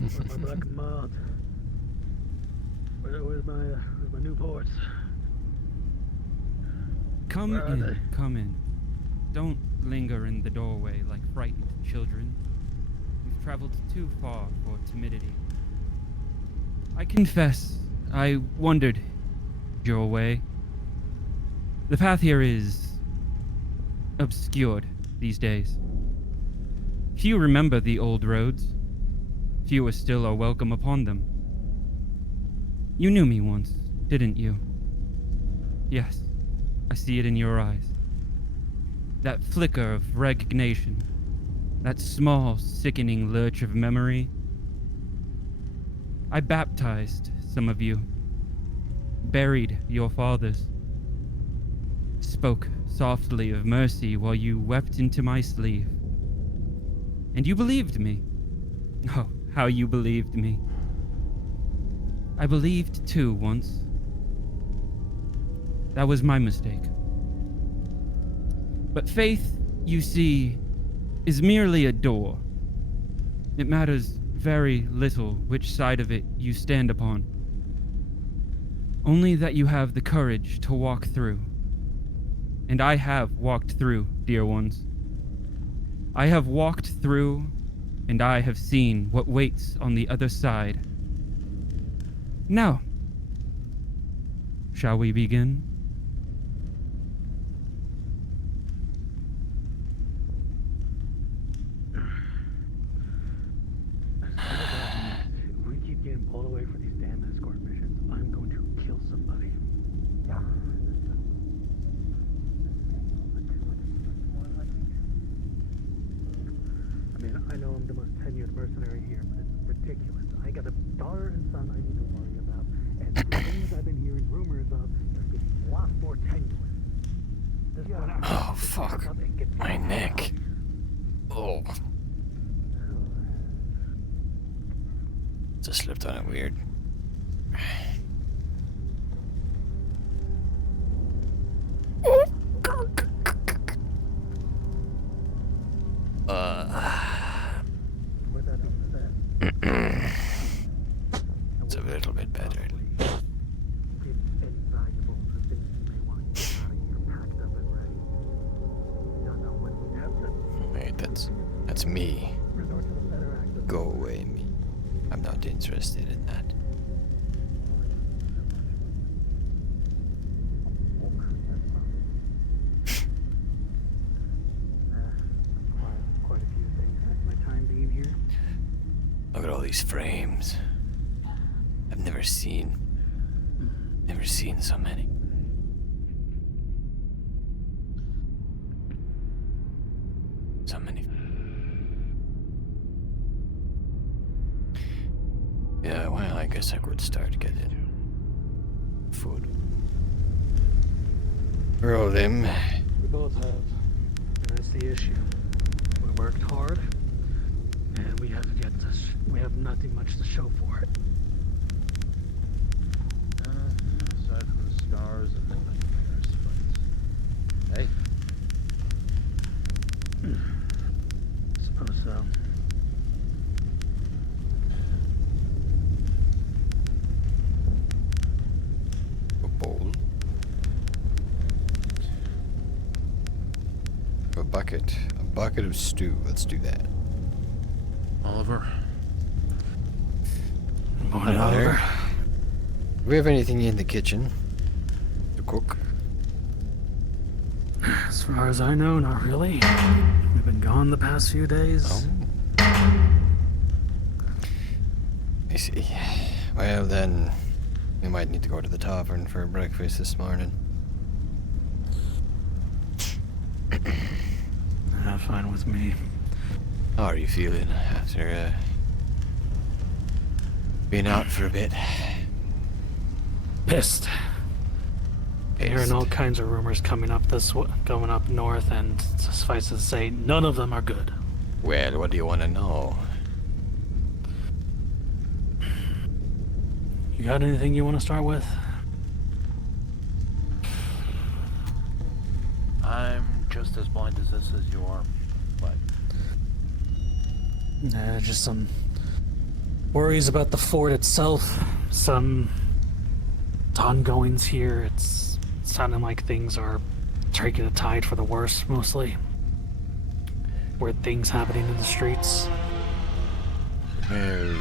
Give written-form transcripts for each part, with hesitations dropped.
Where's my black mud? Where's my new ports? Come Where are in, they? come in. Don't linger in the doorway like frightened children. You've traveled too far for timidity. I confess, I wondered your way. The path here is obscured these days. Few remember the old roads. Fewer still are welcome upon them. You knew me once, didn't you? Yes, I see it in your eyes. That flicker of recognition, that small, sickening lurch of memory. I baptized some of you, buried your fathers, spoke softly of mercy while you wept into my sleeve. And you believed me. Oh, how you believed me. I believed too once. That was my mistake. But faith, you see, is merely a door. It matters very little which side of it you stand upon. Only that you have the courage to walk through. And I have walked through, dear ones. I have walked through, and I have seen what waits on the other side. Now, shall we begin? If we keep getting pulled away for these damn escort missions, I'm going to kill somebody. I mean, I know I'm the most tenured mercenary here, but it's ridiculous. I got a daughter and son I need to worry about, and the things I've been hearing rumors of are getting a lot more tenuous. Oh, fuck. My neck. Oh. Just slipped on it weird. With that being said, It's a little bit better. give any valuables or things you may want to get out of here packed up and ready. Don't know when we have to Wait, that's me. resort to the better act of Go away, me. I'm not interested in that. quite a few things since my time being here. Look at all these frames. I've never seen so many. So many. Yeah, well, I guess I could start getting food. Roll them. We both have, and that's the issue. We worked hard, and we have nothing much to show for it. Aside from the scars and the nightmares, but hey, I suppose so. A bowl. A bucket of stew. Let's do that. Oliver. Morning, Hello there. Oliver. Do we have anything in the kitchen to cook? As far as I know, not really. We've been gone the past few days. Oh. I see. Well, then, we might need to go to the tavern for breakfast this morning. Fine with me. How are you feeling after being out for a bit? Pissed. Hearing all kinds of rumors coming up going up north, and suffice to say, none of them are good. Well, what do you want to know? You got anything you want to start with? I'm just as blind as this as you are. What? Just some Worries about the fort itself. Some ongoings here. It's sounding like things are taking a tide for the worse, mostly. Weird things happening in the streets. Well,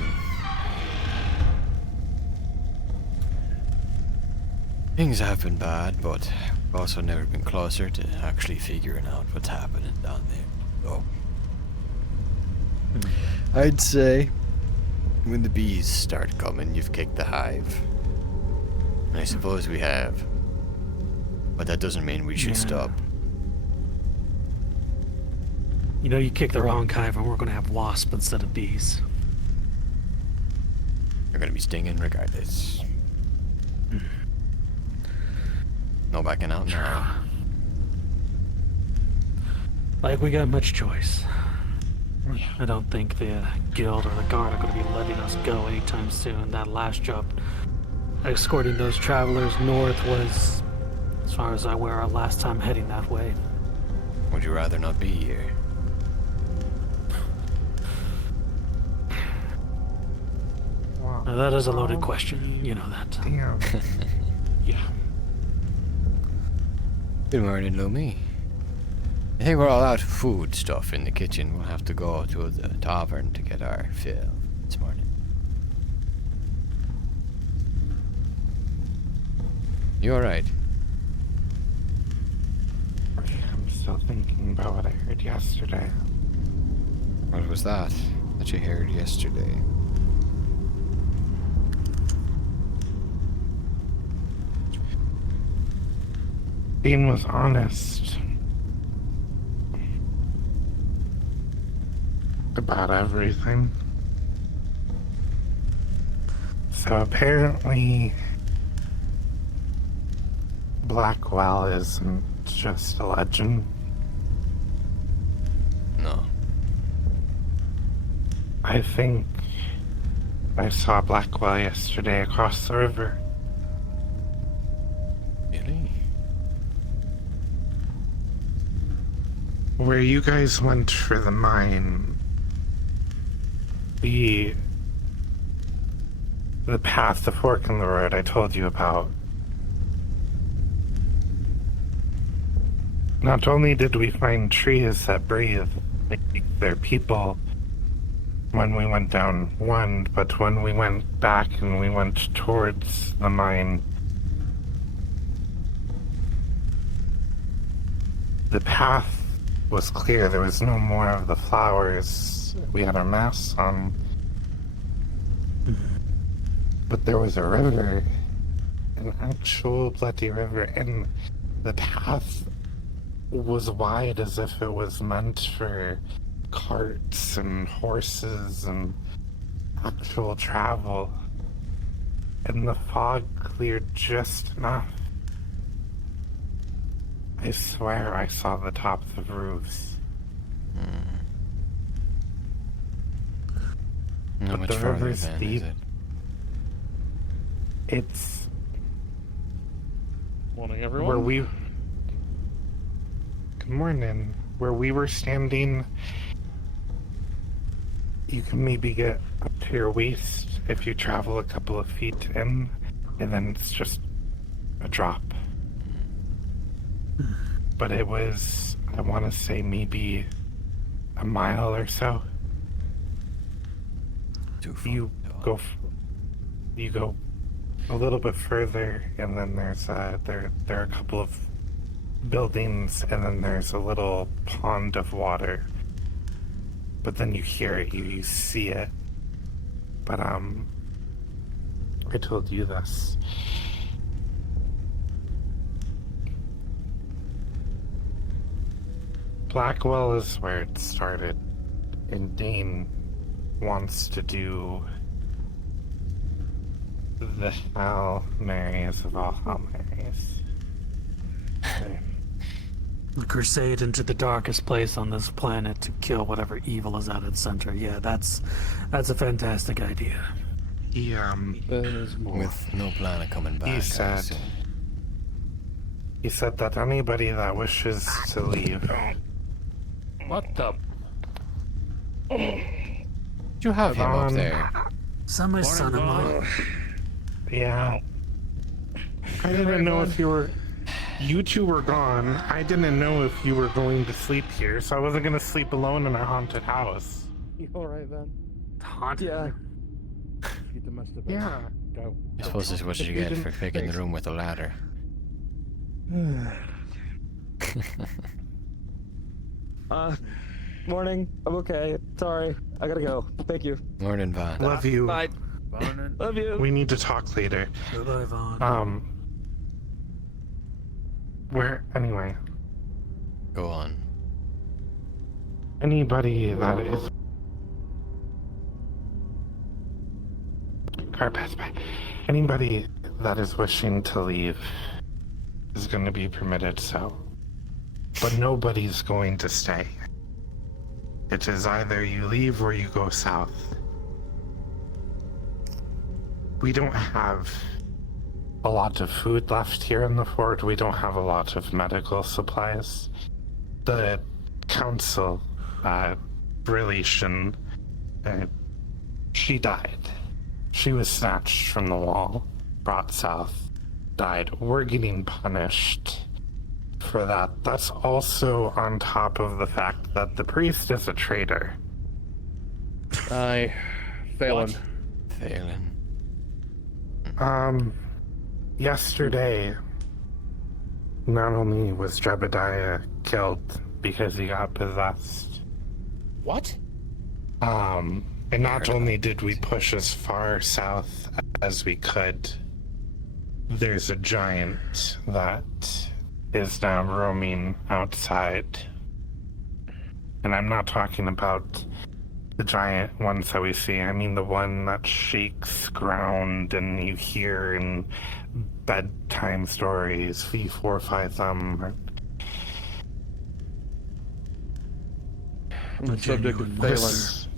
things have been bad, but we've also never been closer to actually figuring out what's happening down there. So, I'd say when the bees start coming, you've kicked the hive. And I suppose we have. But that doesn't mean we should stop. You know, you kick the wrong hive and we're gonna have wasps instead of bees. They're gonna be stinging regardless. No backing out now. Like, we got much choice. I don't think the guild or the guard are gonna be letting us go anytime soon. That last job, escorting those travelers north, was, as far as I'm aware, our last time heading that way. Would you rather not be here? Now, that is a loaded question. You know that. Damn. Yeah. Good morning, Lumi. I think we're all out of food stuff in the kitchen. We'll have to go to the tavern to get our fill this morning. You alright? I'm still thinking about what I heard yesterday. What was that you heard yesterday? Dean was honest about everything. So apparently, Blackwell isn't just a legend. No. I think I saw Blackwell yesterday across the river. Really? Where you guys went for the mine, the path, the fork in the road I told you about. Not only did we find trees that breathe, like they're people, when we went down one, but when we went back and we went towards the mine, the path was clear. There was no more of the flowers. We had our masks on. But there was a river, an actual bloody river, and the path was wide as if it was meant for carts and horses and actual travel. And the fog cleared just enough. I swear I saw the tops of roofs. How But much the further river's then deep. is it? It's Morning, everyone. where we... Good morning. Where we were standing, you can maybe get up to your waist if you travel a couple of feet in, and then it's just a drop. But it was, I want to say, maybe a mile or so. Too far. You go a little bit further, and then there's there are a couple of buildings, and then there's a little pond of water. But then you hear it, you see it. But I told you this. Blackwell is where it started, and Dane wants to do the Hail Marys of all Hail Marys. The crusade into the darkest place on this planet to kill whatever evil is at its center. Yeah, that's a fantastic idea. He There's more. With no plan of coming back. He I said- assume. he said that anybody that wishes to leave, What the? Did you have him up on- there? Summer son-in-law. Yeah. I didn't know if you two were gone. I didn't know if you were going to sleep here, so I wasn't gonna sleep alone in a haunted house. You alright, Van? Haunted. Yeah. Get the masturbate. Yeah. Go. I suppose this is what you get for picking the room with a ladder. Morning. I'm okay. Sorry. I gotta go. Thank you. Morning, Van. Love you. Bye. Love you. We need to talk later. Goodbye, Vaughn. Anyway, Go on. anybody that is car pass by. Anybody that is wishing to leave is going to be permitted so. But nobody's going to stay. It is either you leave or you go south. We don't have a lot of food left here in the fort. We don't have a lot of medical supplies. The council relation, she died. She was snatched from the wall, brought south, died. We're getting punished for that. That's also on top of the fact that the priest is a traitor. Aye. Phelan. Phelan. Yesterday, not only was Jebediah killed because he got possessed. What? And not only did we push as far south as we could, there's a giant that is now roaming outside. And I'm not talking about the giant ones that we see. I mean the one that shakes ground and you hear in bedtime stories, V4 them. On the subject of Phelan.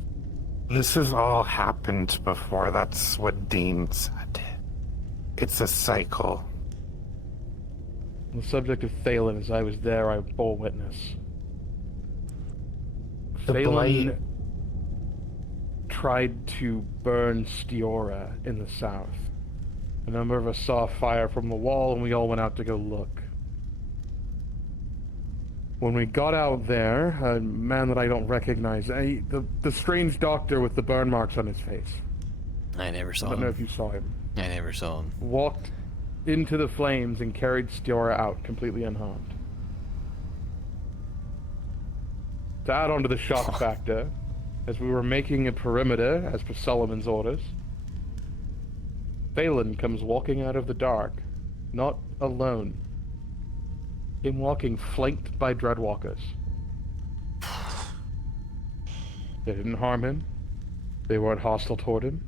This has all happened before. That's what Dean said. It's a cycle. On the subject of Phelan, as I was there, I bore witness. The blight. Phelan tried to burn Stiora in the south. A number of us saw fire from the wall, and we all went out to go look. When we got out there, a man that I don't recognize, the strange doctor with the burn marks on his face. I never I saw don't know if him. you saw him. I never saw him. Walked into the flames and carried Stiora out completely unharmed. To add on to the shock factor, as we were making a perimeter as per Solomon's orders, Phelan comes walking out of the dark, not alone. Came walking flanked by Dreadwalkers. They didn't harm him. They weren't hostile toward him.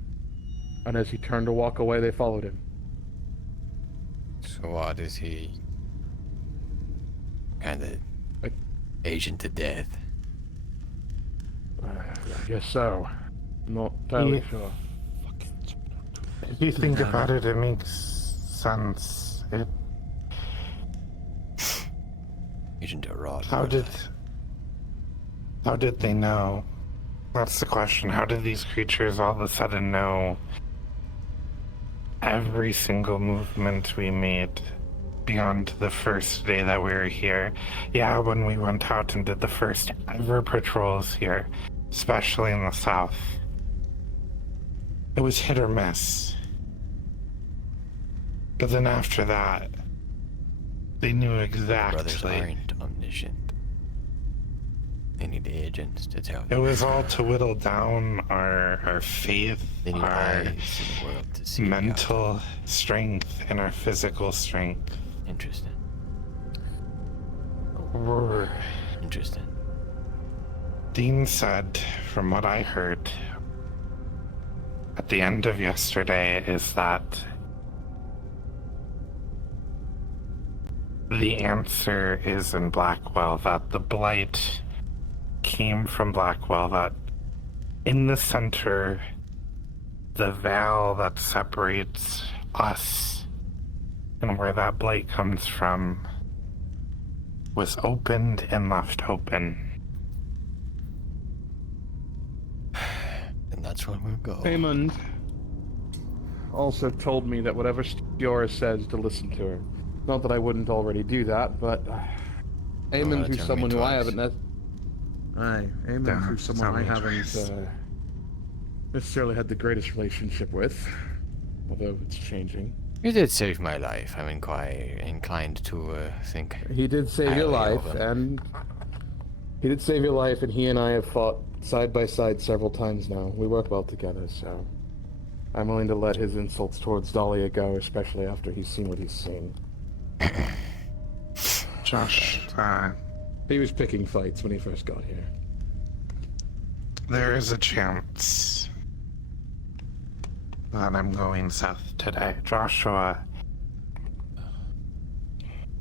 And as he turned to walk away, they followed him. So what is he? Kind of agent to death. I guess so. I'm not entirely sure. If you think about it, it makes sense. Agent to Rod. How did they know? That's the question. How did these creatures all of a sudden know every single movement we made beyond the first day that we were here? Yeah, when we went out and did the first ever patrols here, especially in the south, it was hit or miss. But then after that, they knew Brothers exactly. aren't omniscient. They need agents to tell It them. was all to whittle down our faith, They need our eyes in the world to see. mental strength, and our physical strength. Interesting. Interesting. Dean said, from what I heard at the end of yesterday, is that the answer is in Blackwell, that the blight came from Blackwell, that in the center, the veil that separates us and where that blight comes from was opened and left open. And that's where we'll go. Raymond, also told me that whatever Stiora says to listen to her. Not that I wouldn't already do that, but aiming gotta through tell me someone who I twice. haven't aiming Don't through have to someone tell I me haven't twice. necessarily had the greatest relationship with, although it's changing. You did save my life. I'm quite inclined to think. He did save your highly life, of him. and he and I have fought side by side several times now. We work well together, so I'm willing to let his insults towards Dahlia go, especially after he's seen what he's seen. Josh, He was picking fights when he first got here. there is a chance that I'm going south today. Joshua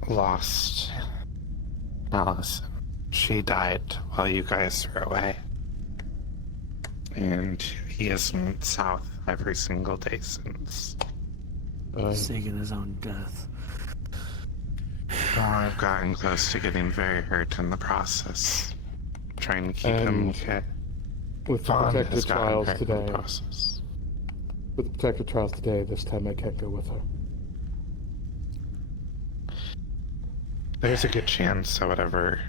lost Allison. She died while you guys were away. And he has moved south every single day since. Seeking his own death. Oh, I've gotten close to getting very hurt in the process. Trying to keep him And okay. With the Vaughn protected has gotten trials hurt in the today, process. this time I can't go with her. There's a good chance that whatever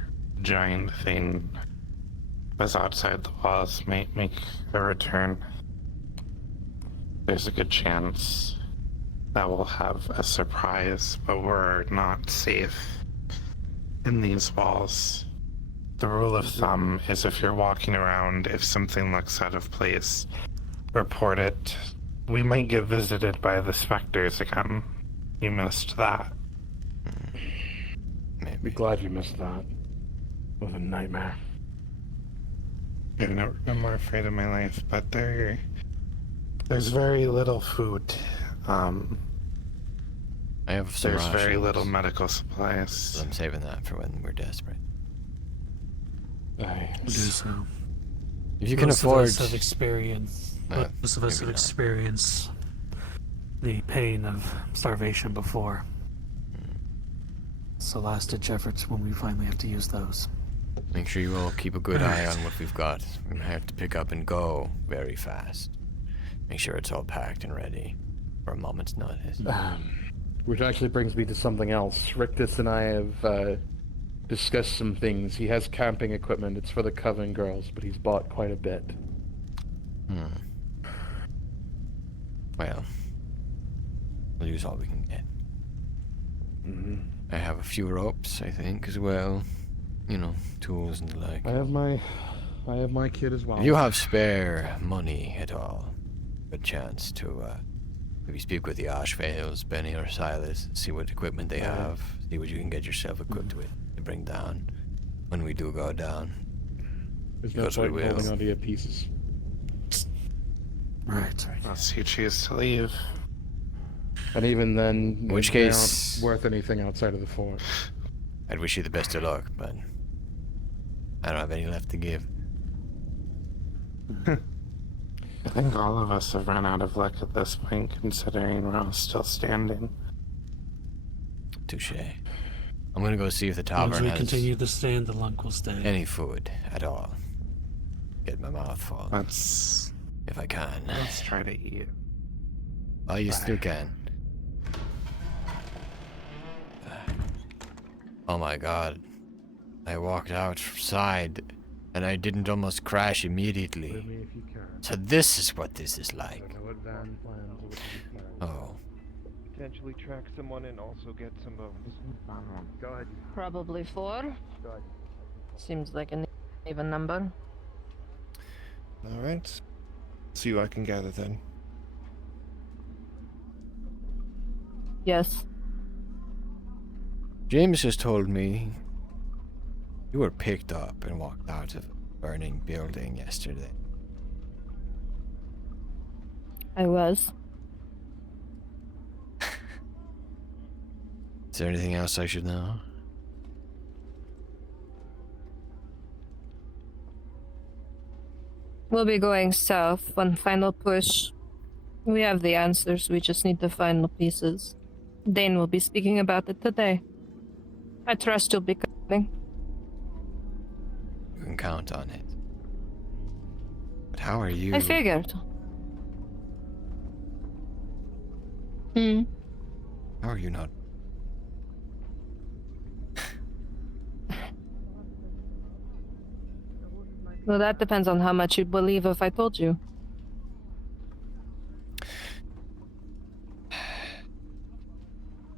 giant thing was outside the walls might make a return. There's a good chance that we'll have a surprise, but we're not safe in these walls. The rule of thumb is if you're walking around, if something looks out of place, report it. We might get visited by the specters again. You missed that. Be Maybe. glad you missed that. It was a nightmare. I've never been more afraid in my life, but there's very little food. I have some There's very rations, little medical but supplies. I'm saving that for when we're desperate. Aye. Do so. If you can Most afford. of us have experienced. Most of us maybe have not. experienced the pain of starvation before. It's the last-ditch efforts when we finally have to use those. Make sure you all keep a good eye on what we've got. We have to pick up and go very fast. Make sure it's all packed and ready for a moment's notice. Which actually brings me to something else. Rictus and I have discussed some things. He has camping equipment. It's for the Coven girls, but he's bought quite a bit. Well, we'll use all we can get. Mm-hmm. I have a few ropes, I think, as well. You know, tools and the like. I have my kid as well. If you have spare money at all, good chance to maybe speak with the Ashvales, Benny or Silas, see what equipment they have, see what you can get yourself equipped with to bring down when we do go down. There's no because we point in holding will. onto your pieces. Right. Unless you choose to leave. And even then, In which they case- aren't worth anything outside of the fort. I'd wish you the best of luck, but I don't have any left to give. I think all of us have run out of luck at this point, considering we're all still standing. Touche. I'm gonna go see if the As long as tavern we has continue to stand, the lunk will stay. any food at all. Get my mouth full, Let's if I can. try to eat. Oh, you still can. Oh my god. I walked outside and I didn't almost crash immediately. Forgive me if you can. So this is what this is I like. don't know what Van plans or what you can. Oh. Potentially track someone and also get some bones. Go ahead. Probably 4. Go ahead. Seems like an even number. Alright. See what I can gather then. Yes. James just told me you were picked up and walked out of a burning building yesterday. I was. Is there anything else I should know? We'll be going south. One final push. We have the answers, we just need the final pieces. Dane will be speaking about it today. I trust you'll be coming. You can count on it. But how are you? I figured. Hmm. How are you not? Well, that depends on how much you'd believe if I told you.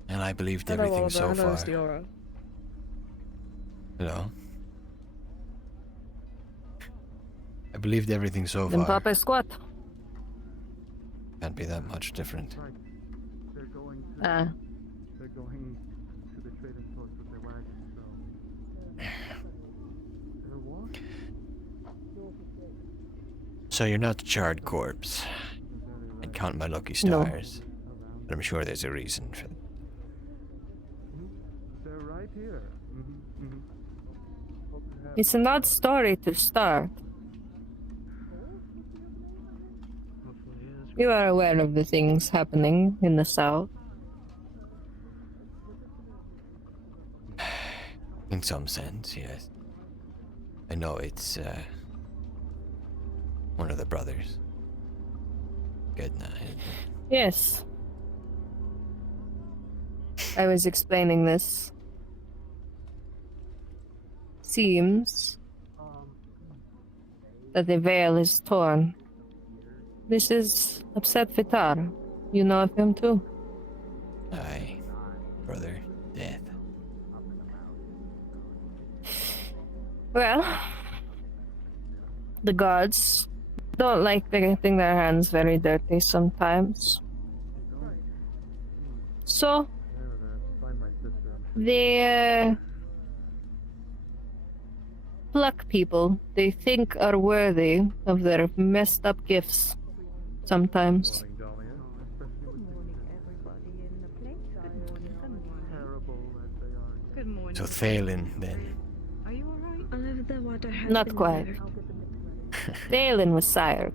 And I believed Hello, everything Oliver. so Hello, far. Stiora. Hello? I believed everything so Then far. Papa squat. Can't be that much different. Right. They're going to Ah. they're going to the trading post with their wagon, so they're walking. So you're not the charred corpse. I'd count my lucky stars. But I'm sure there's a reason for it. They're right here. It's an odd story to start. You are aware of the things happening in the south. In some sense, yes. I know it's one of the brothers. Good night. Yes. I was explaining this. Seems that the veil is torn. This is upset Vitar. You know of him too? Aye, brother, death. Well, the gods don't like getting their hands very dirty sometimes. So, they pluck people they think are worthy of their messed up gifts sometimes. Good morning. So Thalen, then. Are you alright? All of the water has Not been quite. watered. Dalen was sired.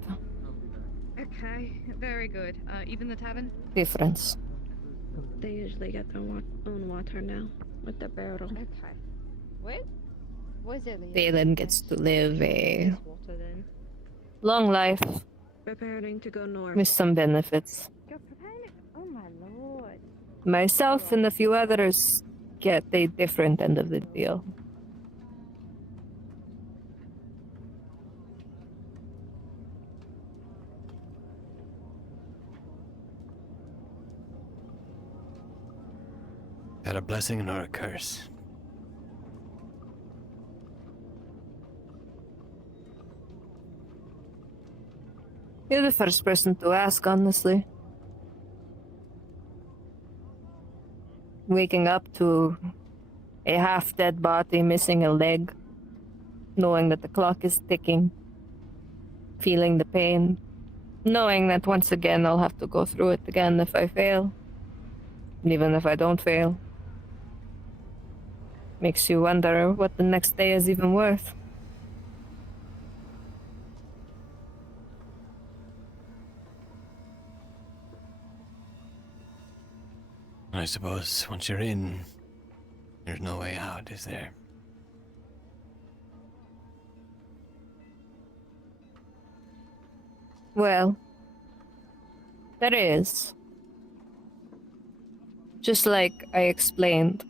Okay, very good. Even the tavern? Difference. They usually get their own water now with the barrel. Okay. What? What is it? Dalen gets to live a Water then. long life Preparing to go north. with some benefits. You're preparing it? Oh my lord. Myself and a few others get a different end of the deal. Got a blessing or a curse? You're the first person to ask, honestly. Waking up to a half-dead body missing a leg, knowing that the clock is ticking, feeling the pain, knowing that once again I'll have to go through it again if I fail, and even if I don't fail. Makes you wonder what the next day is even worth. I suppose once you're in, there's no way out, is there? Well, there is. Just like I explained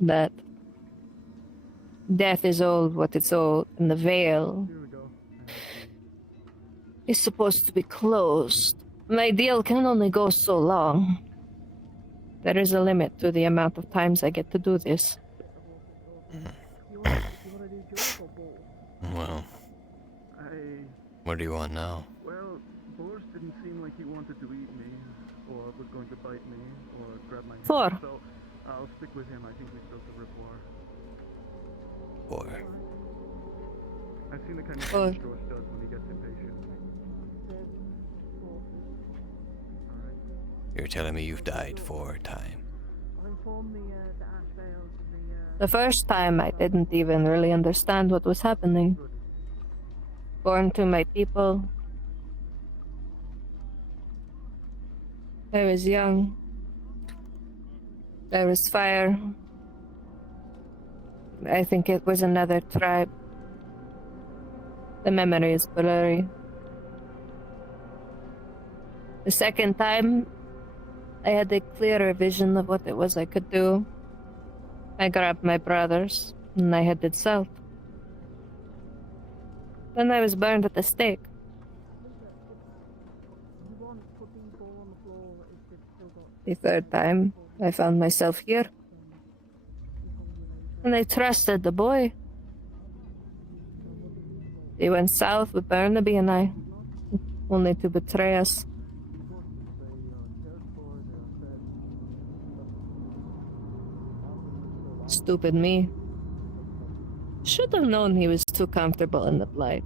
that death is old what it's old, and the veil is supposed to be closed. My deal can only go so long. There is a limit to the amount of times I get to do this. Well, what do you want now? Well, Boris didn't seem like he wanted to eat me, or was going to bite me, or grab my hand. Four. So I'll stick with him. I think we've built a rapport. Or I've seen the kind of Four. thing George does when he gets impatient. Alright. you're telling me you've died 4 times? The first time I didn't even really understand what was happening. Born to my people. I was young. There was fire. I think it was another tribe. The memory is blurry. The second time, I had a clearer vision of what it was I could do. I grabbed my brothers, and I headed south. Then I was burned at the stake. The third time, I found myself here. And I trusted the boy. They went south with Barnaby and I, only to betray us. Stupid me. Should have known he was too comfortable in the blight.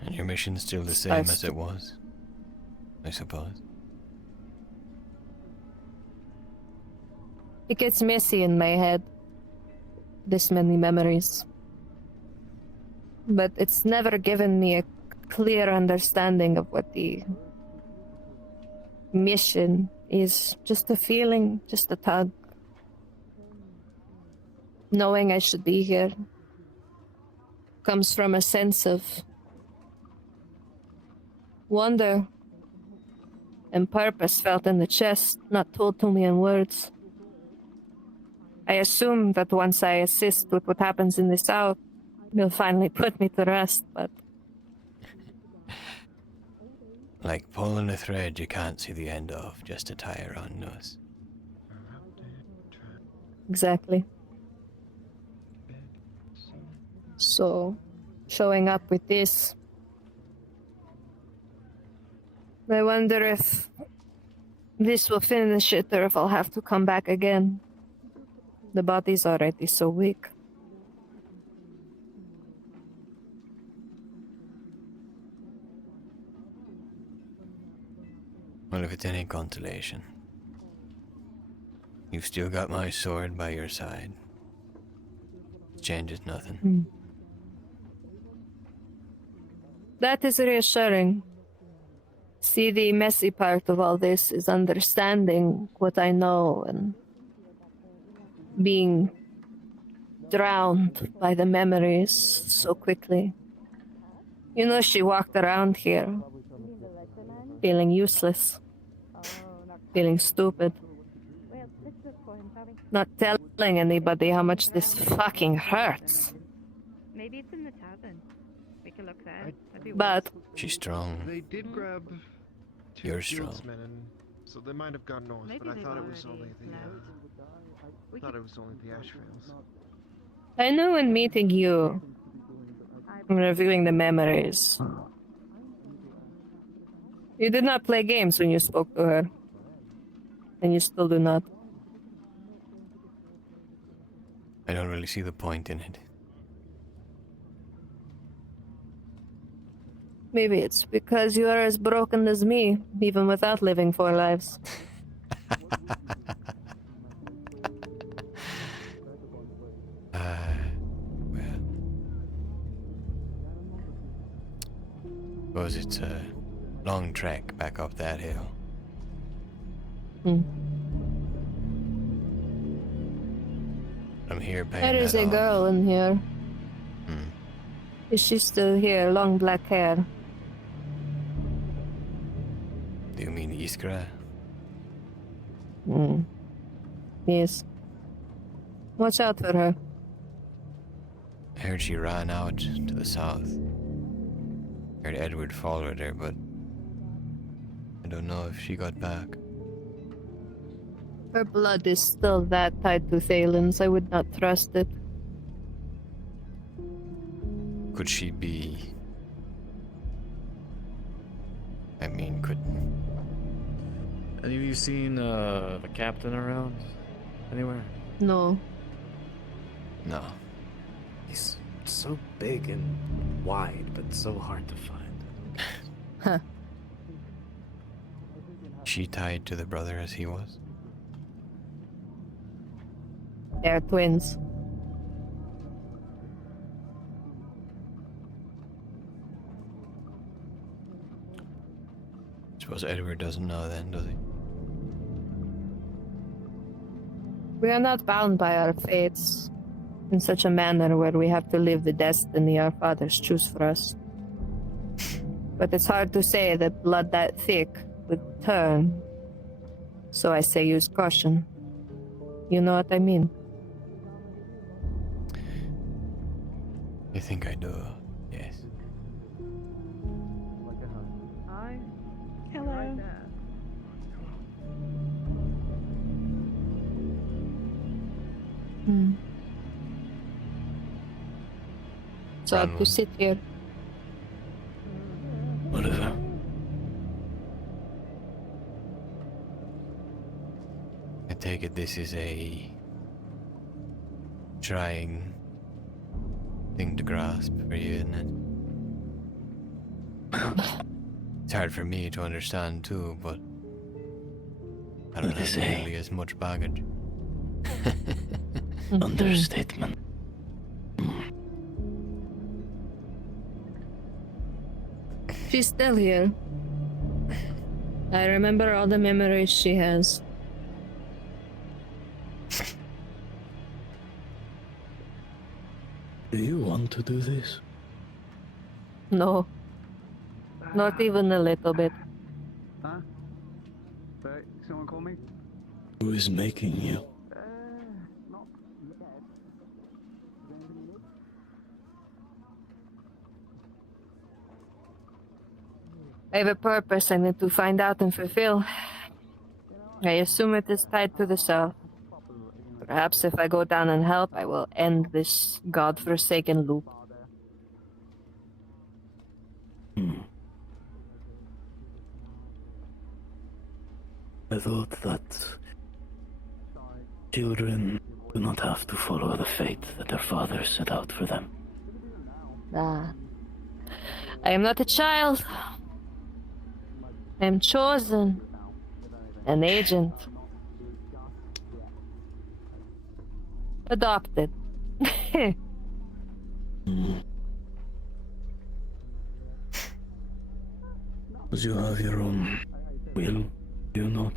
And your mission's still the same as it was, I suppose. It gets messy in my head. This many memories. But it's never given me a clear understanding of what the mission is. Just a feeling, just a tug. Knowing I should be here comes from a sense of wonder and purpose felt in the chest, not told to me in words. I assume that once I assist with what happens in the south, you'll finally put me to rest, but... Like pulling a thread you can't see the end of, just to tie around noose. Exactly. So, showing up with this... I wonder if this will finish it or if I'll have to come back again. The body's already so weak. Well, if it's any consolation, you've still got my sword by your side. It changes nothing. That is reassuring. See, the messy part of all this is understanding what I know and being drowned by the memories so quickly. You know, she walked around here feeling useless, feeling stupid, not telling anybody how much this fucking hurts. Maybe it's in the tavern. We can look there. But She's strong. They did grab two You're strong. guildsmen, and so they might have gone north. Maybe But I they've thought it was already only the We thought could- it was only the Ashvales. I knew in meeting you, reviewing the memories, you did not play games when you spoke to her. And you still do not. I don't really see the point in it. Maybe it's because you are as broken as me, even without living 4 lives. Well, suppose it's a long trek back up that hill. I'm here paying There is that a off. girl in here. Hmm. Is she still here? Long black hair. Do you mean Iskra? Yes. Watch out for her. I heard she ran out to the south. Heard Edward followed her, but I don't know if she got back. Her blood is still that tied to Thalen's. I would not trust it. Could she be... I mean, could... Any of you seen the captain around? Anywhere? No. No. He's so big and wide, but so hard to find. Huh. She tied to the brother as he was? They're twins. Suppose Edward doesn't know then, does he? We are not bound by our fates. in such a manner where we have to live the destiny our fathers choose for us. But it's hard to say that blood that thick would turn. So I say use caution. You know what I mean? I think I do, yes. Hi. Hello. Right there. So I have to Bronwyn. sit here. Whatever. I take it this is a trying thing to grasp for you, isn't it? It's hard for me to understand too, but I don't What they have say. nearly as much baggage. Understatement. She's still here. I remember all the memories she has. Do you want to do this? No. Not even a little bit. Huh? Sorry, someone call me? Who is making you? Not yet. Is there anything you need? I have a purpose I need to find out and fulfill. I assume it is tied to the south. Perhaps if I go down and help, I will end this godforsaken loop. I thought that children do not have to follow the fate that their fathers set out for them. Ah. I am not a child. I am chosen. An agent. Adopted. But you have your own will, do you not?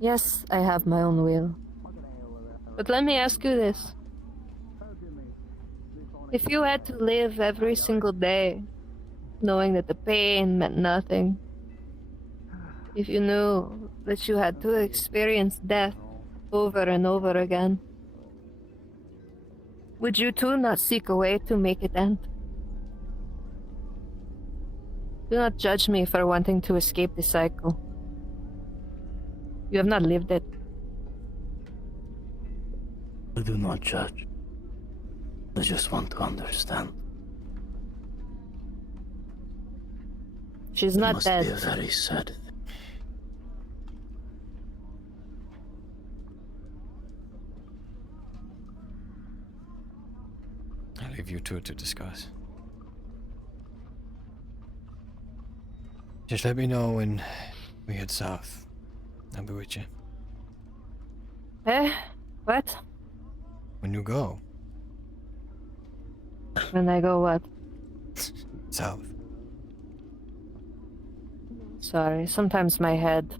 Yes, I have my own will. But let me ask you this. If you had to live every single day, knowing that the pain meant nothing, if you knew that you had to experience death over and over again, would you too not seek a way to make it end? Do not judge me for wanting to escape the cycle. You have not lived it. I do not judge. I just want to understand. She's It not must dead. be a very sad thing. I'll leave you two to discuss. Just let me know when we head south. I'll be with you. Eh? What? When you go When I go what? south. Sorry, sometimes my head.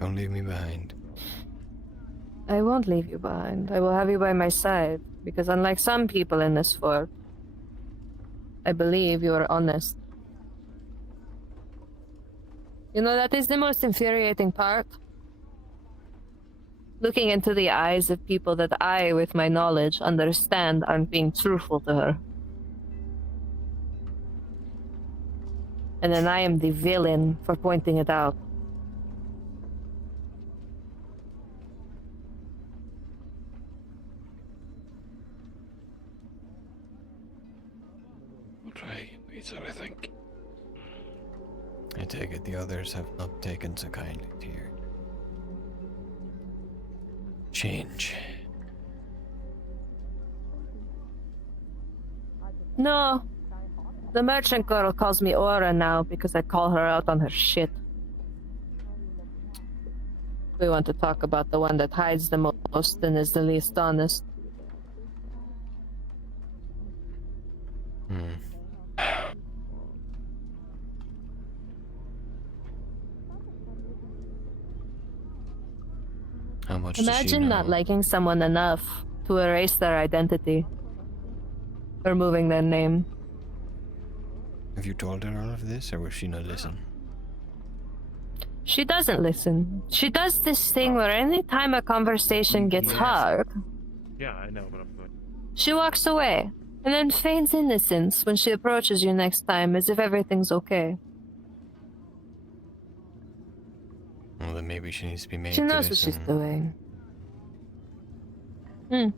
Don't leave me behind. I won't leave you behind. I will have you by my side, because unlike some people in this fort, I believe you are honest. You know, that is the most infuriating part. Looking into the eyes of people that I, with my knowledge, understand aren't being truthful to her. And then I am the villain for pointing it out. We'll try pizza, I think. I take it the others have not taken so kindly to your change. No. The merchant girl calls me Aura now because I call her out on her shit. We want to talk about the one that hides the most and is the least honest. How much does she Imagine know? not liking someone enough to erase their identity. Removing their name. Have you told her all of this, or will she not listen? She doesn't listen. She does this thing where any time a conversation gets hard, Yeah, I know, but I'm good. she walks away, and then feigns innocence when she approaches you next time as if everything's okay. Well, then maybe she needs to be made She to knows what she's listen. doing.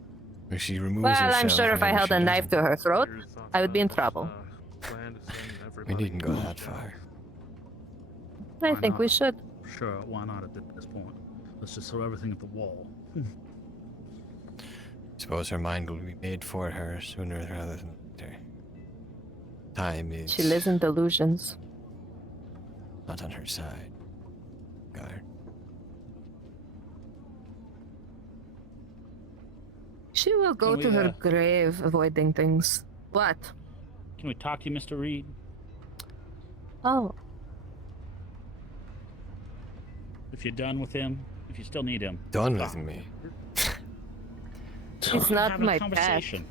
If she removes Well, herself, I'm sure if I maybe held she a knife doesn't. to her throat, I would be in trouble. We needn't go that far. I think we should. Sure, why not at this point? Let's just throw everything at the wall. Suppose her mind will be made for her sooner rather than later. Time is She lives in delusions. not on her side. Guard. She will go Can to we, her grave avoiding things. What? Can we talk to you, Mr. Reed? Oh, If you're done with him, if you still need him. Done with me. it's not Having a my pet. conversation.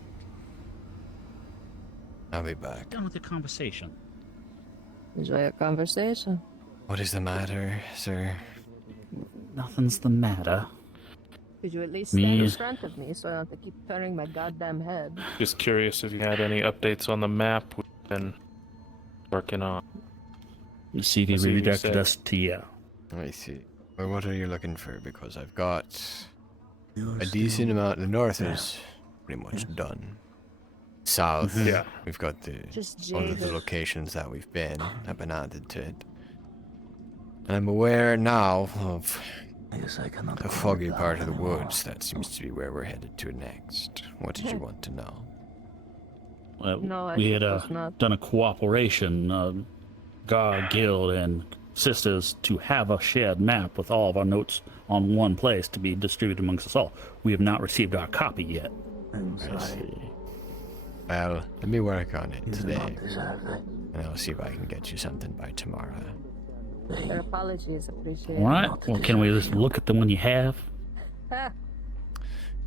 I'll be back. Done with the conversation. Enjoy a conversation. What is the matter, sir? Nothing's the matter. Could you at least Me? stand in front of me so I don't have to keep turning my goddamn head? Just curious if you had any updates on the map we've been working on. The CV Let's see what you redirected said. us to you. I see. Well, what are you looking for? Because I've got a decent amount. The north is pretty much done. South, Yeah. we've got the Just all of the jaded. locations that we've been have been added to it. And I'm aware now of a foggy part of the woods. That seems to be where we're headed to next. What did you want to know? Well, No, I we had suppose not. done a cooperation, Guard, Guild, and Sisters to have a shared map with all of our notes on one place to be distributed amongst us all. We have not received our copy yet. I see. Well, let me work on it today. And I'll see if I can get you something by tomorrow. Their apology is appreciated. All right. Well, can we just look at the one you have? Ha!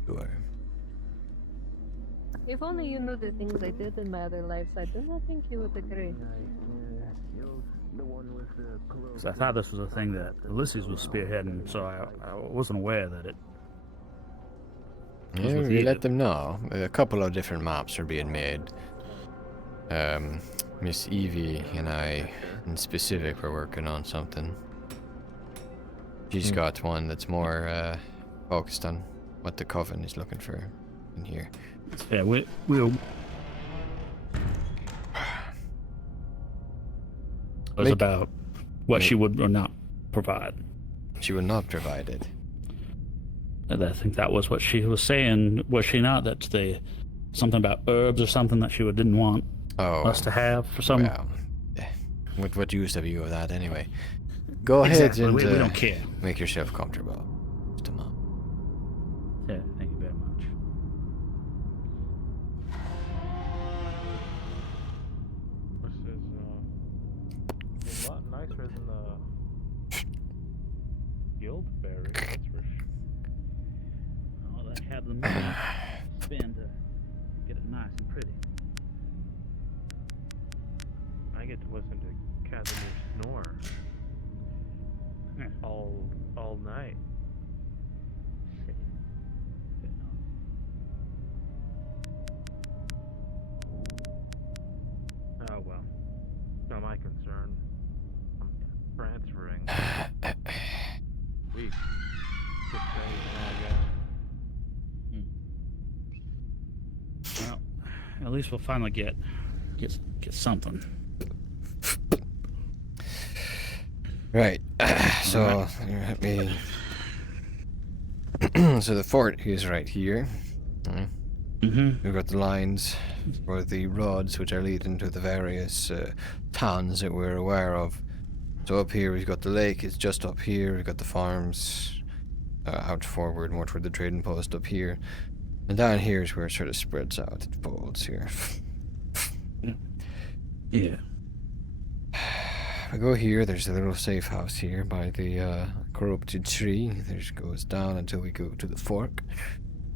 Sure. If only you knew the things I did in my other lives, I do not think you would agree. Because I thought this was a thing that Ulysses was spearheading, so I wasn't aware that it. Yeah, with we you. let them know. A couple of different maps are being made. Miss Evie and I, in specific, were working on something. She's got one that's more focused on what the Coven is looking for in here. Yeah, we'll. It was Make- about what she would or not provide. She will not provide it. And I think that was what she was saying, was she not? That's something about herbs or something that she didn't want us to have for some. Well, what use have you of that anyway? Go Exactly, ahead and we don't care. make yourself comfortable. Just a moment. Yeah, thank you very much. This is a lot nicer than the Guildberry, that's for sure. Oh, they had the money spend to get it nice and pretty. I get to listen to Casimir snore Yeah. all night. Oh well, not my concern. I'm transferring. Sweet. Good trade, I guess. Well, at least we'll finally get something. Right. So let me. So the fort is right here. Mm-hmm. We've got the lines for the roads which are leading to the various towns that we're aware of. So up here we've got the lake, it's just up here. We've got the farms out forward, more toward the trading post up here. And down here is where it sort of spreads out. It folds here. Yeah. we go here. There's a little safe house here by the corrupted tree. There goes down until we go to the fork.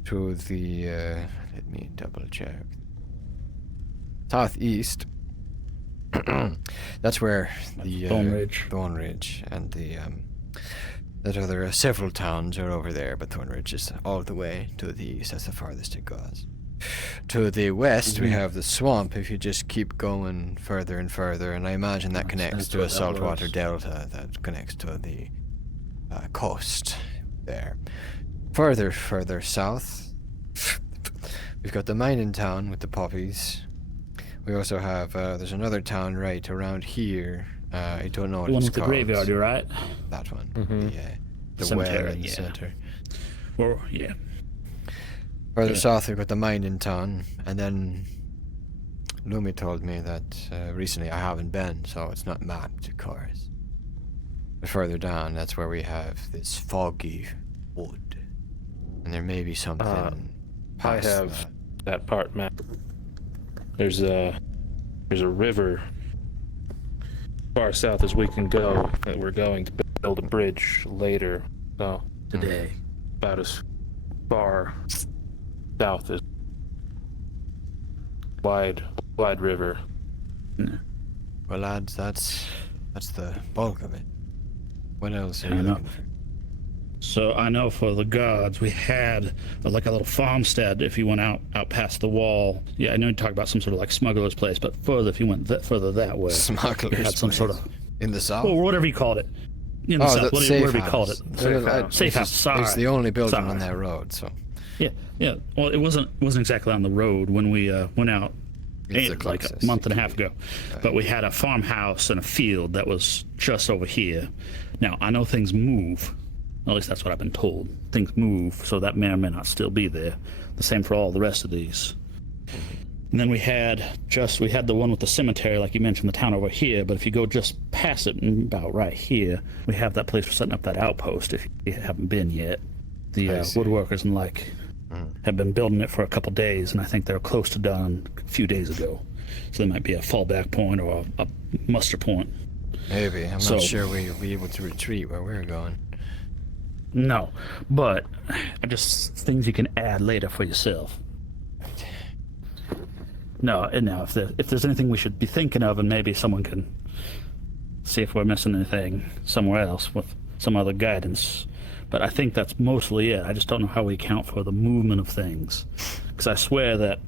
To the, let me double check. Southeast. That's where the Thorn Ridge and the there are several towns are over there, but Thorn Ridge is all the way to the east. That's the farthest it goes. To the west, we have the swamp. If you just keep going further and further, and I imagine that connects to a saltwater delta that connects to the coast there. Further south, we've got the mining town with the poppies. We also have, there's another town right around here. I don't know what the one it's with called. The graveyard, you're right? That one. Mm-hmm. The cemetery, well in the center. Or, yeah. Further south, we've got the mining town, and then Lumi told me that recently I haven't been, so it's not mapped, of course. But further down, that's where we have this foggy wood, and there may be something. I have that part mapped. There's a river far south as we can go that we're going to build a bridge later. So today, about as far south as wide river. Well, lads, that's the bulk of it. What else are you looking for? So I know for the guards, we had like a little farmstead if you went out past the wall. Yeah, I know you talk about some sort of like smuggler's place, but further, if you went further that way, smuggler's you had some place. Sort of in the south, or whatever you called it. In the south, whatever you called it. Safe house. Sorry, it's the only building Sorry. on that road, so. Yeah. Well, it wasn't exactly on the road when we went out. Like a month and a half ago. But we had a farmhouse and a field that was just over here. Now, I know things move. At least that's what I've been told. Things move, so that may or may not still be there. The same for all the rest of these. And then we had the one with the cemetery, like you mentioned, the town over here. But if you go just past it, about right here, we have that place for setting up that outpost, if you haven't been yet. The woodworkers and have been building it for a couple days, and I think they're close to done a few days ago. So there might be a fallback point or a muster point. Maybe. I'm not sure we'll be able to retreat where we're going. No, but just things you can add later for yourself. No, if there's anything we should be thinking of, and maybe someone can see if we're missing anything somewhere else with some other guidance. But I think that's mostly it. I just don't know how we account for the movement of things. Because I swear that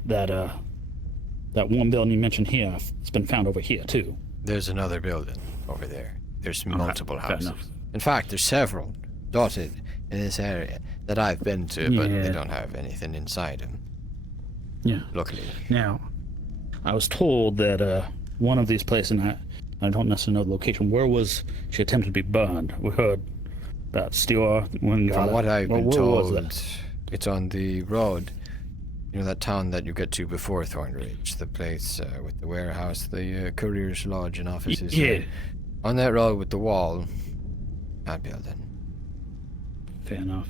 one building you mentioned here has been found over here, too. There's another building over there. There's multiple houses. In fact, there's several dotted in this area that I've been to, but they don't have anything inside them. Yeah. Luckily. Now, I was told that one of these places, and I don't necessarily know the location, where was she attempted to be burned? We heard about Stewart. From what I've been told, it's on the road. You know, that town that you get to before Thorn Ridge, the place with the warehouse, the courier's lodge and offices. Yeah. On that road with the wall, that building. Fair enough.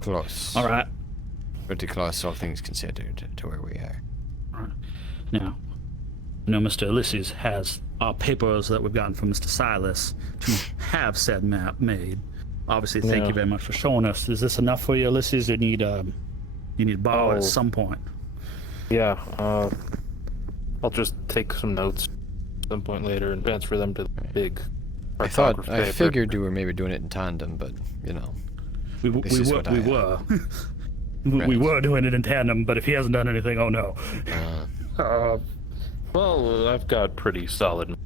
Close. All right. Pretty close, all things considered, to where we are. All right. Now, I know Mr. Ulysses has our papers that we've gotten from Mr. Silas to have said map made. Obviously, thank you very much for showing us. Is this enough for you, Ulysses, or you need to borrow it at some point? Yeah, I'll just take some notes at some point later and transfer them to the big. I figured you were maybe doing it in tandem, but you know, we were. We were doing it in tandem, but if he hasn't done anything, oh no. Well, I've got pretty solid,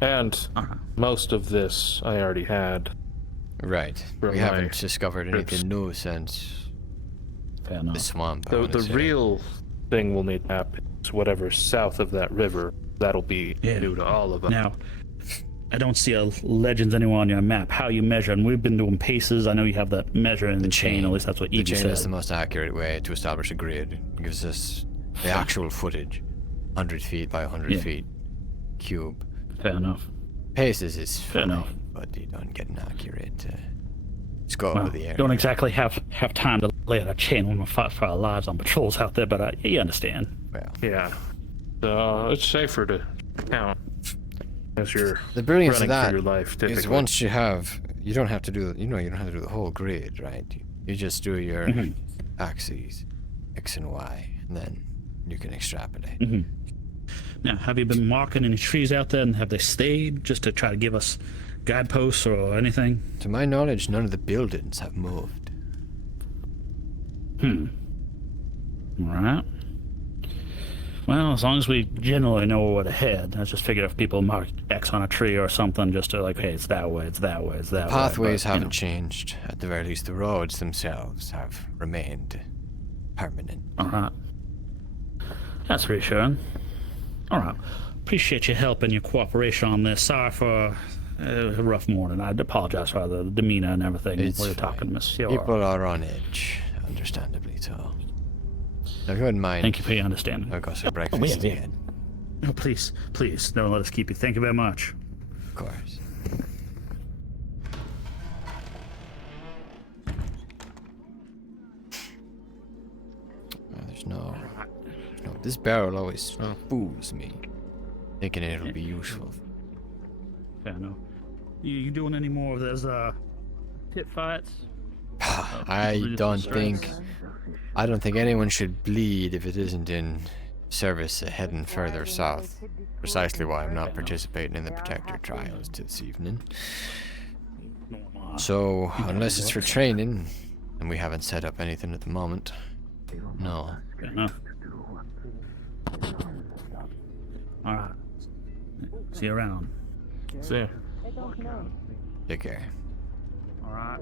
and most of this I already had. Right. We haven't discovered anything new since the swamp. The real thing we'll need to map is whatever's south of that river. That'll be new to all of us. Now, I don't see legends anywhere on your map. How you measure, and we've been doing paces. I know you have that measure in the chain. At least that's what Evie said. The chain is the most accurate way to establish a grid. It gives us the actual footage, 100 feet by 100 feet cube. Fair enough. Paces is fair enough, but you don't get an accurate scope of the area. Don't exactly have time to lay out a chain when we fight for our lives on patrols out there, but you understand. Well, yeah. So it's safer to count. as you're The brilliance running of that for your life. is Typically. once you have, you don't have to do, you don't have to do the whole grid, right? You just do your axes, X and Y, and then you can extrapolate. Now, have you been marking any trees out there, and have they stayed just to try to give us guideposts or anything? To my knowledge, none of the buildings have moved. All right. Well, as long as we generally know where to head, I just figured if people mark X on a tree or something, just to like, hey, it's that way, it's that way, it's that way. Pathways but, haven't changed. At the very least, the roads themselves have remained permanent. All right. That's reassuring. All right. Appreciate your help and your cooperation on this. Sorry for a rough morning. I apologize for the demeanor and everything. It's we were talking, Miss. People are on edge, understandably so. Now, if you wouldn't mind. Thank you for your understanding. I'll go some breakfast again. Oh, please, don't let us keep you. Thank you very much. Of course. There's no. This barrel always fools me, thinking it'll be useful. Fair enough. You doing any more of those pit fights? I don't think anyone should bleed if it isn't in service heading further south. Precisely why I'm not participating in the Protector trials this evening. So, unless it's for training, and we haven't set up anything at the moment, no. Fair enough. Alright. See you around. See ya. Take care. Alright.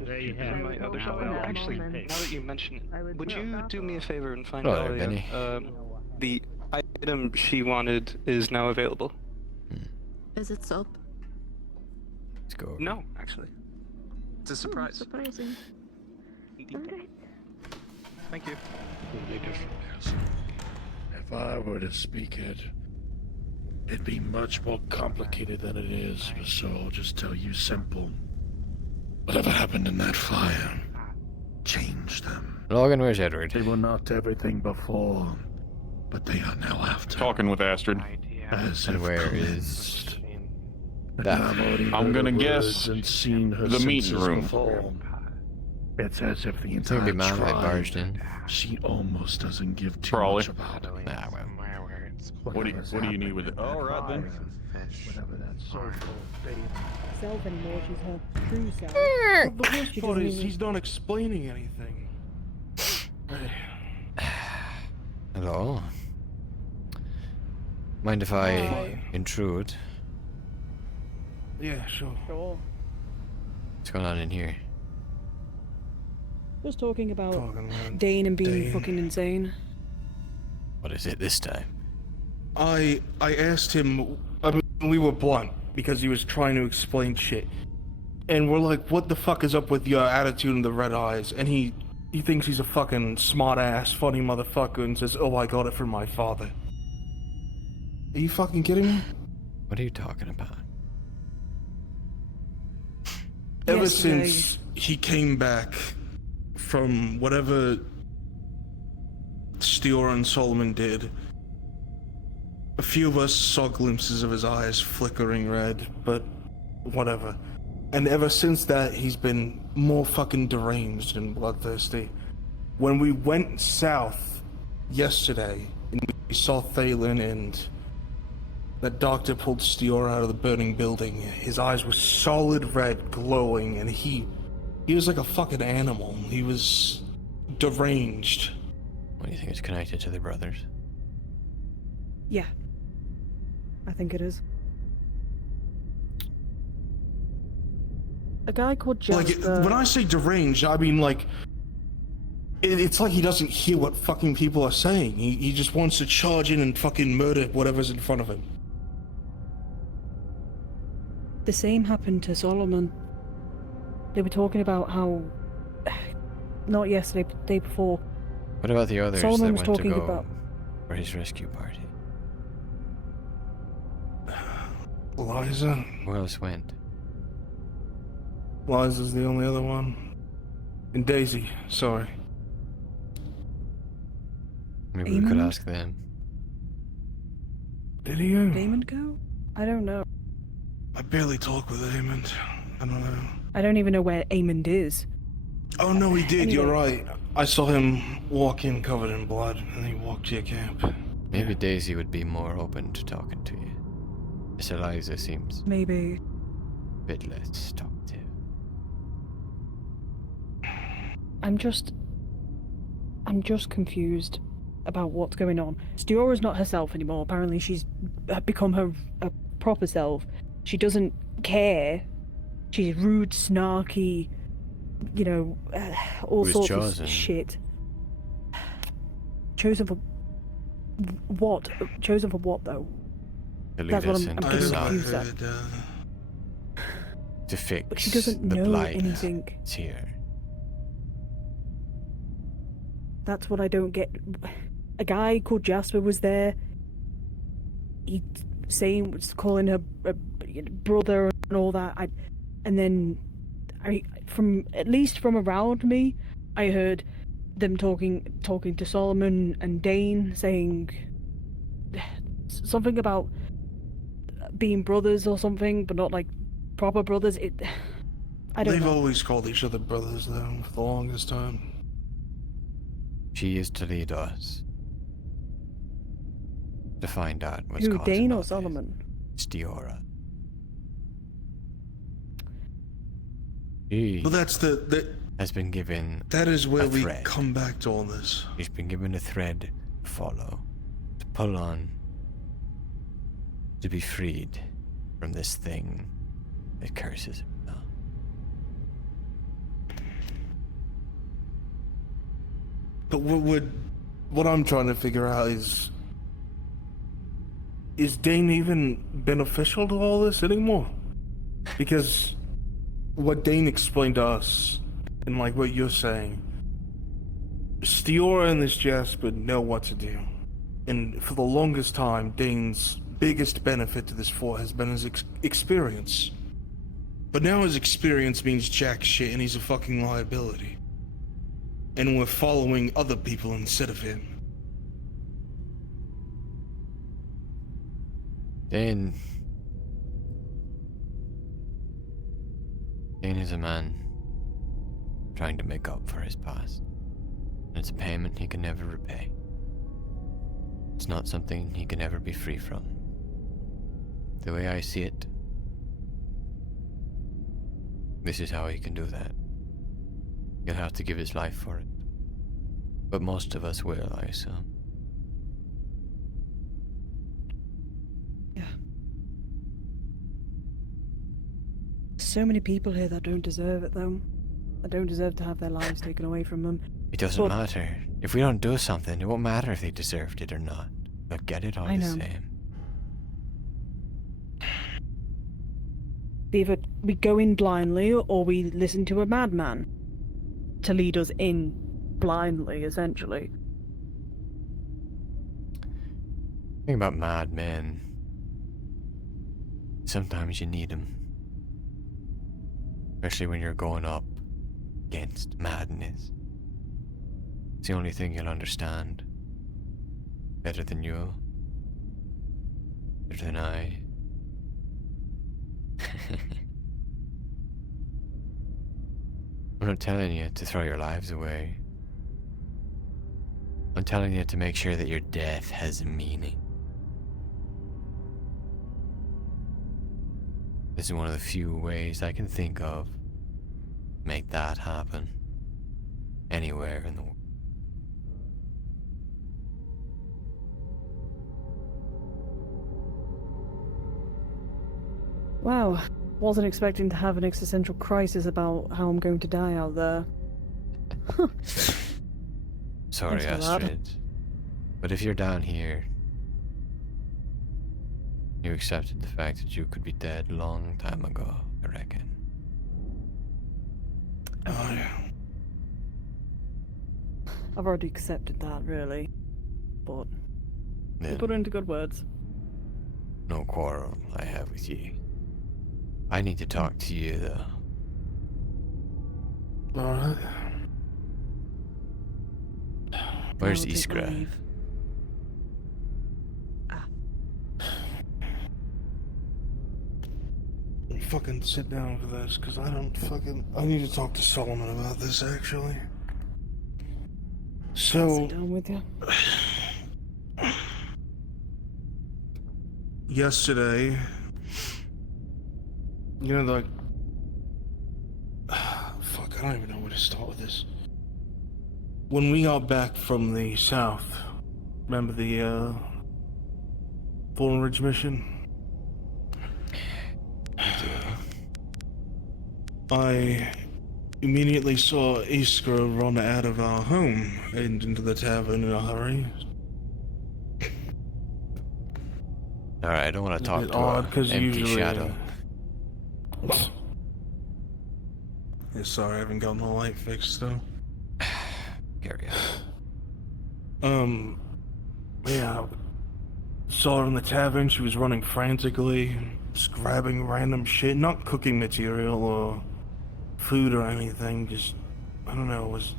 There you have my it. other shot. Actually, now that you mention it, would you do me a favor and find Hello out there, Benny. the item she wanted is now available? Is it soap? Let's go. No, actually. It's a surprise. Surprising. Okay. Thank you. If I were to speak it, it'd be much more complicated than it is, so I'll just tell you simple. Whatever happened in that fire changed them. Logan, where's Edward? They were not everything before, but they are now after. Talking with Astrid. As And if where cleansed. is But that? I've already I'm heard gonna her guess words and seen her the meeting senses room. before. It's as if the It's gonna be entire mad if I tribe, barged in. she almost doesn't give too Probably. much about it. Nah, well. What do you need with it? All right then. Whatever that soulful Self anymore, she's her true self. She doesn't even- He's not explaining anything. Hello? Mind if I intrude? Yeah, sure. What's going on in here? Just talking about Talking about Dane and being Dane. fucking insane. What is it this time? I asked him. I mean, we were blunt because he was trying to explain shit, and we're like, "What the fuck is up with your attitude and the red eyes?" And he thinks he's a fucking smart ass, funny motherfucker, and says, "Oh, I got it from my father." Are you fucking kidding me? What are you talking about? Ever Yesterday. since he came back from whatever Steora and Solomon did, a few of us saw glimpses of his eyes flickering red, but whatever. And ever since that, he's been more fucking deranged and bloodthirsty. When we went south yesterday, and we saw Thalen and that doctor pulled Steora out of the burning building, his eyes were solid red, glowing, and he was like a fucking animal. He was deranged. What do you think is connected to the brothers? Yeah. I think it is. A guy called Jasper. Like, when I say deranged, I mean like, it's like he doesn't hear what fucking people are saying. He just wants to charge in and fucking murder whatever's in front of him. The same happened to Solomon. They were talking about how, not yesterday, but the day before. What about the others Solomon that was went to talking go about- for his rescue party? Liza? Who else went? Liza's the only other one. And Daisy, sorry. Maybe we could ask them. Did he? Damon go? I don't know. I barely talk with Amond. I don't know. I don't even know where Amond is. Oh no, he did. Anyway. You're right. I saw him walk in covered in blood, and he walked to your camp. Maybe Daisy would be more open to talking to you. Miss Eliza seems Maybe. a bit less talkative. I'm just confused about what's going on. Stiora's not herself anymore. Apparently she's become her proper self. She doesn't care. She's rude, snarky, you know, all sorts chosen? of shit. Chosen for what? Chosen for what, though? To lead That's what us I'm into getting the confused at. to fix But she doesn't the know blight anything. that's here. That's what I don't get. A guy called Jasper was there. He was calling her brother and all that. And then from at least from around me, I heard them talking to Solomon and Dane, saying something about being brothers or something, but not like proper brothers. I don't They've know. always called each other brothers, though, for the longest time. She is to lead us to find out what's Who, causing Dane all or this. Solomon? Stiora. She Well, that's has been given that is where a we thread. come back to all this. She's been given a thread to follow, to pull on, to be freed from this thing that curses her now. But what I'm trying to figure out is Dane even beneficial to all this anymore? Because what Dane explained to us, and like what you're saying, Stiora and this Jasper know what to do. And for the longest time, Dane's biggest benefit to this fort has been his experience. But now his experience means jack shit and he's a fucking liability. And we're following other people instead of him. Dane is a man trying to make up for his past. And it's a payment he can never repay. It's not something he can ever be free from. The way I see it, this is how he can do that. He'll have to give his life for it. But most of us will, I assume. Yeah. So many people here that don't deserve it, though. That don't deserve to have their lives taken away from them. It doesn't matter. If we don't do something, it won't matter if they deserved it or not. They'll get it all I the know. same. Either we go in blindly or we listen to a madman to lead us in blindly, essentially. Think about madmen. Sometimes you need them. Especially when you're going up against madness. It's the only thing you'll understand. Better than you. Better than I. I'm not telling you to throw your lives away. I'm telling you to make sure that your death has meaning. This is one of the few ways I can think of to make that happen anywhere in the world. Wow, wasn't expecting to have an existential crisis about how I'm going to die out there. Sorry, Thanks for that. Astrid. But if you're down here, you accepted the fact that you could be dead a long time ago, I reckon. Oh, yeah. I've already accepted that, really. But you Then put it into good words. no quarrel I have with you. I need to talk to you, though. Alright. Where's I'll take my Iskra? leave. don't fucking sit down for this, because I need to talk to Solomon about this, actually. So... Sit down with you. Yesterday... You know, like... Fuck, I don't even know where to start with this. When we got back from the south, remember the, Fallen Ridge mission? I immediately saw Iskra run out of our home and into the tavern in a hurry. Alright, I don't want to talk to odd, an empty shadow. Yeah, sorry, I haven't gotten the light fixed though. Carry on. Yeah. Saw her in the tavern, she was running frantically, just grabbing random shit, not cooking material or food or anything, just, I don't know, it was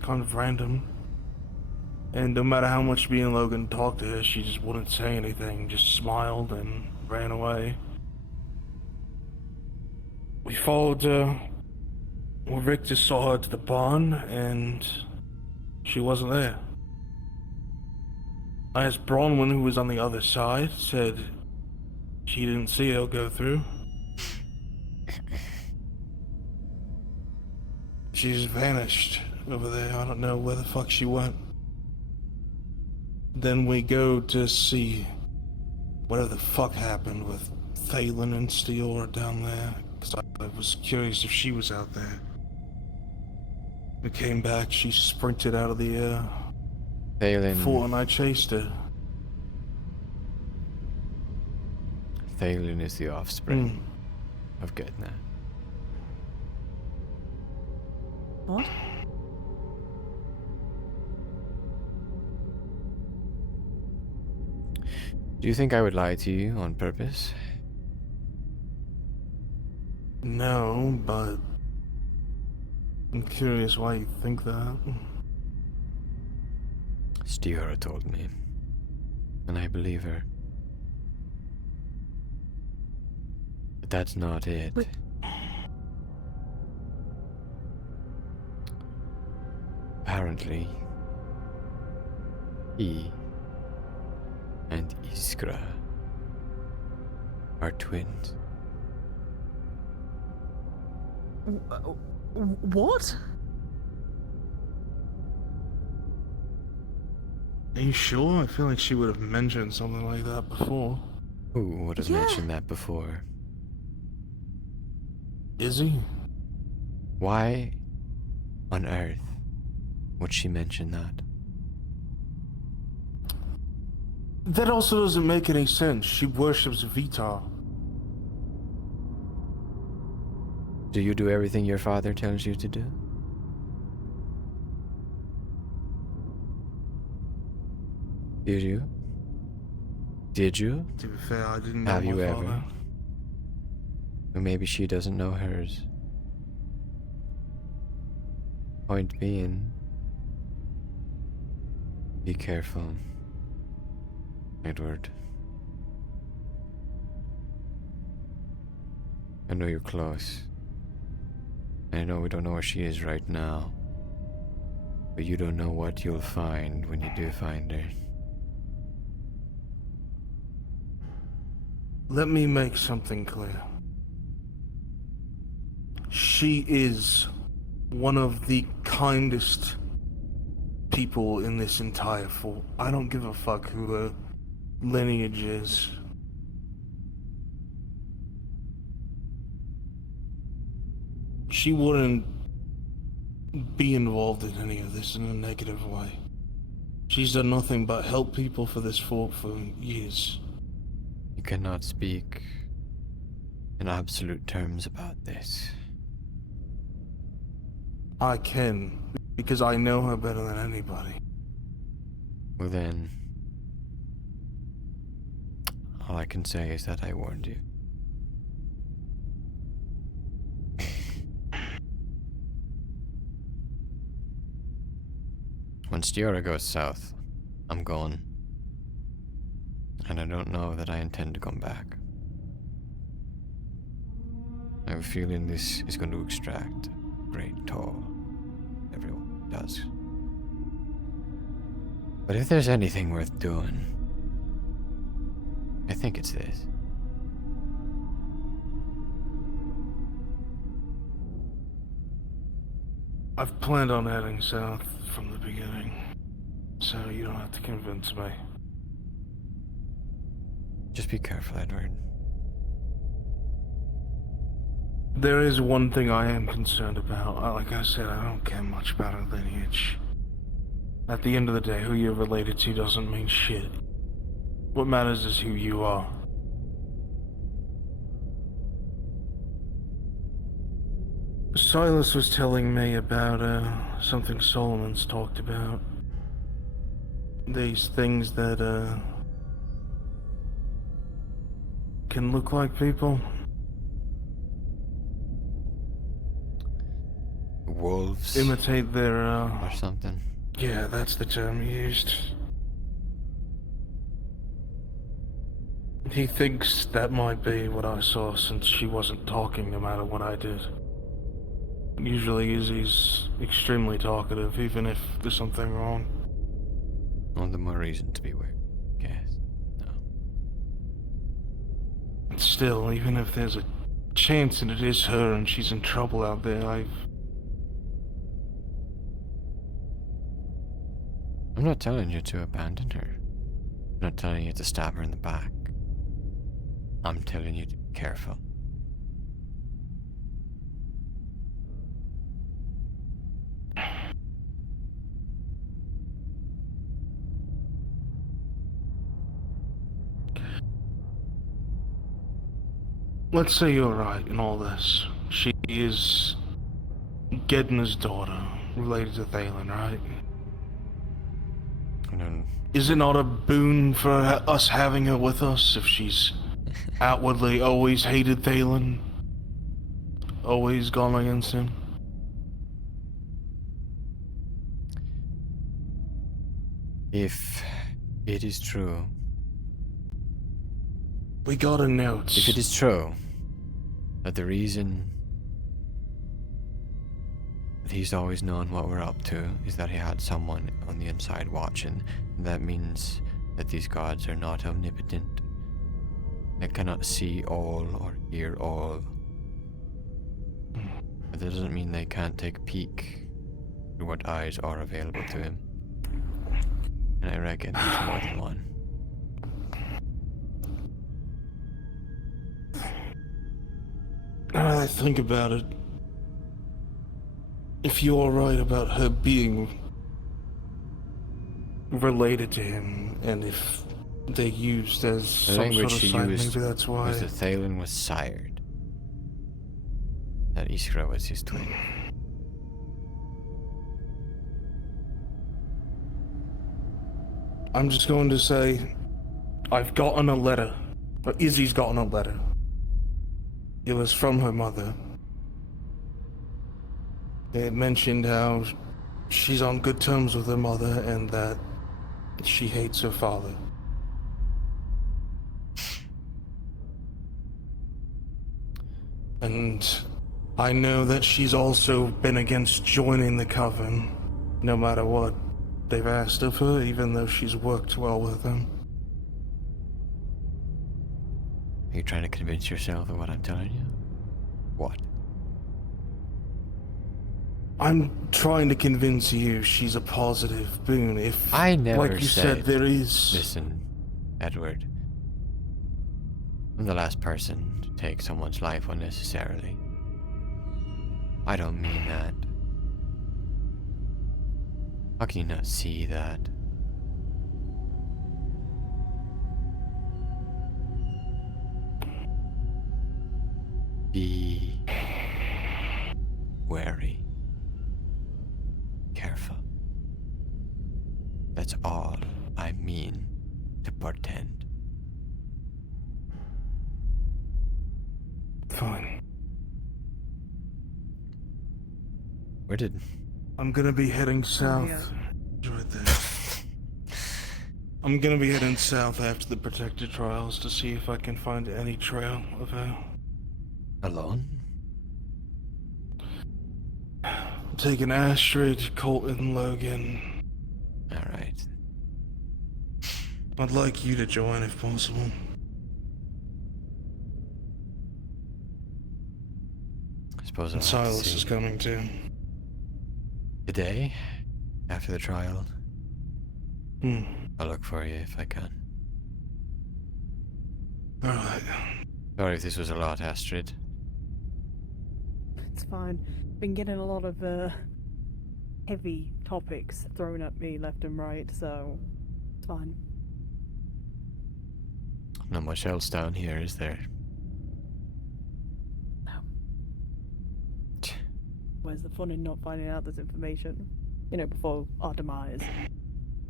kind of random. And no matter how much me and Logan talked to her, she just wouldn't say anything, just smiled and ran away. We followed her. Well, Rick just saw her to the barn, and she wasn't there. I asked Bronwyn, who was on the other side, said she didn't see her go through. She just vanished over there. I don't know where the fuck she went. Then we go to see whatever the fuck happened with Thalen and Steora down there, because I was curious if she was out there. We came back, she sprinted out of the fort and I chased her. Thalen is the offspring of Getna. What? Do you think I would lie to you on purpose? No, but I'm curious why you think that. Steora told me, and I believe her. But that's not it. Wait. Apparently, he and Iskra are twins. What? Are you sure? I feel like she would have mentioned something like that before. Who would have mentioned that before? Izzy? Why on earth would she mention that? That also doesn't make any sense. She worships Vitar. Do you do everything your father tells you to do? Did you? Did you? To be fair, I didn't know Have you my ever? father. Or maybe she doesn't know hers. Point being, be careful, Edward. I know you're close. I know we don't know where she is right now, but you don't know what you'll find when you do find her. Let me make something clear. She is one of the kindest people in this entire fort. I don't give a fuck who her lineage is. She wouldn't be involved in any of this in a negative way. She's done nothing but help people for this fort for years. You cannot speak in absolute terms about this. I can, because I know her better than anybody. Well then, all I can say is that I warned you. When Steora goes south, I'm gone. And I don't know that I intend to come back. have a feeling this is going to extract a great toll. Everyone does. But if there's anything worth doing, I think it's this. I've planned on heading south from the beginning, so you don't have to convince me. Just be careful, Edward. There is one thing I am concerned about. Like I said, I don't care much about her lineage. At the end of the day, who you're related to doesn't mean shit. What matters is who you are. Silas was telling me about something Solomon's talked about. These things that can look like people. Wolves? Imitate their or something. Yeah, that's the term he used. He thinks that might be what I saw, since she wasn't talking no matter what I did. Usually Izzy's extremely talkative, even if there's something wrong. All the more reason to be aware, I guess. No. Still, even if there's a chance that it is her and she's in trouble out there, I'm not telling you to abandon her. I'm not telling you to stab her in the back. I'm telling you to be careful. Let's say you're right in all this. She is Gedna's daughter, related to Thalen, right? Is it not a boon for us having her with us if she's outwardly always hated Thalen? Always gone against him? If it is true... We got a note. If it is true that the reason that he's always known what we're up to is that he had someone on the inside watching, that means that these gods are not omnipotent. They cannot see all or hear all. But that doesn't mean they can't take a peek through what eyes are available to him. And I reckon there's more than one. Now that I think about it, if you're right about her being related to him, and if they used as The some language sort of she sign, used maybe that's why. was that Thalen was sired. That Iskra was his twin. I'm just going to say, I've gotten a letter, or Izzy's gotten a letter. It was from her mother. It mentioned how she's on good terms with her mother and that she hates her father. And I know that she's also been against joining the Coven, no matter what they've asked of her, even though she's worked well with them. Are you trying to convince yourself of what I'm telling you? What? I'm trying to convince you she's a positive boon. If I never like you said, there is... Listen, Edward. I'm the last person to take someone's life unnecessarily. I don't mean that. How can you not see that? Be wary. Careful. That's all I mean to portend. Fine. Where did... I'm gonna be heading south. Right there. I'm gonna be heading south after the protected trials to see if I can find any trail of her. Alone? taking Astrid, Colton, Logan. Alright. I'd like you to join if possible. I suppose And I'll have to Silas see. is coming too. Today, after the trial, Hmm. I'll look for you if I can. Alright. Sorry if this was a lot, Astrid. It's fine. Been getting a lot of heavy topics thrown at me left and right, so it's fine. Not much else down here, is there? Where's the fun in not finding out this information? You know, before our demise.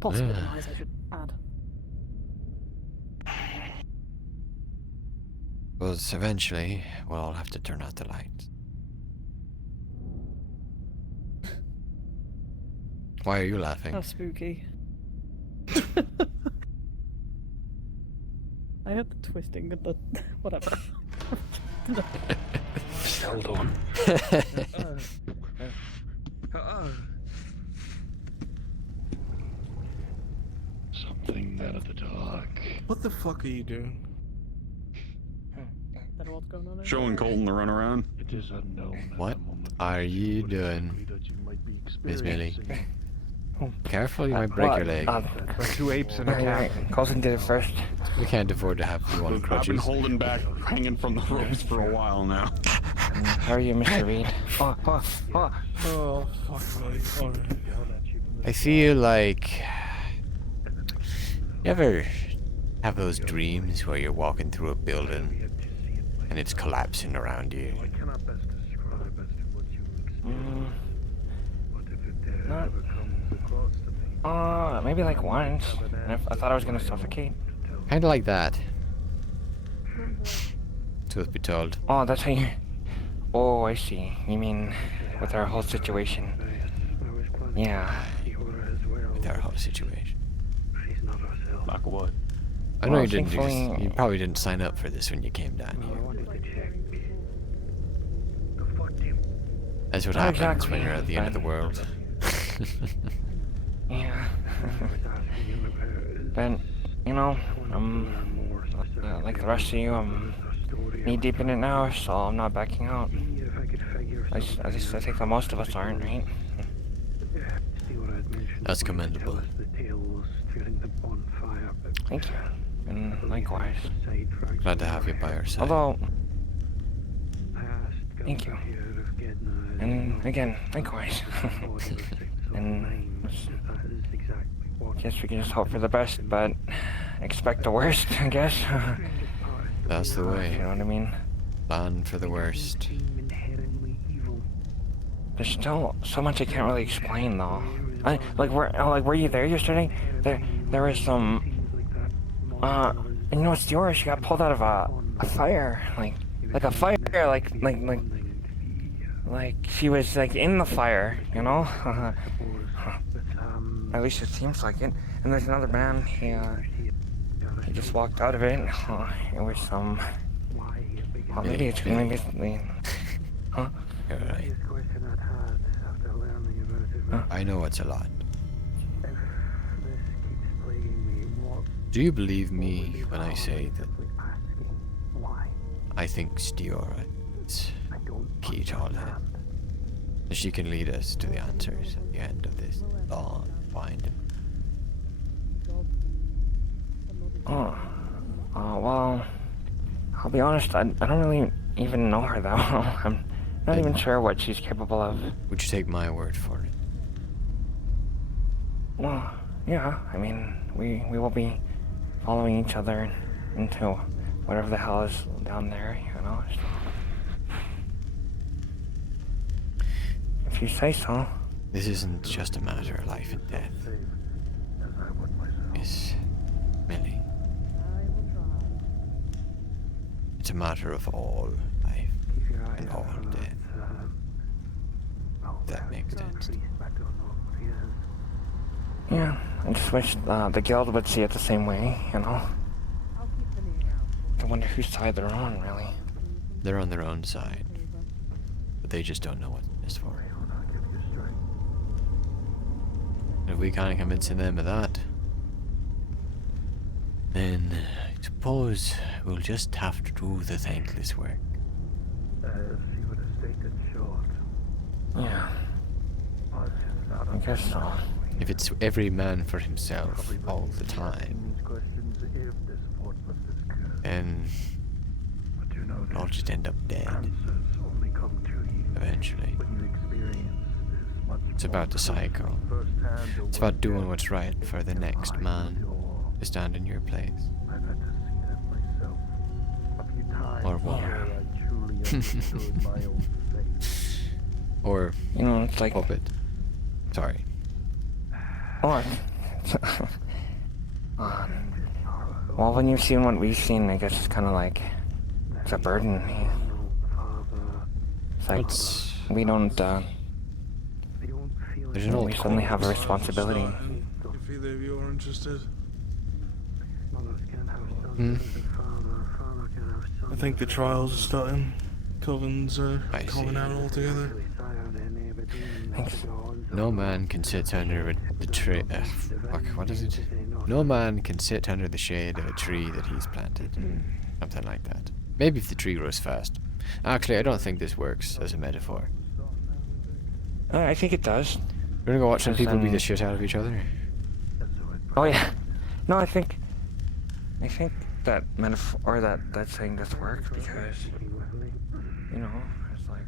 Possible demise, I should add. Well, eventually, we'll all have to turn out the lights. Why are you laughing? How spooky. I heard the twisting and the whatever. Hold on. Something out of the dark. What the fuck are you doing? That what's going on? Showing Colton the runaround. It is unknown. What are you doing, Miss Millie? Careful, you might break your leg. Two apes and a cat. Colton did it first. We can't afford to have you on I've been crutches. holding back, hanging from the ropes for a while now. How are you, Mr. Reed? Oh, fuck me. Alright. I feel like... You ever have those dreams where you're walking through a building and it's collapsing around you? I cannot best describe as to what you experience. But if it ever comes across to me, Maybe like once. And I thought I was gonna suffocate. Kinda like that. Truth be told. Oh, that's how you... Oh, I see. You mean with our whole situation? Yeah. With our whole situation. she's not herself. Like what? I know Well, you didn't. thankfully- You probably didn't sign up for this when you came down I here. wanted to check. The fuck him. That's what Not happens exactly, when you're at the end of the but- world. Yeah. But, you know, like the rest of you, I'm knee deep in it now, so I'm not backing out. At least I think that most of us aren't, right? That's commendable. Thank you. And likewise. Glad to have you by our side. Although, thank you. And again, likewise. And guess we can just hope for the best, but expect the worst, I guess. That's the way. You know what I mean? Plan for the worst. There's still so much I can't really explain, though. Were you there yesterday? There was some. You know, it's yours. She got pulled out of a fire, like a fire, like she was like in the fire, you know. At least it seems like it. And there's another man. He just walked out of it. It was some. Oh, maybe it's huh? You're right. I know it's a lot. Do you believe me when I say that I think Stiora is key to all that? That she can lead us to the answers at the end of this long finding. Well, I'll be honest, I don't really even know her, though. I'm not even sure what she's capable of. Would you take my word for it? Well, yeah, I mean, we will be following each other into whatever the hell is down there, you know? If you say so. This isn't just a matter of life and death. Miss Millie. It's a matter of all life and all death. If that makes sense. Yeah, I just wish the guild would see it the same way, you know? I wonder whose side they're on, really. They're on their own side. But they just don't know what it's for. If we can't convince them of that, then I suppose we'll just have to do the thankless work. She would have stated short. Yeah. I guess so. If it's every man for himself all the time, then we'll all just end up dead. Eventually. It's about the cycle. It's about doing what's right for the next man to stand in your place. Or woman. Or, you know, it's like puppet. Sorry. Or, well, when you've seen what we've seen, I guess it's kind of like it's a burden. It's like we don't. We suddenly have a responsibility. If either of you are interested. I think the trials are starting. Coven's calling out altogether. No man can sit under the tree. What is it? No man can sit under the shade of a tree that he's planted. Something like that. Maybe if the tree grows fast. Actually, I don't think this works as a metaphor. I think it does. We're gonna go watch some people beat the shit out of each other. Oh yeah. No, I think that metaphor or that saying does work because you know it's like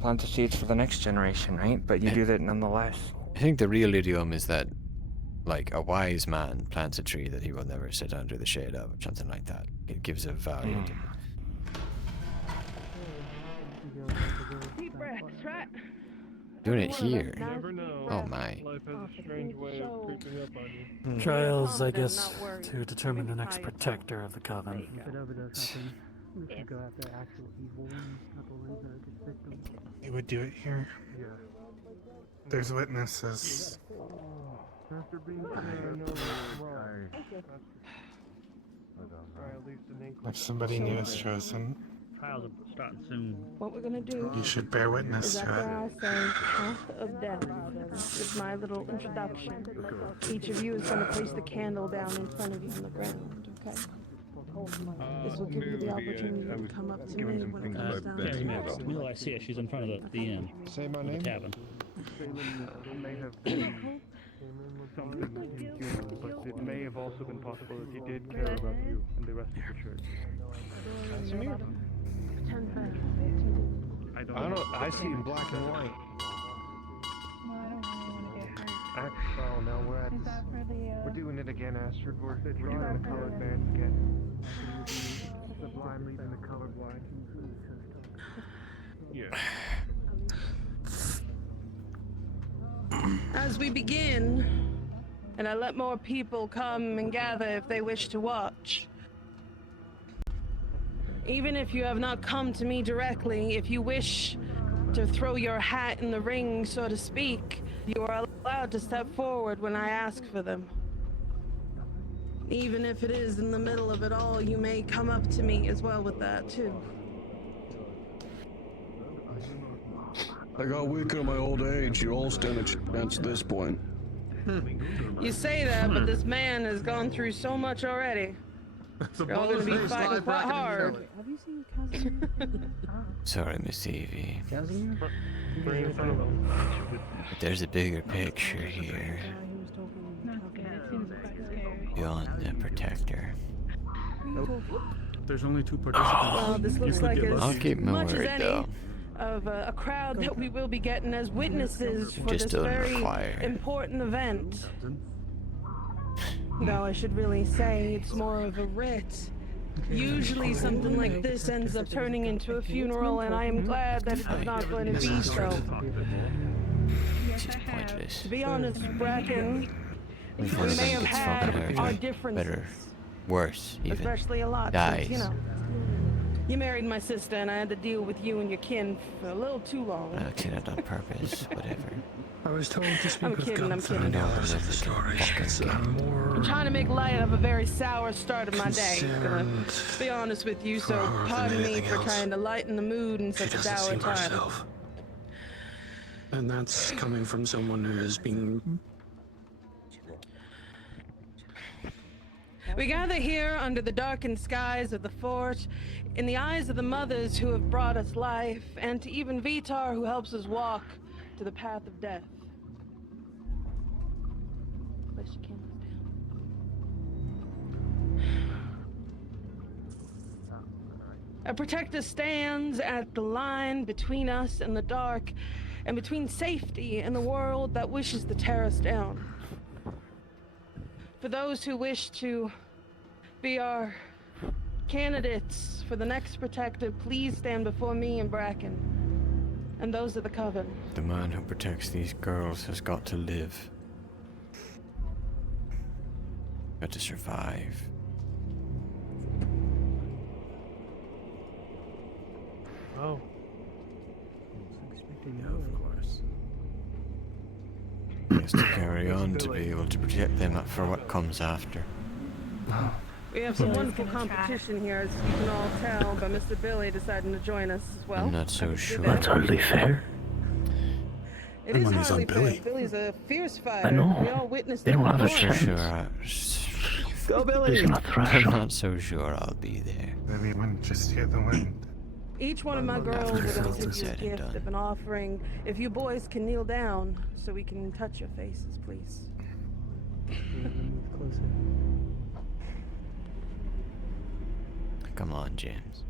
plant the seeds for the next generation, right? But you do that nonetheless. I think the real idiom is that, like, a wise man plants a tree that he will never sit under the shade of, or something like that. It gives a value to it. Deep breaths, right? Doing it here. Oh my. Trials, I guess, to determine the next protector of the coven. You would do it here. There's witnesses. If somebody new is chosen, Trials are starting soon. What we're gonna do? you should bear witness is to after it. I say path of death is my little introduction. Each of you is gonna place the candle down in front of you on the ground. Okay. This will give you the opportunity to come up to me when it comes down to it. Camille, I see her. She's in front of the inn. Say my name. The tavern. May have been something inhuman, but it may have also been possible that he did care about you and the rest of the church. I don't. I see in black and white. Oh no, we're doing it again, Astrid. We're doing the colored bands again. The blind leading the colorblind. Yeah. As we begin, and I let more people come and gather if they wish to watch. Even if you have not come to me directly, if you wish to throw your hat in the ring, so to speak, you are allowed to step forward when I ask for them. Even if it is in the middle of it all, you may come up to me as well with that, too. I got weak in my old age. You all stand a chance at this point. You say that, but this man has gone through so much already. You're all gonna be fighting quite hard. Have you seen Casimir? Sorry, Miss Evie. But there's a bigger picture here. Beyond the protector. There's only 2 participants. Well, this looks like I'll as keep my much as word, any though. of a crowd that we will be getting as witnesses for Just this don't very require. important event. Though I should really say it's more of a rite. Usually something like this ends up turning into a funeral, and I am glad that it's not going to be so. This is pointless. To be honest, Bracken, we One of may them have gets fucking had hurt. our differences, Better. Worse, even. especially a lot Dies. since, you know, you married my sister, and I had to deal with you and your kin for a little too long. Actually, not on purpose. Whatever. I was told to speak I'm with kidding, I'm Gunther kidding. and others of the story. I'm I'm trying to make light of a very sour start of my day. Gonna concerned be honest with you, for so her than pardon me anything for else. trying to lighten the mood in She such a doesn't dour seem time. herself. And that's coming from someone who has been... We gather here under the darkened skies of the fort, in the eyes of the mothers who have brought us life, and to even Vitar who helps us walk to the path of death. Place your candles down. A protector stands at the line between us and the dark, and between safety and the world that wishes to tear us down. For those who wish to be our candidates for the next protector, please stand before me and Bracken, and those of the Coven. The man who protects these girls has got to live. Got to survive. Oh. Yeah, of course. He has to carry on to be able to protect them for what comes after. We have some wonderful competition here, as you can all tell by Mr. Billy deciding to join us as well. I'm not so sure. That's hardly fair. It is hardly fair. Billy's a fierce fighter. I know. We all witnessed They it don't have a before. chance. Go, Billy! He's gonna thrash I'm them. not so sure I'll be there. Maybe we wouldn't just hear the wind. Each one of my girls are going to Said give you a and gift done. of an offering. If you boys can kneel down so we can touch your faces, please. Move closer. Come on, James.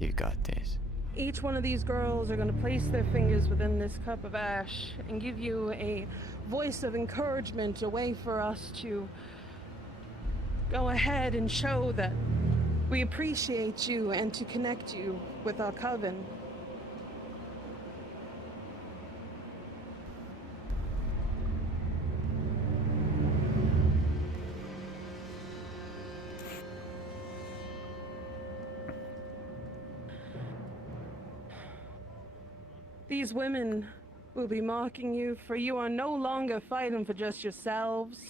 You got this. Each one of these girls are going to place their fingers within this cup of ash and give you a voice of encouragement, a way for us to go ahead and show that we appreciate you and to connect you with our coven. These women will be mocking you, for you are no longer fighting for just yourselves,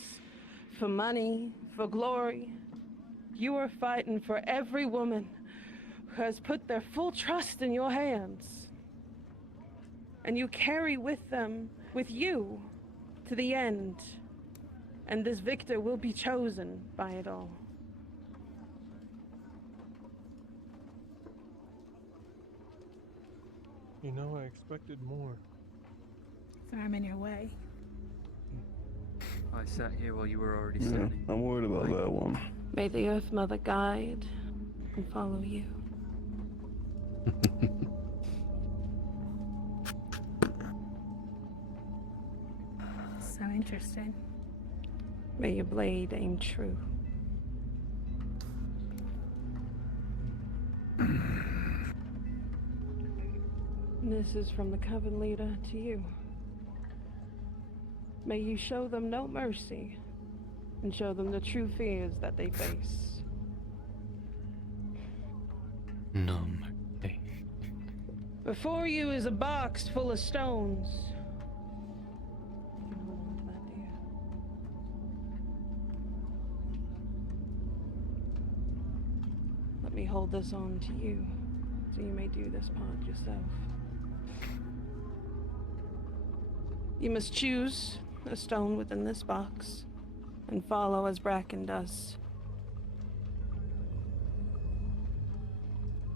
for money, for glory. You are fighting for every woman who has put their full trust in your hands. And you carry with you, to the end. And this victor will be chosen by it all. You know, I expected more. Sorry, I'm in your way. I sat here while you were already Yeah, standing. I'm worried about that one. May the Earth Mother guide and follow you. So interesting. May your blade aim true. This is from the Coven leader to you. May you show them no mercy and show them the true fears that they face. No mercy. Before you is a box full of stones. Let me hold this on to you, so you may do this part yourself. You must choose a stone within this box and follow as Bracken does.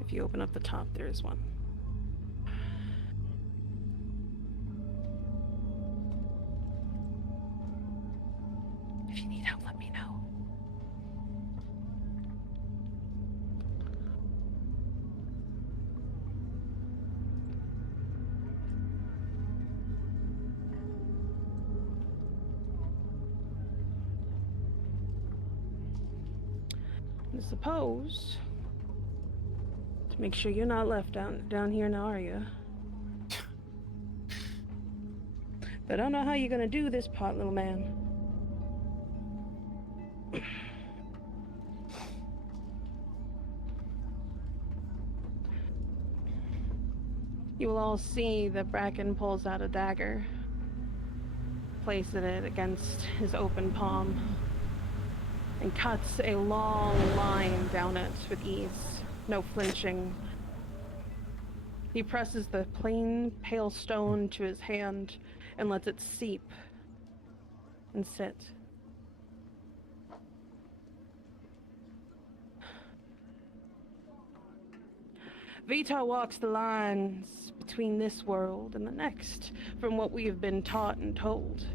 If you open up the top, there is one. If you need help, let me know. I suppose, to make sure you're not left down here now, are you? But I don't know how you're gonna do this part, little man. You will all see that Bracken pulls out a dagger, places it against his open palm, and cuts a long line down it with ease, no flinching. He presses the plain, pale stone to his hand and lets it seep and sit. Vitar walks the lines between this world and the next, from what we have been taught and told.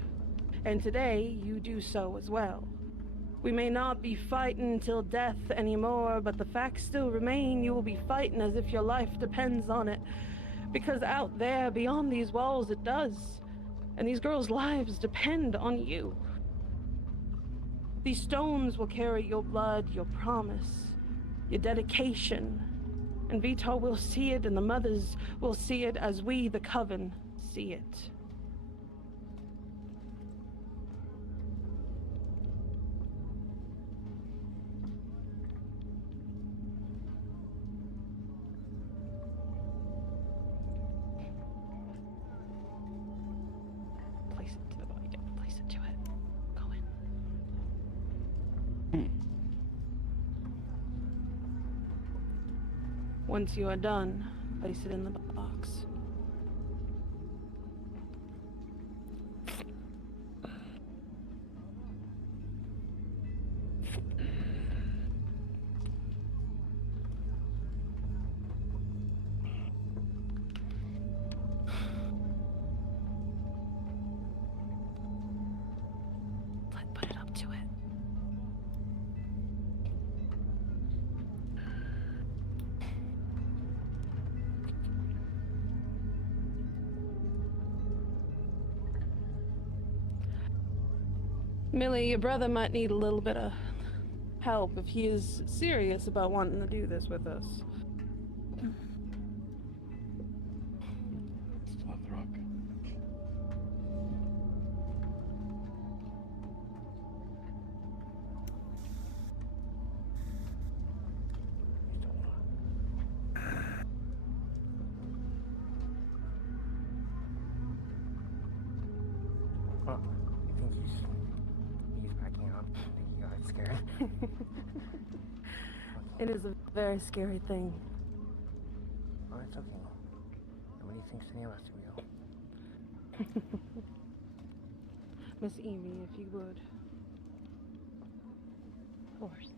And today, you do so as well. We may not be fighting till death anymore, but the facts still remain. You will be fighting as if your life depends on it. Because out there, beyond these walls, it does. And these girls' lives depend on you. These stones will carry your blood, your promise, your dedication. And Vitar will see it, and the mothers will see it as we, the Coven, see it. Place it to the body. Yeah, place it to it. Go in. Once you are done, place it in the box. Put it up to it. Millie, your brother might need a little bit of help if he is serious about wanting to do this with us. Well, I think he's backing up. I think he got scared. It is a very scary thing. Oh, it's okay. Nobody thinks any of us are real. Miss Evie, if you would. Of course.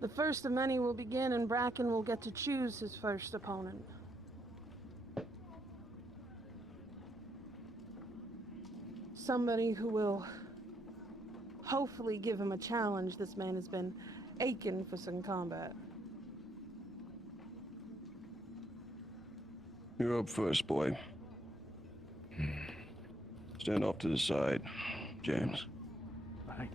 The first of many will begin, and Bracken will get to choose his first opponent. Somebody who will hopefully give him a challenge. This man has been aching for some combat. You're up first, boy. Stand off to the side, James. Right.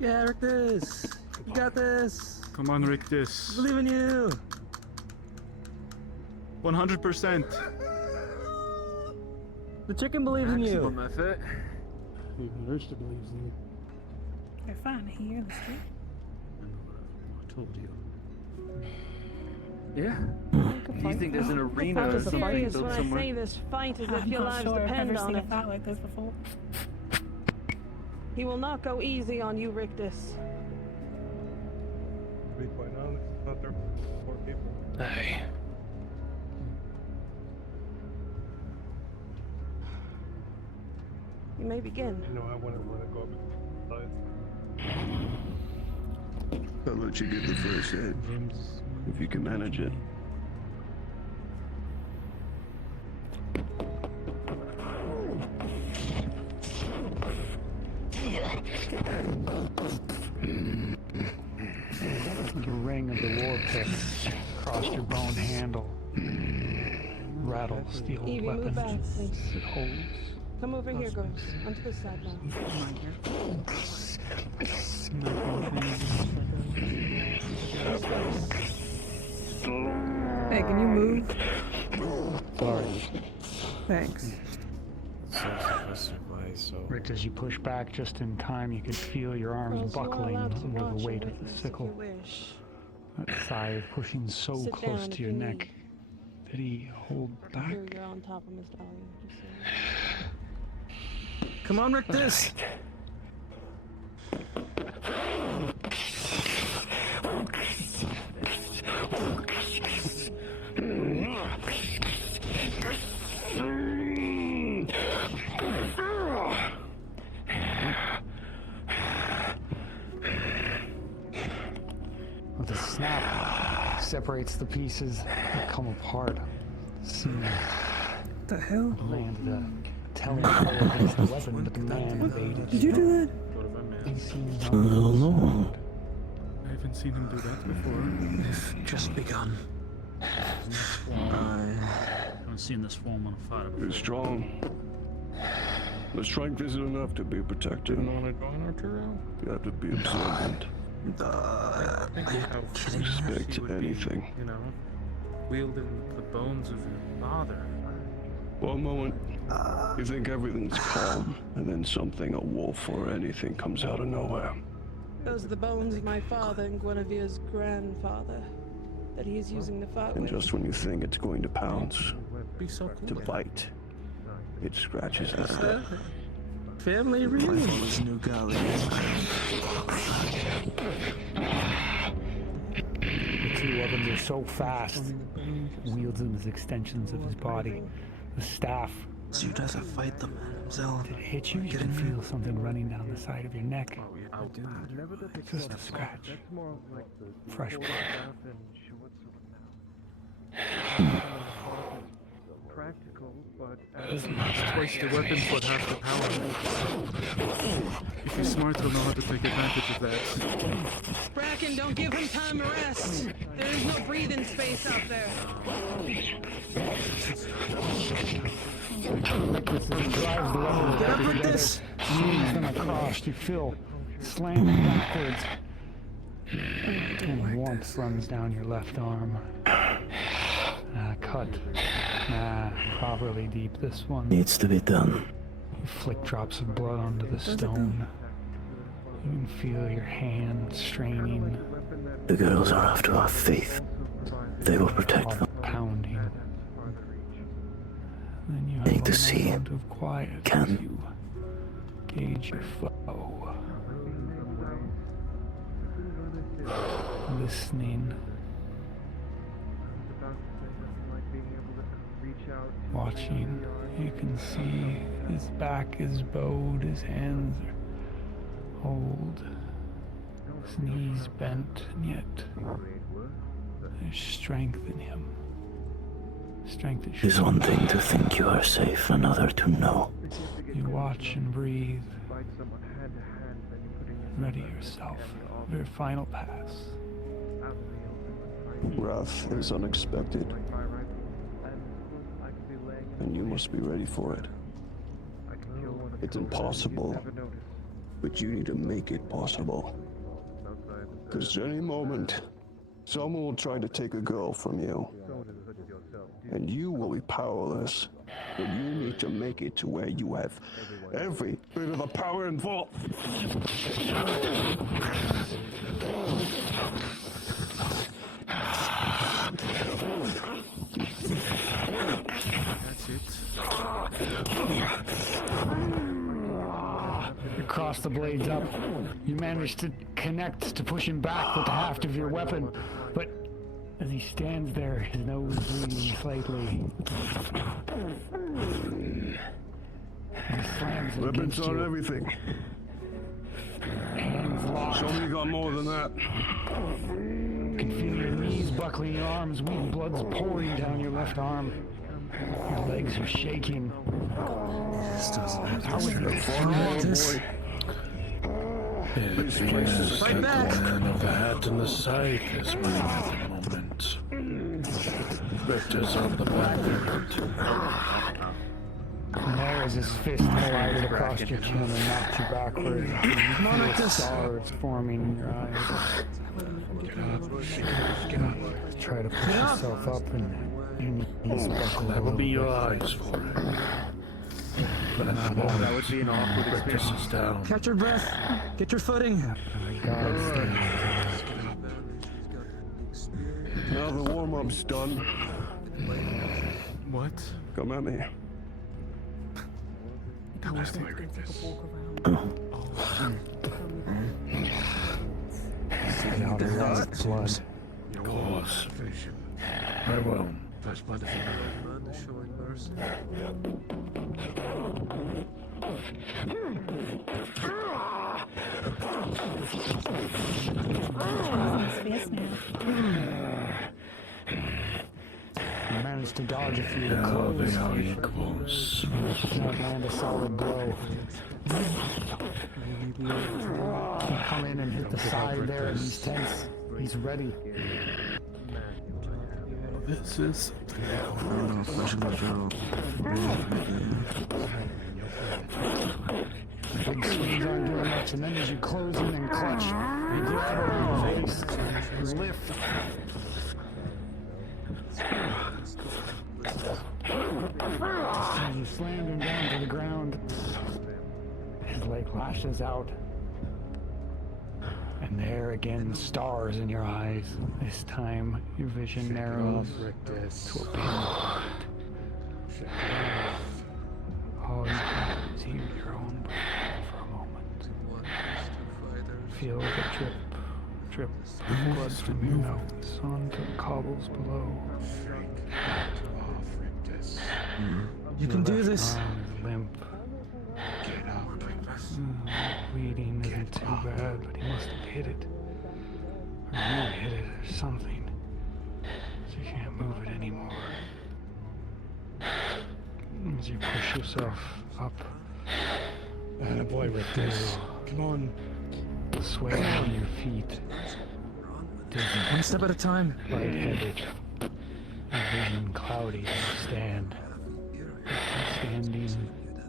Yeah, Rictus! You got this! Come on, Rictus. Believe in you! 100%. The chicken believes in you! Maximum effort. Even Rooster believes in you. They're fine here in the street. I told you. Yeah. Do you think there's an arena or something Serious built when I somewhere? say this fight as if I'm your not lives sure I've depend ever on seen it. a fight like this before. He will not go easy on you, Rictus. To be quite honest, it's not their poor people. Aye. You may begin. You know, I wouldn't want to go up sides. I'll let you get the first hit, if you can manage it. The ring of the war pick across your bone handle rattles the old Evie, weapon. move back, please. It holds. Come over here, girls. Onto this side now. Hey, can you move? Sorry. Thanks. Rick, as you push back just in time, you can feel your arms Girls, you are buckling allowed to under watch the weight and of the witness if sickle. you wish. That thigh pushing so Sit close down to if your you neck. need. Did he hold back? Here, you're on top of Miss Dahlia. Just so Come on, Rictus! separates the pieces that come apart. Scene. What the hell? Landed a telling blow against the weapon, but the man evaded. Did you do that? I don't know. I haven't seen him do that before. We've just begun. I haven't seen this form on a fighter before. You're strong. The strength isn't enough to be protected. You have to be observant. Expect anything. You know, wielding the bones of your father. One moment, you think everything's calm, and then something, a wolf or anything, comes out of nowhere. Those are the bones of my father and Guinevere's grandfather that he's using to fight And with. just when you think it's going to pounce, to bite, it scratches at it. Family reunion. New galley. The two of them are so fast. Wields them as extensions of his body. The staff. So you'd have to fight them himself. Did it hit you? You can feel something running down the side of your neck. Just a scratch. Fresh blood. Practical, but Twice the weapons, but half the power. If he's smart, he'll know how to take advantage of that. Bracken, don't give him time to rest. There is no breathing space out there. Get up with this! Knees them across, you feel slamming backwards. And warmth runs down your left arm. Cut. Properly deep, this one. Needs to be done. You flick drops of blood onto the stone. You can feel your hand straining. The girls are after our faith. They will protect them. Pounding. Then you Need have to a see. moment of quiet as you gauge your foe. Listening. Watching. You can see his back is bowed, his hands are old, his knees bent, and yet there's strength in him. Strength that It is one thing to think you are safe, another to know. You watch and breathe. Ready yourself for your final pass. Wrath is unexpected, and you must be ready for it. It's impossible, but you need to make it possible. Because any moment, someone will try to take a girl from you, and you will be powerless. But you need to make it to where you have every bit of the power involved. That's it. You cross the blades up. You manage to connect to push him back with the haft of your weapon, but as he stands there, his nose bleeding slightly. He slams it Weapons against on you. everything. Hands locked. Somebody got more than that. You can feel your knees buckling, your arms weak, blood's pouring down your left arm. Your legs are shaking. How is this? This place is a man of a hat in the sight is mine at the moment. Victor's on the battlefield. And there is his fist collided across your chin and knocked you backward. You feel stars forming in your eyes. Try to push yourself up and your knees buckle. That will be your eyes for it. But at the moment, That would be an awkward Victor's experience. is down. Catch your breath. Get your footing. Now the warm-up's done. What? Come at me. That was the Get out of that blood. Of course. I will. Flesh blood is man is showing mercy. managed to dodge a few Now close. they are equals. Can't land a solid blow. He come in and hit the side there, and he's tense. He's ready. This is Big swings aren't doing much, and then as you close in and clutch, you grab around the face, you lift. And you slam him down to the ground. His leg lashes out. And there again, stars in your eyes. This time, your vision narrows to a pinpoint. All you can do is hear your own breath for a moment. Feel the drip of blood from your nose onto the cobbles below. You can do this. Limp. Bleeding isn't too bad, but he must have hit it. Or you hit it or something. So you can't move it anymore. As you push yourself up. Attaboy, Rictus. Come on. Sway on your feet. One step at a time. Lightheaded. Your vision cloudy as you stand. Standing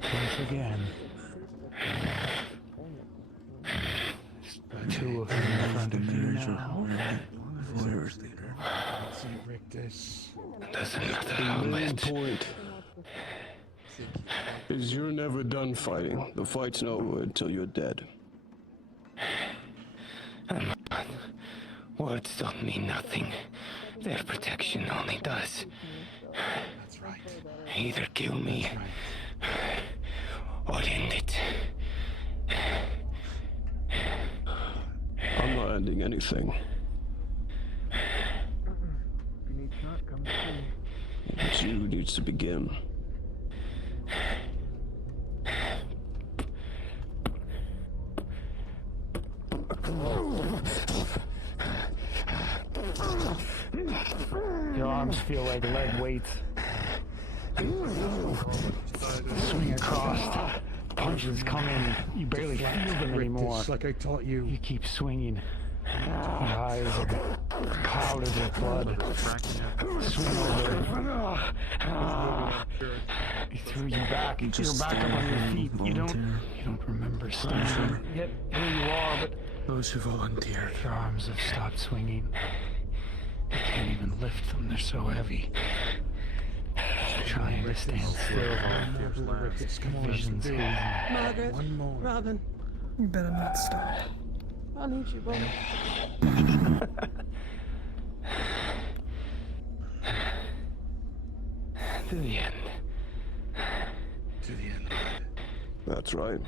once again. Two of them in front of you now. Rictus. Doesn't matter how much. The point is you're never done fighting. The fight's not over until you're dead. Words don't mean nothing. Their protection only does. That's right. Either kill me or end it. I'm not ending anything. But you needs to begin. Your arms feel like lead weights. Swing across. Punches come in. You barely feel them anymore. Like I taught you. You keep swinging. Your eyes are clouded with blood. Swing over. He threw you back. You're back up on your feet. You don't remember standing. Yet here you are, but those who volunteered. Your arms have stopped swinging. You can't even lift them. They're so heavy. Trying to stand still. Visions hazy. Margaret, Robin, You better not stop. I need you both. To the end. To the end. That's right.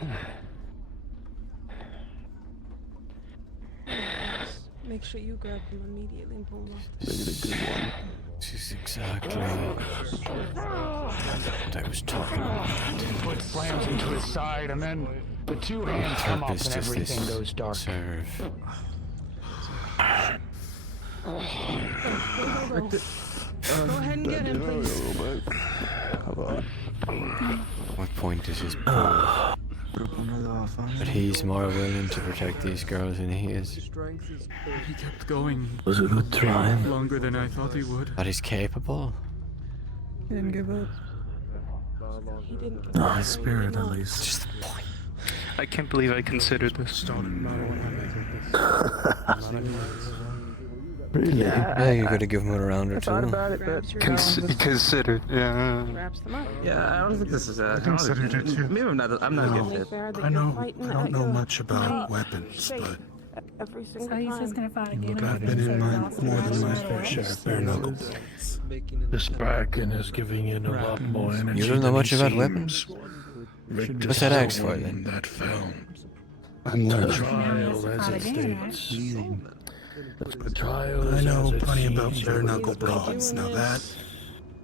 Make sure you grab them immediately and pull them off. Make it a good one. This is exactly what I was talking about. Foot slams into his side, and then the two hands come up, and everything goes dark. Serve. Go ahead and get him, please. What point is his pull? But he's more willing to protect these girls than he is. He kept going. Was a good try. Longer than I thought he would. But he's capable. He didn't give up. He didn't give No, up. his spirit at least. Just the point. I can't believe I considered this. Really? Yeah, you gotta give him a round or I two. thought about it, but Considered, yeah. Wraps them up. yeah, I don't think this is a. considered it too. Maybe I'm not Only gifted. fair that I you're know. fighting I don't at know your much about height, weapons, shape, but every single So he's just time. gonna fight again. I've been in more than my fair share of bare knuckle blades. This Bracken is giving in a lot more energy. You don't know than much he about seems. weapons? Rictus What's that is axe the for, one then? That fell. I'm The not. trial, as it states. The trial. I know as it plenty about seems, bare it knuckle will blades. Now that,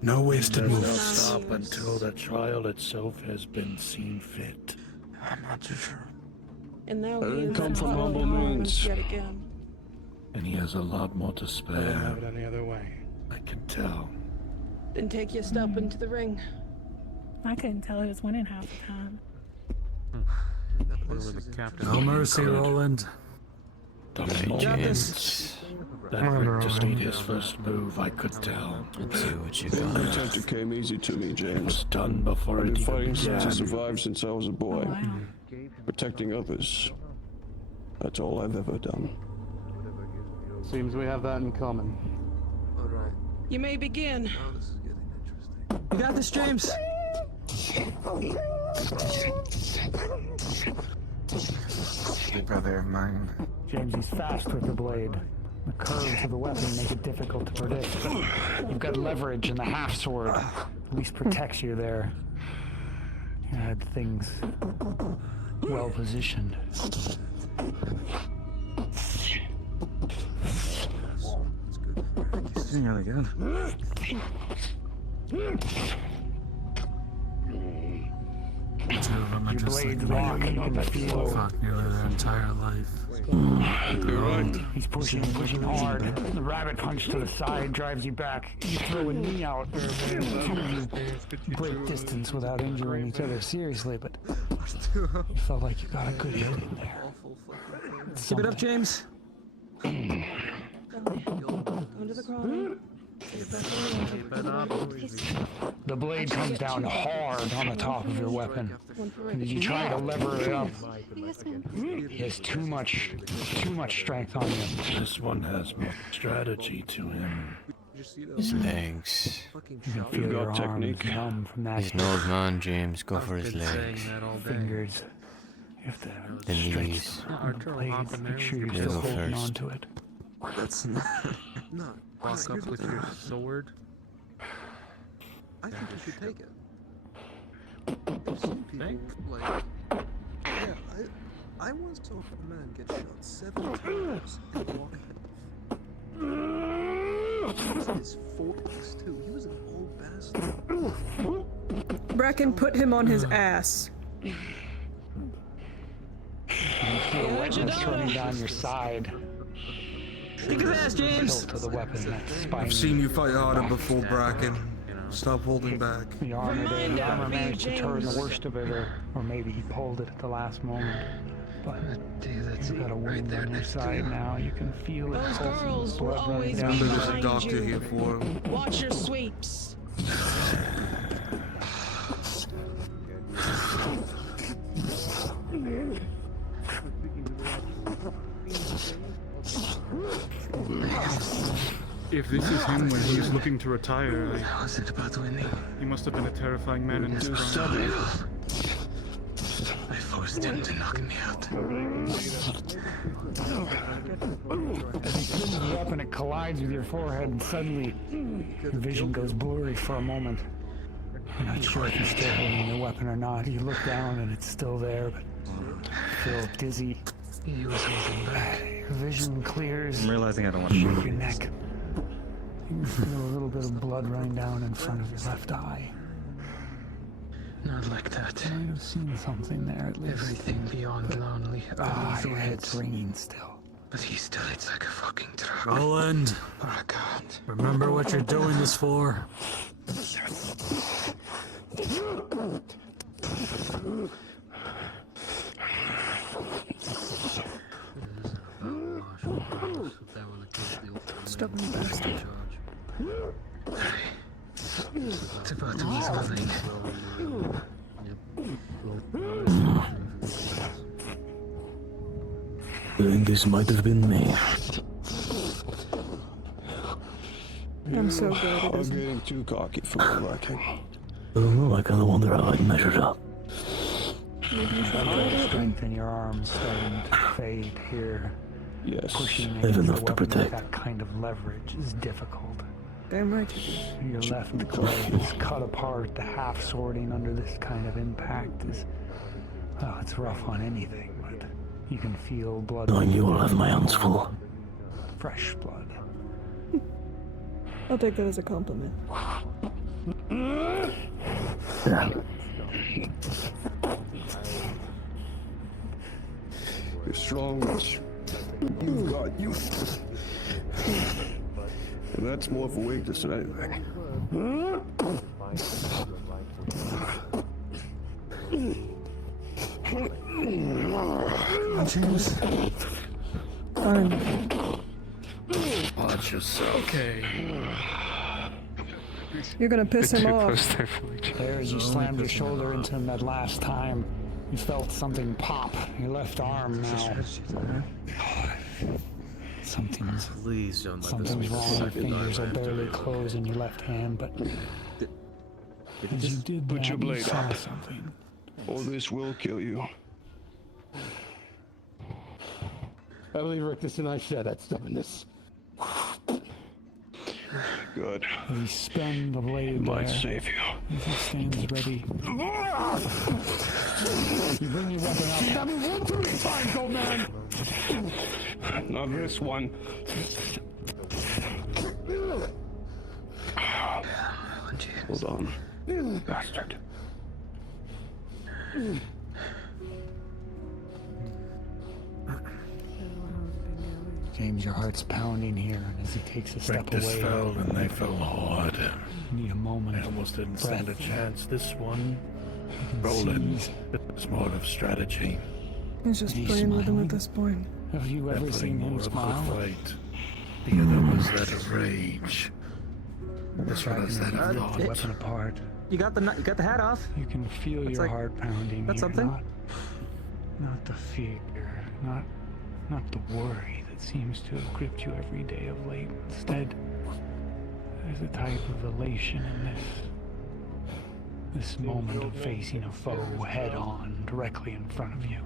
no wasted Does not moves. stop until the trial itself has been seen fit. I'm not too sure. And now I he didn't is come from in humble harms means. yet again. And he has a lot more to I don't spare. have it any other way. I can tell. Then take your step into the ring. I couldn't tell who was winning half the time. No mercy, Roland. You got this. That Rick just made his first move, I could tell. Let's see what you The got. attempt came easy to me, James. It was done before I've it been even fighting to began. survive since I was a boy. Protecting others. That's all I've ever done. Seems we have that in common. You may begin. You got this, James. Big brother of mine. James, he's fast with the blade. The curves of the weapon make it difficult to predict. But you've got leverage, and the half sword at least protects you there. You had things well positioned. It's doing really good. Two of them are Your just blades like lock in the field. fuck nearly their entire life. You're right. He's pushing hard. The rabbit punch to the side drives you back. You throw a knee out. You break distance without injuring each other seriously, but you felt like you got a good hit in there. Keep it up, James. Under the crawler. The blade comes down hard on the top of your weapon. And as you try to lever it up, he has too much strength on you. This one has more strategy to him. His legs. You can feel your arms numb from that. He's an old man, James. Go for his legs. Fingers. You have to The knees. blades. Make sure you're You still go holding first. on to it. That's not. Walk up with your sword. I think you should take it. Think? Like, yeah, I once saw a man get shot 7 times and walk in his 40s too. He was an old bastard. Bracken put him on his ass. You feel wetness running down your side. Kick his ass, James. Tilt of the weapon, that spiny. I've seen you fight harder before, Bracken. Stop holding back. The armor managed to turn the worst of it, or maybe he pulled it at the last moment. But you've got a wound on your side now. You can feel it. Those girls will blood running always down. be There's a behind doctor you. here for him. Watch your sweeps. If this is him when he's looking to retire, How was it about winning? he must have been a terrifying man in his prime. I forced him to knock me out. As he pulls the weapon, it collides with your forehead, and suddenly your vision goes blurry for a moment. You're not sure if you're still holding the weapon or not. You look down, and it's still there, but you feel dizzy. He was holding back. Your vision clears. I'm realizing I don't want to Shake shoot your neck. You can feel a little bit of blood running down in front of your left eye. Not like that. You might have seen something there at least. Everything beyond lonely. Your head's ringing still. But he still hits like a fucking truck. Roland, Oh God. remember what you're doing this for? Stubborn bastard. It's about to ease my leg. I think this might have been me. I'm so good at I'm this. getting too cocky for my liking. I don't know, I kind of wonder how I measured up. Maybe you should try The that. strength in your arms starting to fade here. Yes. Pushing have against enough the to weapon with protect. that kind of leverage is difficult. Damn right. Your left leg is cut apart. The half swording under this kind of impact is, oh, it's rough on anything, but you can feel blood. Knowing you will have my hands full. Fresh blood. I'll take that as a compliment. Yeah. You're strong. You've got youth. And that's more of a weakness than anything. James. Fine. Watch yourself. Okay. You're gonna piss him off. There, as you slammed your shoulder into him that last time, you felt something pop. Your left arm now. Something's wrong. Your fingers are barely closed in your left hand, but as you did Put that, your you blade saw up. something. Or this will kill you. I believe Rictus and I share that stubbornness. Good. You spin the blade Might there. save you. As he stands ready. You bring your weapon up. That was 1 too many times, old man! Not this one. Hold on. Bastard. James, your heart's pounding here, and as he takes a step Rictus away, fell and they fell hard. you need a moment. I almost didn't stand a breath. chance. This one, You can Roland, see- it's more of strategy. He's just He's playing with him smiling. at this point. Have you They're ever seen putting him more of a smile? fight. The other was that of rage. This one is that of The thought. weapon apart. You got the hat off. You can feel That's your like- heart pounding. that's here. something. Not the fear, not the worry that seems to have gripped you every day of late. Instead, there's a type of elation in this moment of facing a foe head on, directly in front of you.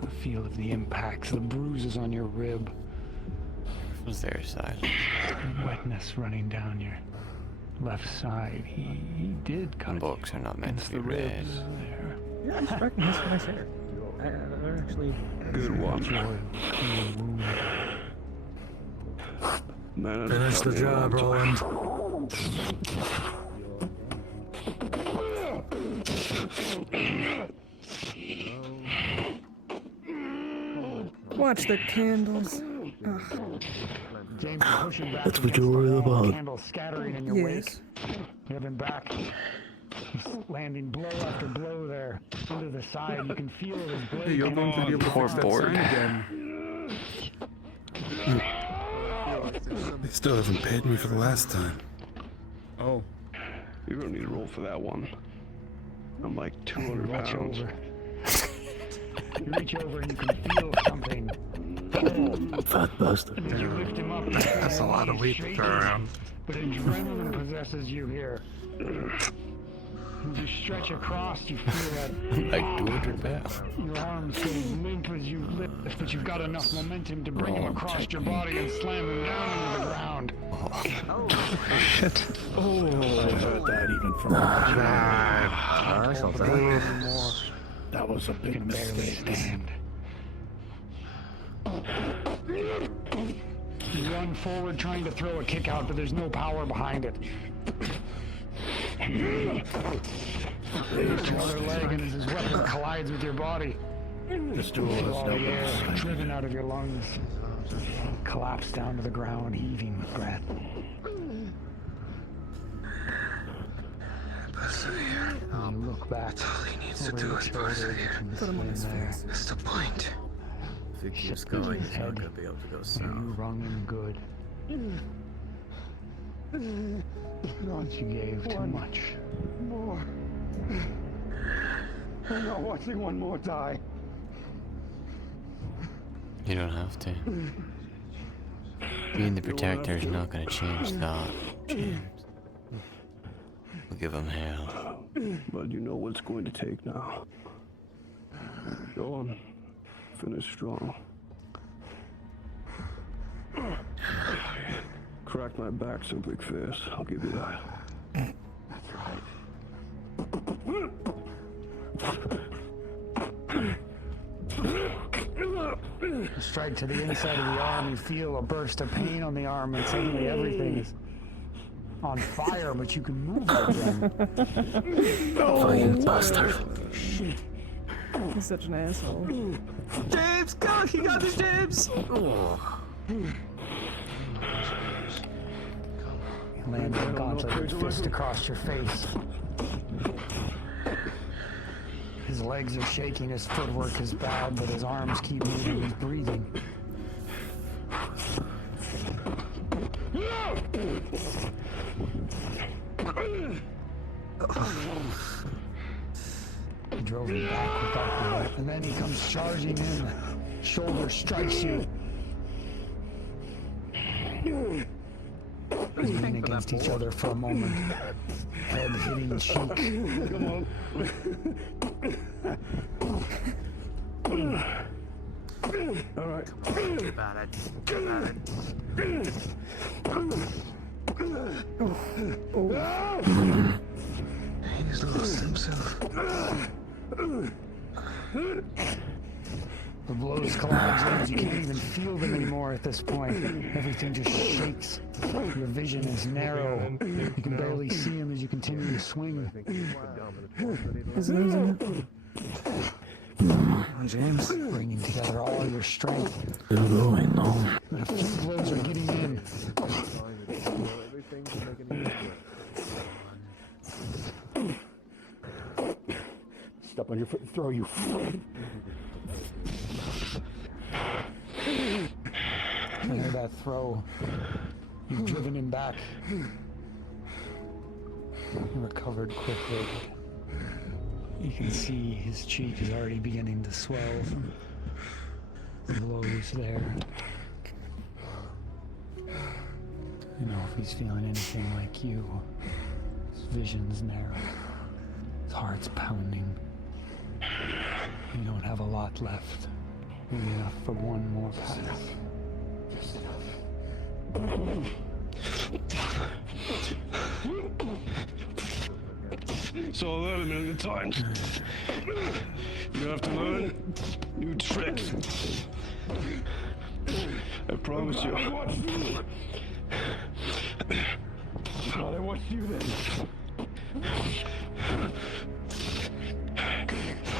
The feel of the impacts, the bruises on your rib, Was there silence? the wetness running down your left side. He did cut Books are not meant against to be the read. ribs there. Yeah, I'm striking his nice hair. They're actually Good one. Man, Finish the job, Roland. Watch the candles. Ugh. James, you're pushing back. That's what you're worried about. Candles scattering in your Yes. wake. You have him back. He's landing blow after blow there into the side. You can feel his blade. Hey, you're going to be able to fix that sign again. They still haven't paid me for the last time. Oh. You're gonna need to roll for that one. I'm like 200 Reach pounds. over. You reach over and you can feel something. Fat bastard. As you lift him up, That's a lot of weight to throw around. but adrenaline possesses you here. As you stretch across, you feel that Like 200 pounds. your arms go limp as you lift, but you've got enough momentum to bring him across your body and slam him down into the ground. Shit. Oh, I heard that even from I felt that. That was a you big can barely mistake. stand. You run forward trying to throw a kick out, but there's no power behind it. Raise your other leg, and as his weapon collides with your body, This duel all has the no air one driven out of your lungs, collapse down to the ground, heaving with breath. You look back. All he needs to over do your is shoulder, persevere. you can Put him on his stand there. face. That's the point. If he keeps going, he's not gonna be able to go You south. wrung him good. But you gave too much. More. I'm not watching one more die. You don't have to. Being the protector is not going to change that, James. We'll give him hell. But you know what's going to take now. Go on. Finish strong. Crack my back so big fast. I'll give you that. That's right. You strike to the inside of the arm, you feel a burst of pain on the arm, and suddenly everything is on fire, but you can move it again. Fine bastard. He's such an asshole. James, go! He got this, James! You Land a gauntleted fist across your face. His legs are shaking, his footwork is bad, but his arms keep moving, he's breathing. He drove him back without the whip, and then he comes charging in. Shoulder strikes you. You lean against each other for a moment. Head hitting cheek. Come on. All right. Got it. Got it. He's lost himself. The blows collide, James. You can't even feel them anymore at this point. Everything just shakes. Your vision is narrow. You can barely see him as you continue to swing. He's losing it. Come on, James. Bringing together all your strength. Still going though. And a few blows are getting in. Step on your foot and throw you. I hear that throw. You've driven him back. He recovered quickly. You can see his cheek is already beginning to swell from the blows there. You know, if he's feeling anything like you, his vision's narrow. His heart's pounding. You don't have a lot left. Maybe enough for one more pass. Just enough. So 11 million times. You have to learn new tricks. I promise you. I watched you then.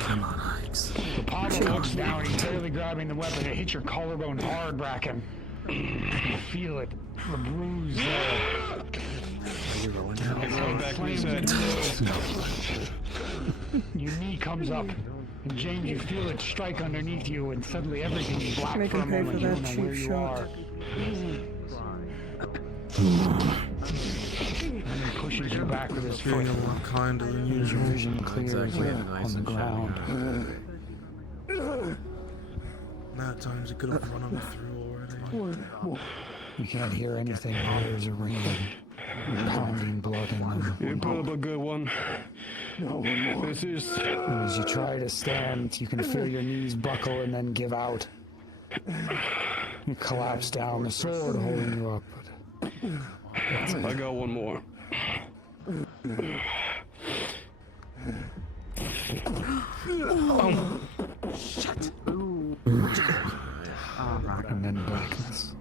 Come on, Alex. The Pablo looks down, he's barely grabbing the weapon. It hits your collarbone hard, Bracken. You feel it, the bruise there. You're going down. Your knee comes up, and James, you feel it strike underneath you, and suddenly everything's black for a moment. You don't know where you are. And he pushes you back with his foot. More kinder than Your usual. vision clears on the ground. That times he could have run him through already. You can't hear anything. Your ears are ringing. Pounding blood in them. You put up a good one. This is. And as you try to stand, you can feel your knees buckle and then give out. You collapse down, the sword holding you up. I got one more. Shut. And then blackness.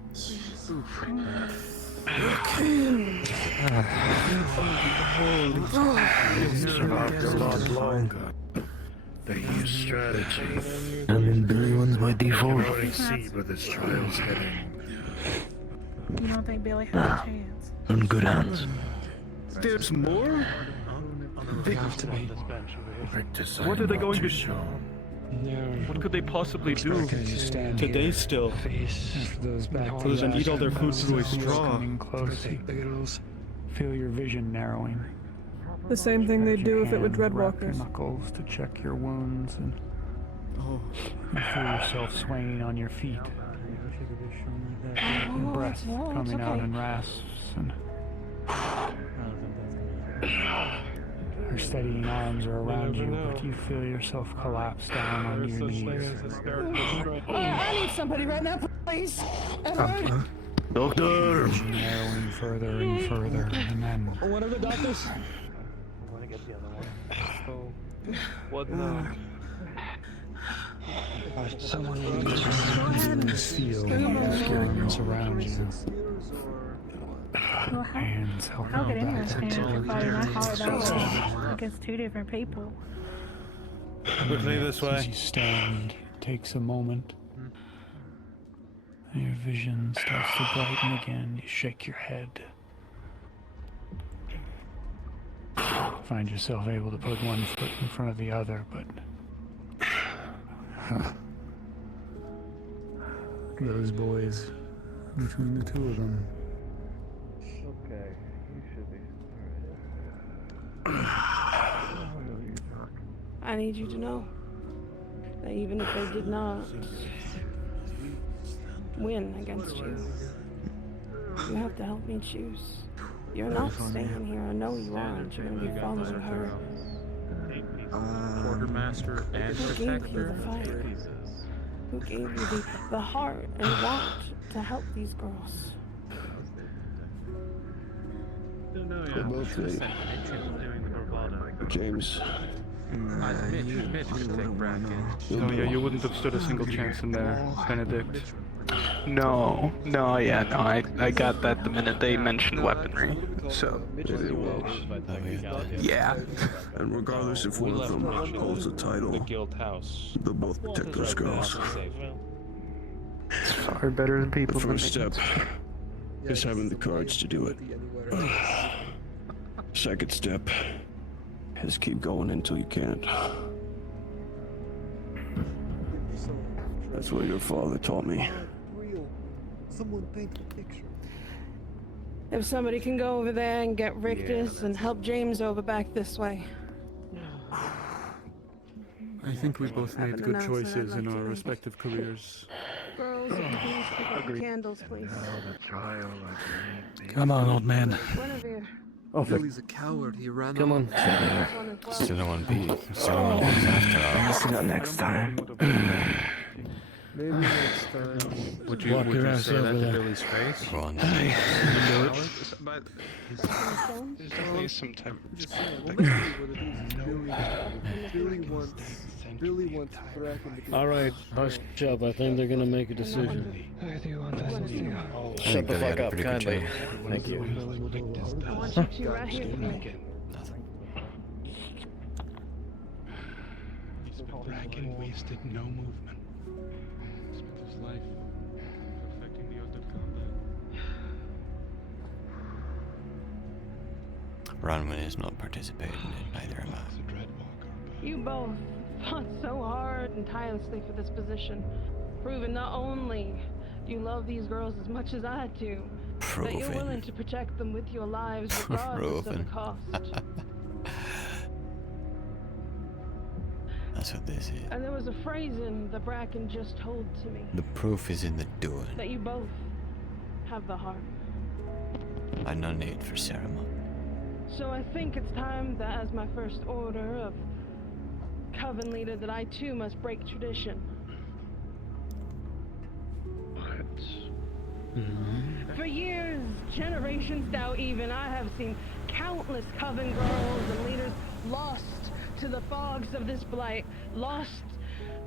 Survived a lot longer. They use strategy. I'm in Billy ones by I default. can already see where this trial's heading. You don't think Billy has a chance? In good hands. There's more? They have to be. What are they going to show? What could they possibly do? Today still. Other than eat all their food through a straw. Feel your vision narrowing. The same thing they'd do if it were Wrap your Dreadwalkers. knuckles to check your wounds, and you feel yourself swaying on your feet. Your breath coming out in rasps, and her steadying arms are around you, but you feel yourself collapse down on your knees. I need somebody right now, please. Edward. Doctor! Vision narrowing further and further, and then One of the doctors. What now? Someone you feel the arms around you. Hands helping How could you anyone back. stand for fighting that hard against two different people? Quickly this way. As you stand, takes a moment. And your vision starts to brighten again. You shake your head. find yourself able to put one foot in front of the other, but those boys, between the two of them. Okay, you should be. I need you to know that even if they did not win against you, you have to help me choose. You're not staying here. I know you aren't. You're going to be following her. Quartermaster and Who gave you protector. the fire? Who gave you the heart and want to help these girls? We're both ready. James. Oh yeah, you wouldn't have stood a single chance in there, Benedict. No, I got that the minute they mentioned weaponry, so... Yeah. And regardless if one of them holds the title, they'll both protect those girls. It's far better than people. The first step is having the courage to do it. Second step is keep going until you can't. That's what your father taught me. Someone paint the picture. If somebody can go over there and get Rictus and help James over back this way. I think we both made good choices in our respective careers. Girls, if you please pick up the candles, please. Come on, old man. Guinevere. Oh, Billy's a coward. He ran Come on. Still don't want to be. Still don't want to be after all. See you next time. Maybe next time. Would you say that to Billy's face? Go on. But there's definitely some type of Just saying, well, let's see what it is. Billy wants Bracken to All right, hush up. I think they're gonna make a decision. Shut the fuck up, kindly. Thank you. I want you two right here. Bracken wasted no movement. Spent his life perfecting the art of combat. Ronwin is not participating in it, neither am I. You both fought so hard and tirelessly for this position, proving not only you love these girls as much as I do, but you're willing to protect them with your lives regardless of the cost. That's what this is. And there was a phrasing that Bracken just told to me. The proof is in the doing. That you both have the heart. I no need for ceremony. So I think it's time that as my first order of Coven leader that I too must break tradition. For years, generations now even, I have seen countless Coven girls and leaders lost to the fogs of this blight, lost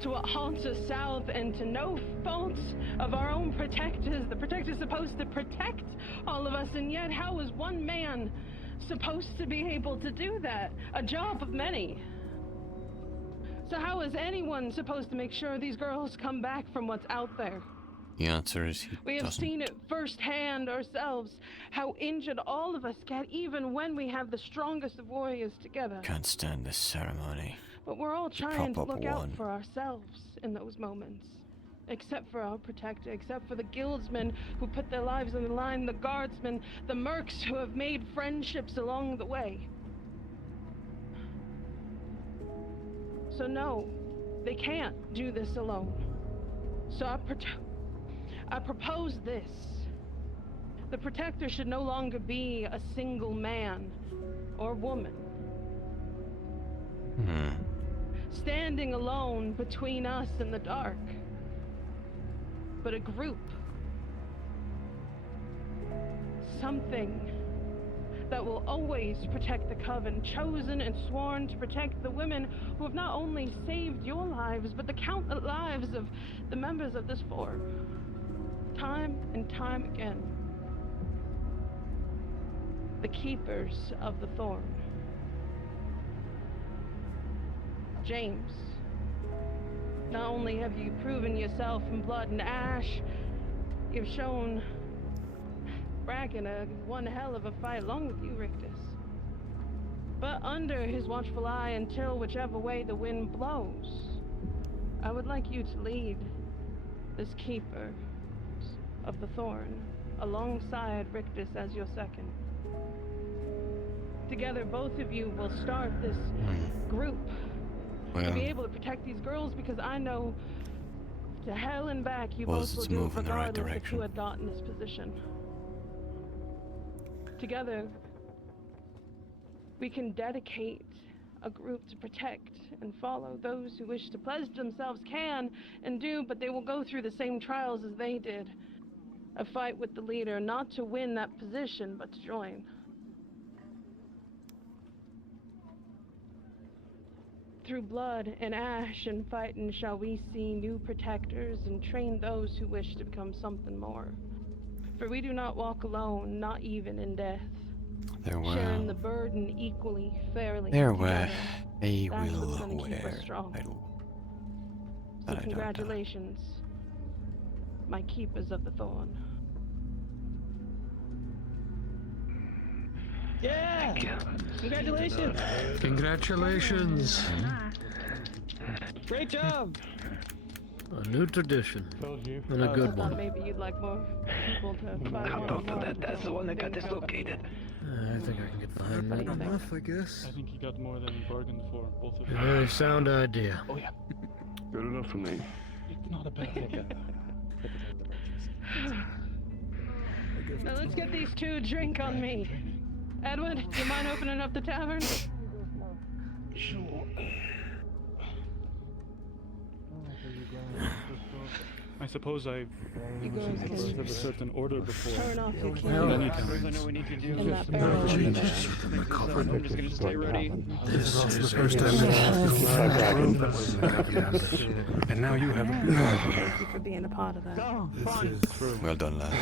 to what haunts us south, and to no fault of our own protectors. The protector's supposed to protect all of us, and yet how is one man supposed to be able to do that? A job of many. So how is anyone supposed to make sure these girls come back from what's out there? The answer is We have seen it firsthand ourselves, how injured all of us get even when we have the strongest of warriors together. Can't stand this ceremony. But we're all trying to prop up look out one. for ourselves in those moments. Except for our protector, except for the guildsmen who put their lives on the line, the guardsmen, the mercs who have made friendships along the way. So no, they can't do this alone. So I propose this. The protector should no longer be a single man or woman. Standing alone between us and the dark. But a group. Something that will always protect the Coven, chosen and sworn to protect the women who have not only saved your lives, but the countless lives of the members of this fort. Time and time again. The keepers of the thorn. James, not only have you proven yourself in blood and ash, you've shown Bracken one hell of a fight along with you, Rictus. but under his watchful eye until whichever way the wind blows. I would like you to lead this keeper of the thorn alongside Rictus as your second. Together, both of you will start this group to be able to protect these girls, because I know to hell and back you both will do it regardless of who had gotten this position. Together, we can dedicate a group to protect and follow. Those who wish to pledge themselves can and do, but they will go through the same trials as they did. A fight with the leader, not to win that position, but to join. Through blood and ash and fighting shall we see new protectors and train those who wish to become something more. For we do not walk alone, not even in death. Sharing the burden equally, fairly. There were. They That's will what's gonna keep us wear. strong. So That I don't congratulations, my keepers of the thorn. Yeah! Congratulations! Congratulations! Great job! A new tradition. And a I good thought one. maybe you'd like more people to fight one. That's the one that got dislocated. I think I can get behind that. Enough, I guess. I think he got more than he bargained for, both of A them. very sound idea. Oh yeah. Good enough for me. It's not a bad thing. Now let's get these two a drink on me. Edward, do you mind opening up the tavern? Sure. I suppose I've of a certain order before. Turn off your Many camera. times. I know we need to do In that barrel. I'm just gonna stay ready. This is the first time that and now you have Thank you for being a part of that. Well done, lad.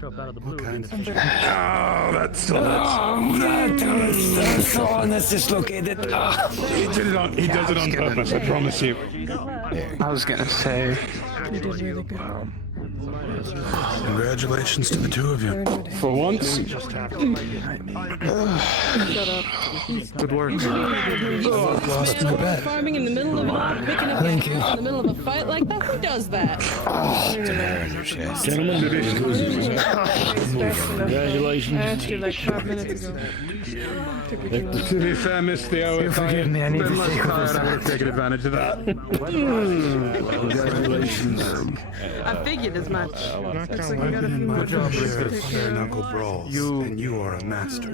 What kind of Oh, that's the one that's dislocated. He does it on purpose, I promise you. I was gonna say. You did really good. Congratulations to the two of you. For once. Good work. Farming in the middle of it, picking up in the middle of a fight like that. Who does that? Gentlemen, congratulations. I asked you like 5 minutes ago. To be fair, Miss Theo, if I had been less tired, I would have taken advantage of that. Congratulations. I figured as much. Looks like you got a few more jobs to take care of. Knuckle brawls, and you are a master.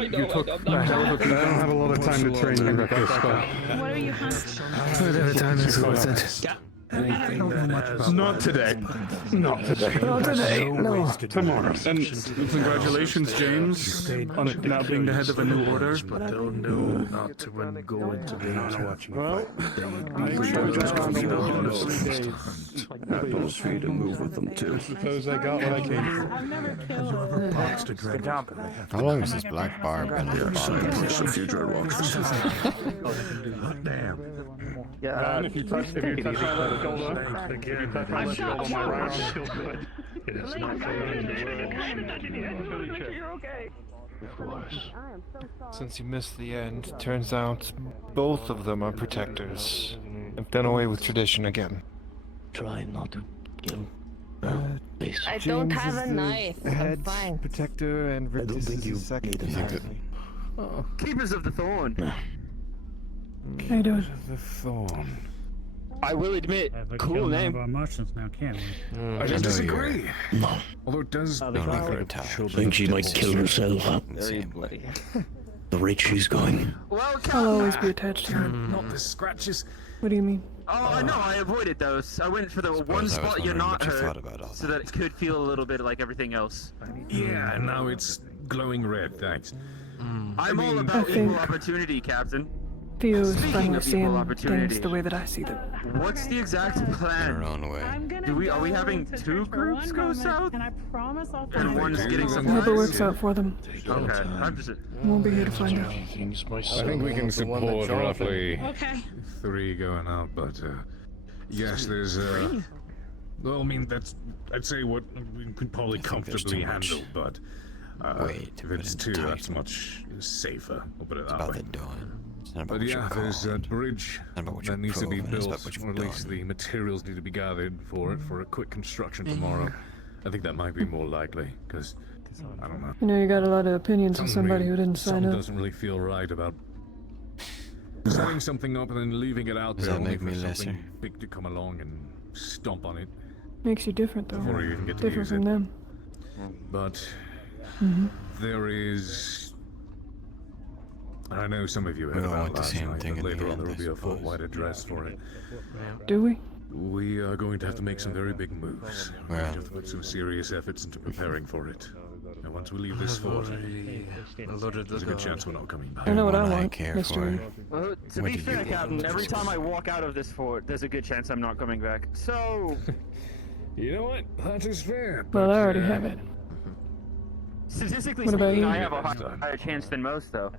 You took a hell of a I don't have a lot of time to train you, Rictus, but... What are you hunting? Whatever time is worth it. Not today. Not today. Not today, no. Tomorrow. And congratulations, James, on it now being the head of a new order. But they'll know not to go into danger. Well, Make sure just give me the hardest. Apples for you to move with them too. I suppose I got what I came for. Good job. How long has this black bar been on the bottom? Push a few dreadlocks. Damn. Yeah. And if you touch my left shoulder, if you touch my left shoulder, my right arm feels good. It is not Since you missed the end, turns out both of them are protectors. I've done away with tradition again. Try not to kill. I don't have a knife. I'm Head fine. protector and Rictus is the second. Keepers of the Thorn. How you doing? The thorn. I will admit, cool name. Our merchants now, can't we? I don't disagree. No. Although it does... Think she might kill herself. Very bloody. The rate she's going. I'll always be attached to her. Not the scratches. What do you mean? Oh, no, I avoided those. I went for the one spot you're not hurt, so that it could feel a little bit like everything else. Yeah, and now it's glowing red, thanks. I'm all about equal opportunity, Captain. Theo is Speaking fine of with equal seeing opportunity, things the way that I see them. what's the exact plan? Are we having two groups go south? And I promise I'll And one's getting supplies? Whatever works out for them. Okay, I'm just... Won't be here to find out. I think we can support roughly Okay. 3 going out, but yes, there's well, I mean that's I'd say what we could probably comfortably handle, but way to if put it's in two, the that's title. much safer. We'll put it It's that about way. the doing. It's not about But what yeah, you're there's a called. bridge Not about what that you're needs to be proven, it's built, about what or you've at least done. the materials need to be gathered for it for a quick construction tomorrow. I think that might be more likely, because I don't know. You know, you got a lot of opinions from somebody who didn't sign Something up. doesn't really feel right about setting something up and then leaving it out Does there that only make for me something lesser? big to come along and stomp on it Makes you different, though. before you even get to Different use from it. them. But Mm-hmm. there is. I know some of you We heard all about want the last same night, thing but in the later on end, there will I be a suppose. full-wide address for it. Do we? We are going to have to make some very big moves. We're Well. going to have to put some serious efforts into preparing for it. And once we leave this fort, there's a good chance we're not coming back. I know what I Everyone want, care Mr. for. Well, to What be do fair, you Captain, want? every time I walk out of this fort, there's a good chance I'm not coming back. So, You know what? That is fair. Well, I already have it. statistically What about speaking, you? I have a higher chance than most, though.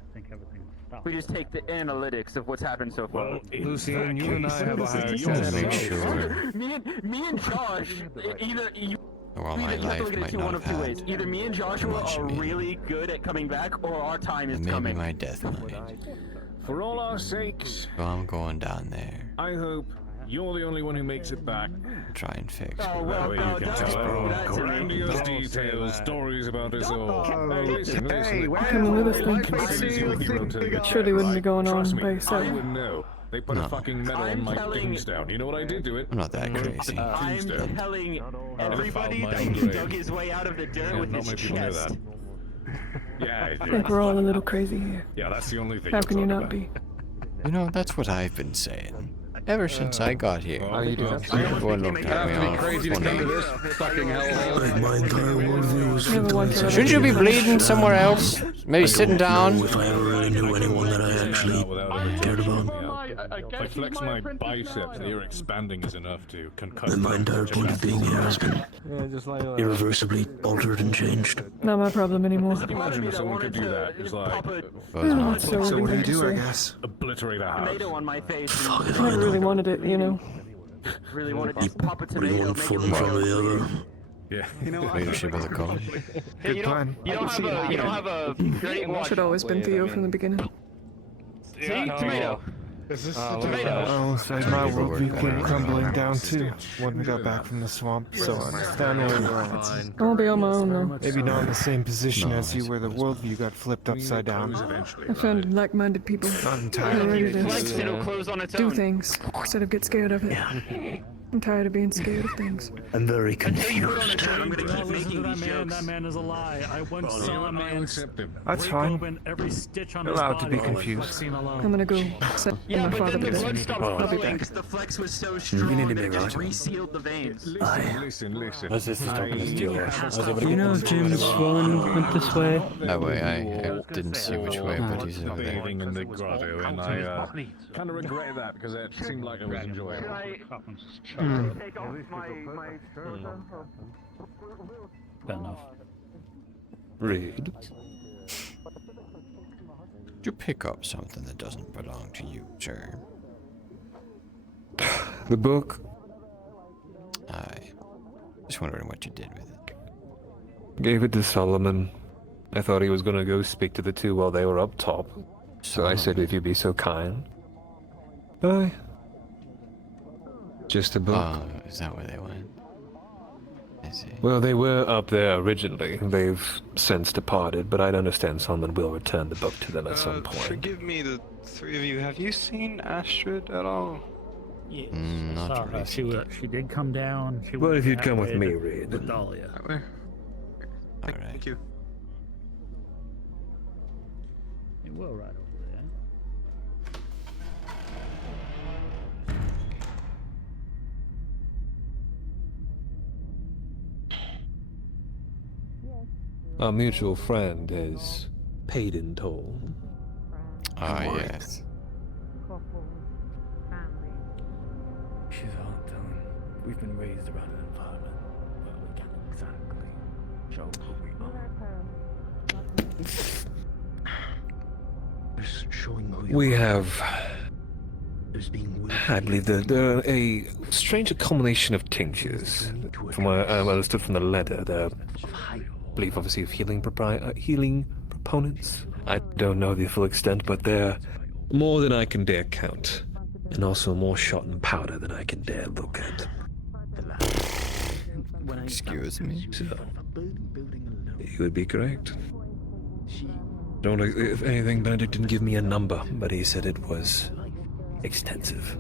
We just take the analytics of what's happened so far. Lucien, you and I have a higher Just chance. make sure. Me and Josh, either you. While my You have to life look at it might two not one of have two had ways. Either me and Joshua much are in me. really good at coming back, or our time is And maybe coming. my death might. For all our sakes, So I'm going down there. I hope you're the only one who makes it back. Try and fix Oh, it. well, That way no, you can don't tell do everyone that to me. grandiose Don't say details, that. stories about us all. Hey, listen, listen. Coming with us, then. Surely wouldn't be going on Trust me, by I yourself. wouldn't know. They put a fucking medal on my tombstone. You know what I did to it? I'm not that crazy. I'm Tombstone. telling everybody my that own he grave. dug his way out of the dirt Yeah, with not his many people know chest. that. Yeah, I think we're all a little crazy here. yeah, that's the only thing. How I'll can you talk not about. be? You know, that's what I've been saying. Ever since I got here. How you doing? Everyone looked at me all crazy to come to funny. this fucking hellhole. My entire worldview was Never once heard of Shouldn't you be bleeding somewhere else? Maybe sitting down? if I ever really knew anyone that I actually cared about. If I flex my biceps, they're expanding is enough to concuss. Then my entire point of being here has been irreversibly altered and changed. Not my problem anymore. Imagine if someone could do that. It's like So what do you do, I say. guess? obliterate a house. Tomato on my face. I never really wanted it, you know. Really wanted to pop a Putting tomato, one make foot it in front look of the other. Yeah. Leadership of the cult. Hey, you don't have a great watch. Should always been Theo from the beginning. See? Tomato. Tomato. Oh, so my worldview came crumbling down too when we got back from the swamp, so I understand where you're at. I won't be on my own though. Maybe not in the same position as you where the worldview got flipped upside down. I found like-minded people Not who are entirely. ready Flex, to it'll close on its do own. things instead of get scared of it. I'm tired of being scared of things. I'm very Until you put on confused. its own, I'm gonna keep making these That jokes. man is a lie. I once saw a man That's break fine. open every stitch on You're his allowed to body. be confused. Left seen alone. I'm gonna go set Yeah, my but father then to the blood bed. stopped I'll be flowing back. because the flex was so You strong need to that be it just right. resealed the veins. Listen. What's this stopping us deal? Do you know if James Swollen went this way? That way, I didn't see which way, but he's over there. Bathing in the grotto, and I kind of regretted that because it seemed like it was enjoyable. Take off my shirt. Fair enough. Read. Did you pick up something that doesn't belong to you, sir? The book Aye. Just wondering what you did with it. gave it to Solomon. I thought he was gonna go speak to the two while they were up top. So I said, if you'd be so kind. Bye. Just a book. Oh, is that where they went? I see. Well, they were up there originally. They've since departed, but I'd understand Solomon will return the book to them at some point. Forgive me, the three of you. Have you seen Astrid at all? Yes, Not saw her. She did come down. She Well, went if you'd come with that way me, to- Reed. With Dahlia. Thank you. It will right over there. Our mutual friend has paid in toll. Ah, yes. She's all done. We've been raised around an environment where we can't exactly show who we are. Just showing who you We are. have, There's being I believe, a strange combination of tinctures. From what I understood from the letter, they're believe obviously of healing proponents. I don't know the full extent, but they're more than I can dare count. And also more shot and powder than I can dare look at. Excuse me? So, you would be correct. Don't, if anything, Benedict didn't give me a number, but he said it was extensive.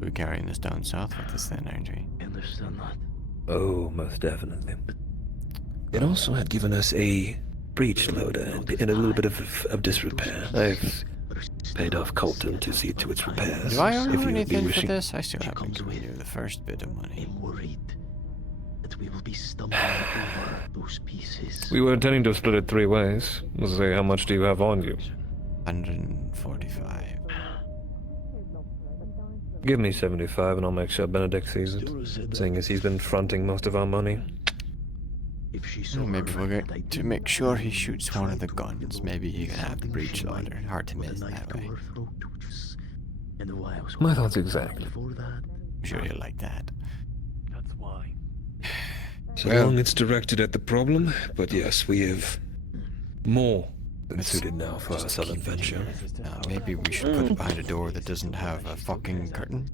We're carrying this down south with us then, aren't we? Understand that? Oh, most definitely. It also had given us a breech loader and a little bit of disrepair. I've paid off Colton to see to its repairs. Do I owe if you you anything for this? I still haven't given you the first bit of money. I'm worried that we will be stumbling over those pieces. We were intending to split it 3 ways. Let's say, how much do you have on you? 145. Give me 75 and I'll make sure Benedict sees it. Seeing as he's been fronting most of our money. Maybe we're going to make sure he shoots one of the guns. Maybe he can have the breech loader. Hard to miss that way. My thoughts exactly. I'm sure you'll like that. That's why. So long it's directed at the problem, but yes, we have more than suited now for our southern venture. Maybe we should put it behind a door that doesn't have a fucking curtain.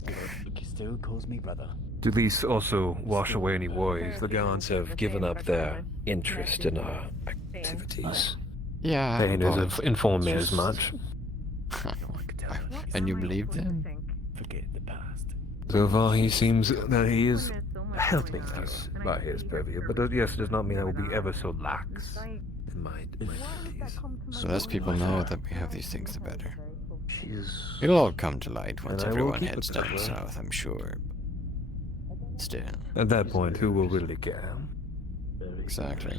He still calls me brother. To at least also wash away any worries. The guards have given up their interest in our activities. Yeah. Painters have informed me as much. And you believe them? Forget the past. So far, he seems that he is helping us by his purview, but yes, it does not mean I will be ever so lax in my duties. So less people know that we have these things, the better. It'll all come to light once everyone heads down south, I'm sure. Still. At that point, who will really care? Exactly.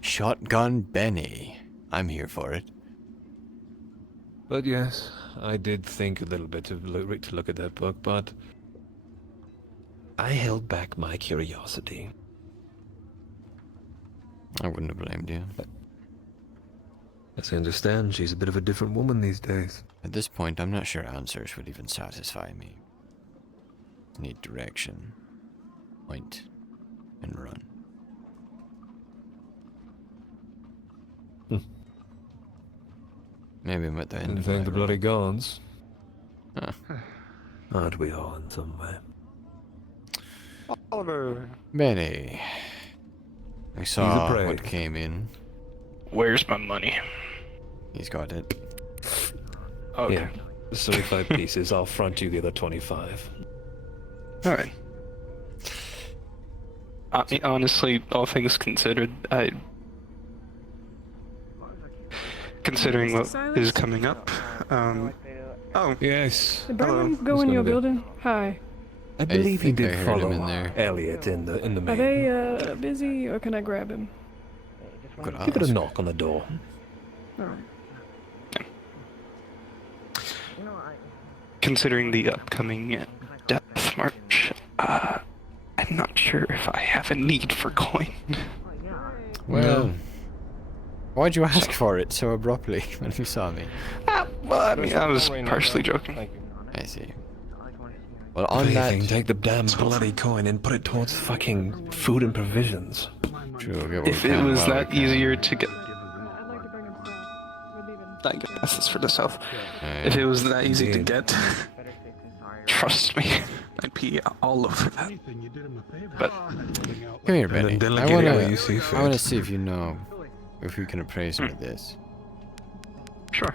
Shotgun Benny. I'm here for it. But yes, I did think a little bit to look at that book, but I held back my curiosity. I wouldn't have blamed you. As I understand, she's a bit of a different woman these days. At this point, I'm not sure answers would even satisfy me. Need direction, point, and run. Maybe I'm at the end. And thank the bloody gods. Huh. Aren't we all in some way? Oliver. Benny. I saw what came in. Where's my money? He's got it. Okay. Yeah, 75 pieces. I'll front you the other 25. Alright. I mean, honestly, all things considered, considering what is coming up, oh. Yes. Did Brennan go in your building? Hi. I believe he did follow him in there. Elliot in the main. Are they busy, or can I grab him? Give it a knock on the door. Alright. Considering the upcoming Death March, I'm not sure if I have a need for coin. Well, why'd you ask for it so abruptly when you saw me? Well, I mean, I was partially joking. I see. Well, on that... Take the damn bloody coin and put it towards fucking food and provisions. True, if it was that easier to get... I guess it's for the south. If it was that easy to get, trust me, I'd be all over that. But come here, Benny. I want to see if you know if we can appraise some of this. Sure.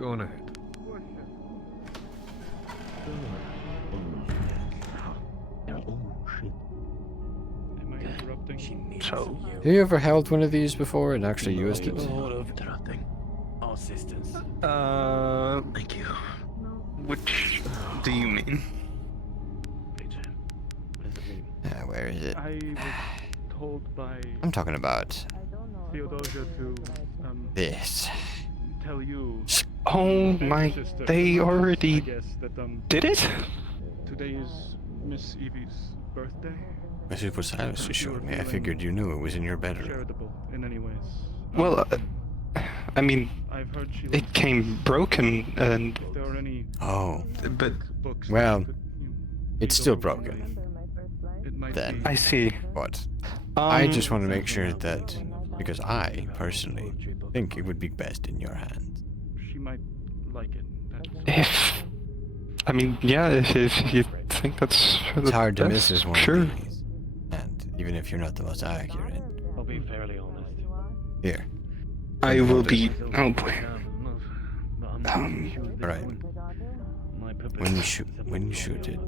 Go on ahead. So, have you ever held one of these before and actually used it? Our sisters. Thank you. Which do you mean? Where is it? I was told by I'm talking about Theodosia to this. tell you. Oh my! They already did it. Today is Miss Evie's birthday. This is what Silas just showed me. I figured you knew it was in your bedroom. Charitable in any ways. Well, I mean, I've heard she it came broken and. If there are any oh, but books well, It's still broken. Then I see. What? I just want to make sure that, because I personally think it would be best in your hands. She might like it. If I mean, yeah, if you think that's It's hard to miss as one sure. of these. And even if you're not the most accurate. I'll be fairly honest. Here. I will be. Oh boy. Alright. When you shoot it,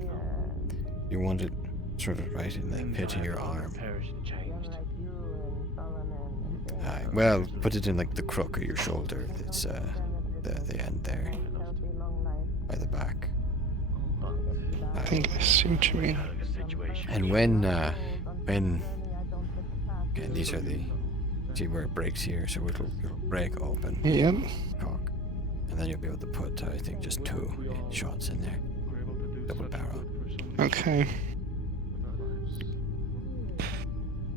you want it sort of right in the pit of your arm. Well, put it in like the crook of your shoulder. It's the end there, by the back. I think I see what you mean. And when okay, these are the, see where it breaks here, so it'll break open. Yep. Cock. And then you'll be able to put, I think, just 2 shots in there. Double barrel. Okay.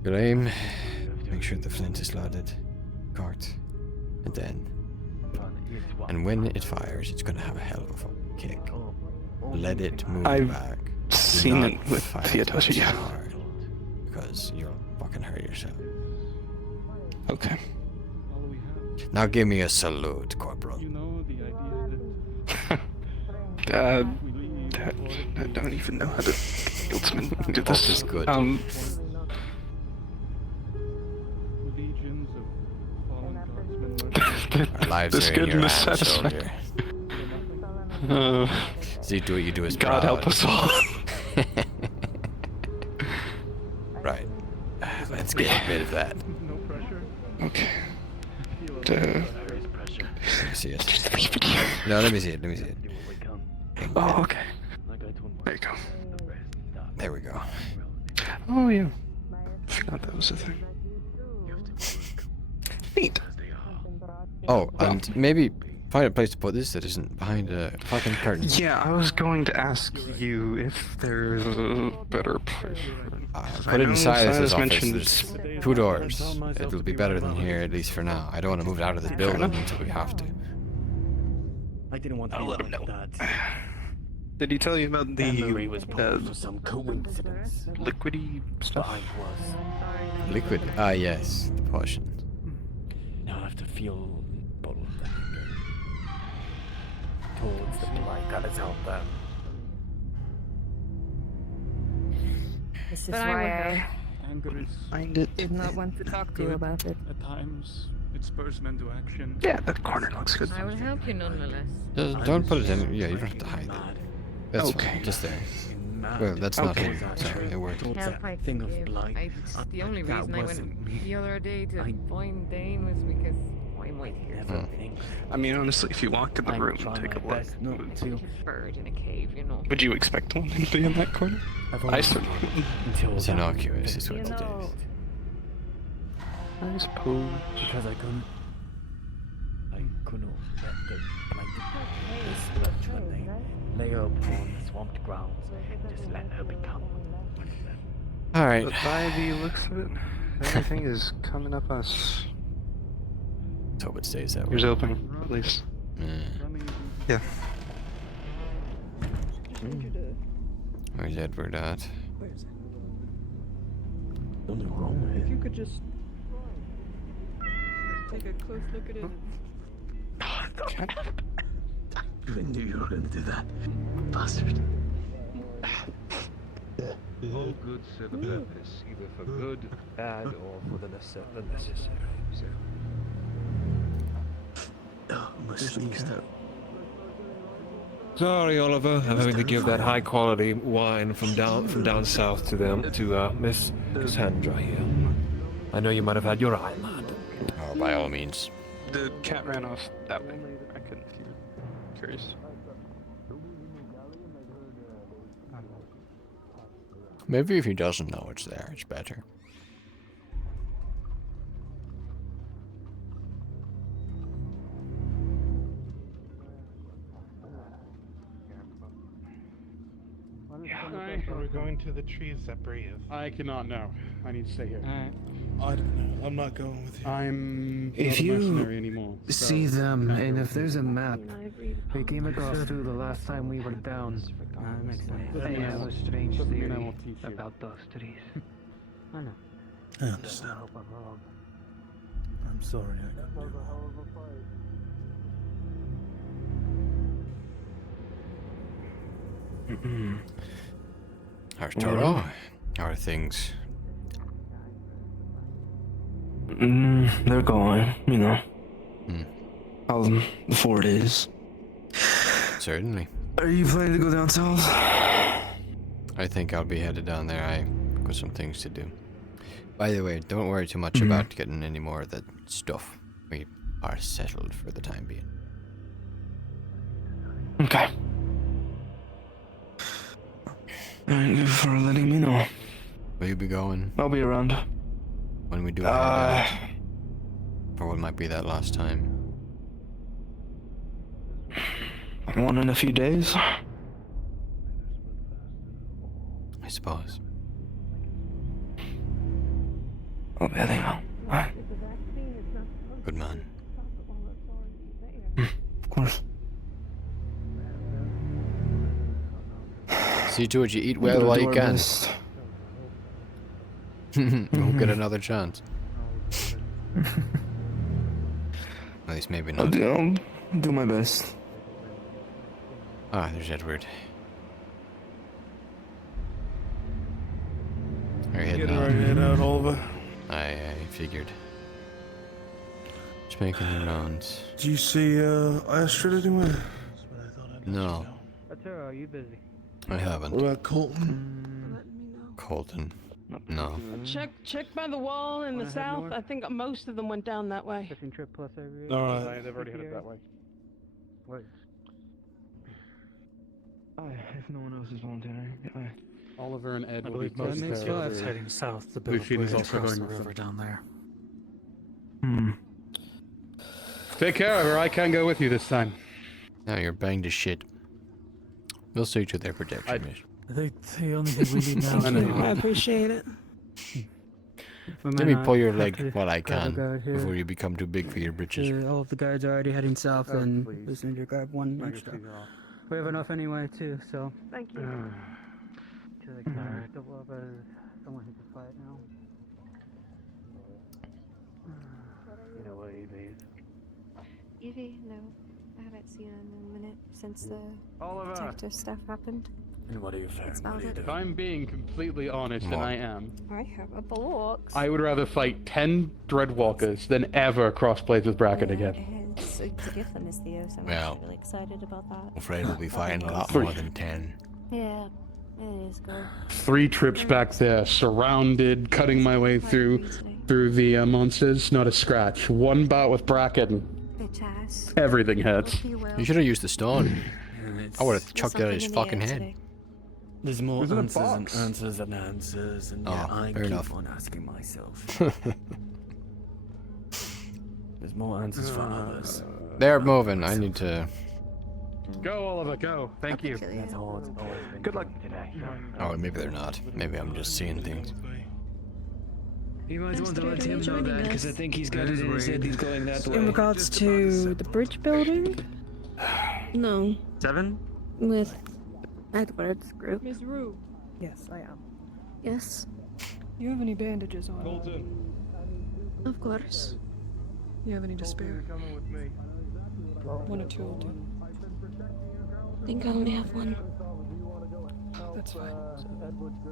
Good aim. Make sure the flint is loaded. Cocked. And then. And when it fires, it's gonna have a hell of a kick. Let it move back. I've seen it with Theodosia. Yeah. Because you'll fucking hurt yourself. Okay. Now give me a salute, Corporal. I don't even know how to guildsman do this. This is good. Our lives this are in good your and hands, satisfying. soldier. So you do what you do is God help us all. Right. Let's get rid of that. Okay. Let me see it. Just leave it here. No, let me see it. Let me see it. Oh, okay. There you go. There we go. Oh, yeah. Forgot that was a thing. Neat. Oh, and maybe find a place to put this that isn't behind a fucking curtain. Yeah, I was going to ask you if there's a better place. Put it in Silas's office. There's 2 doors. It'll be better than here, at least for now. I don't want to move it out of this building until we have to. I didn't want to I'll let him know that. Did he tell you about the Memory was pulled for some coincidence. liquidy stuff? I was. Liquid? Ah, yes. The potion. Now I have to feel both the anger towards the blight that has helped them. This is But I why Anger is I did not want to talk to you about it. at times it spurs men to action. Yeah, that corner looks good. I will help you nonetheless. Don't put it in. Yeah, you don't have to hide it. That's Okay. fine. Just there. Well, that's not Okay. it. Sorry, it worked. Help I Thing of forgive. blight. The only That reason I wasn't went me. the other day to find Dane was because I might hear something. I mean, honestly, if you walk in the room and take a look, A bird in a cave, you know. would you expect one to be in that corner? I suppose. It's innocuous, is what it is. I suppose. Because I couldn't let the blighted this virtually lay her upon the swamped grounds and just let her become one of them. Alright. But by the looks of it, everything is coming up us. Let's hope it stays that way. Here's open, at least. Yeah. Where's Edward at? Nothing wrong with If it. you could just take a close look at it. I knew you were going to do that, bastard. All good serve a purpose, either for good, bad, or for the necessary. Oh, my sleeves down. Sorry, Oliver. I'm having to give that high-quality wine from down south to them, to Miss Cassandra here. I know you might have had your eye on that. Oh, by all means. The cat ran off that way. I couldn't hear. Curious. Maybe if he doesn't know it's there, it's better. Alright, we're going to the trees that breathe. I cannot know. I need to stay here. I don't know. I'm not going with you. I'm If not a you mercenary anymore. see them, and if there's a map, We came across through the last time we were down. Makes sense. I have a strange theory about those trees. I know. I understand. I hope I'm wrong. I'm sorry. I couldn't do How's Toro? How are things? They're going, you know. How the fort is. Certainly. Are you planning to go down south? I think I'll be headed down there. I got some things to do. By the way, don't worry too much about getting any more of that stuff. We are settled for the time being. Okay. Thank you for letting me know. Will you be going? I'll be around. When we do our head out? For what might be that last time? One in a few days. I suppose. I'll be heading out. Alright. Good man. Of course. See to it you eat well while you can. We'll get another chance. At least maybe not. I'll do my best. Ah, there's Edward. Are you heading Getting ready to head out, Oliver. I figured. Just making the rounds. Did you see Astrid anywhere? No, Arturo, are you busy? I haven't. What about Colton? Colton. No. Check by the wall in the south. I think most of them went down that way. Fishing trip plus every. Alright. They've already headed that way. Wait. If no one else is volunteering, Oliver and Ed I will be believe most close of to the is heading south to build a Lucian is bridge also across going the with river them. down there. Take care of her. I can't go with you this time. No, you're banged to shit. We'll see to their protection, mate. I think the only thing we need now I appreciate it. Let me pull your leg while I can before you become too big for your britches. All of the guards are already heading south, and we just need to grab one extra. We have enough anyway, too, so. Thank you. Too excited. Someone hit the fight now. You know what, Evie, no. I haven't seen him in a minute since the Oliver. detective stuff happened. And what are you faring? If I'm being completely honest, and I am, I have a box. I would rather fight 10 Dreadwalkers than ever crossplay with Bracken again. It's a gift from Miss Theo, so I'm Well, actually really excited about that. I'm afraid we'll be fighting a lot more than 10. Yeah, it is good. 3 trips back there, surrounded, cutting my way through the monsters, not a scratch. 1 bout with Bracken, Bitch ass. everything hurts. You should have used the stone. I would have chucked it at his fucking head. There's more There's a answers and box. answers and answers, and yeah, I fair keep enough. on asking myself. There's more answers for others. They're moving. I need to. Go, Oliver, go. Thank you. That's all it's always been Good luck. today. Oh, maybe they're not. Maybe I'm just seeing things. You might want to let him know that, because I think he's got it in his head he's going that way. In regards to the bridge building? No. 7? With Edward's group. Miss Rue. Yes, I am. Yes. You have any bandages on? Colton. Of course. You have any to spare? One or two will do. I think I only have one. That's fine.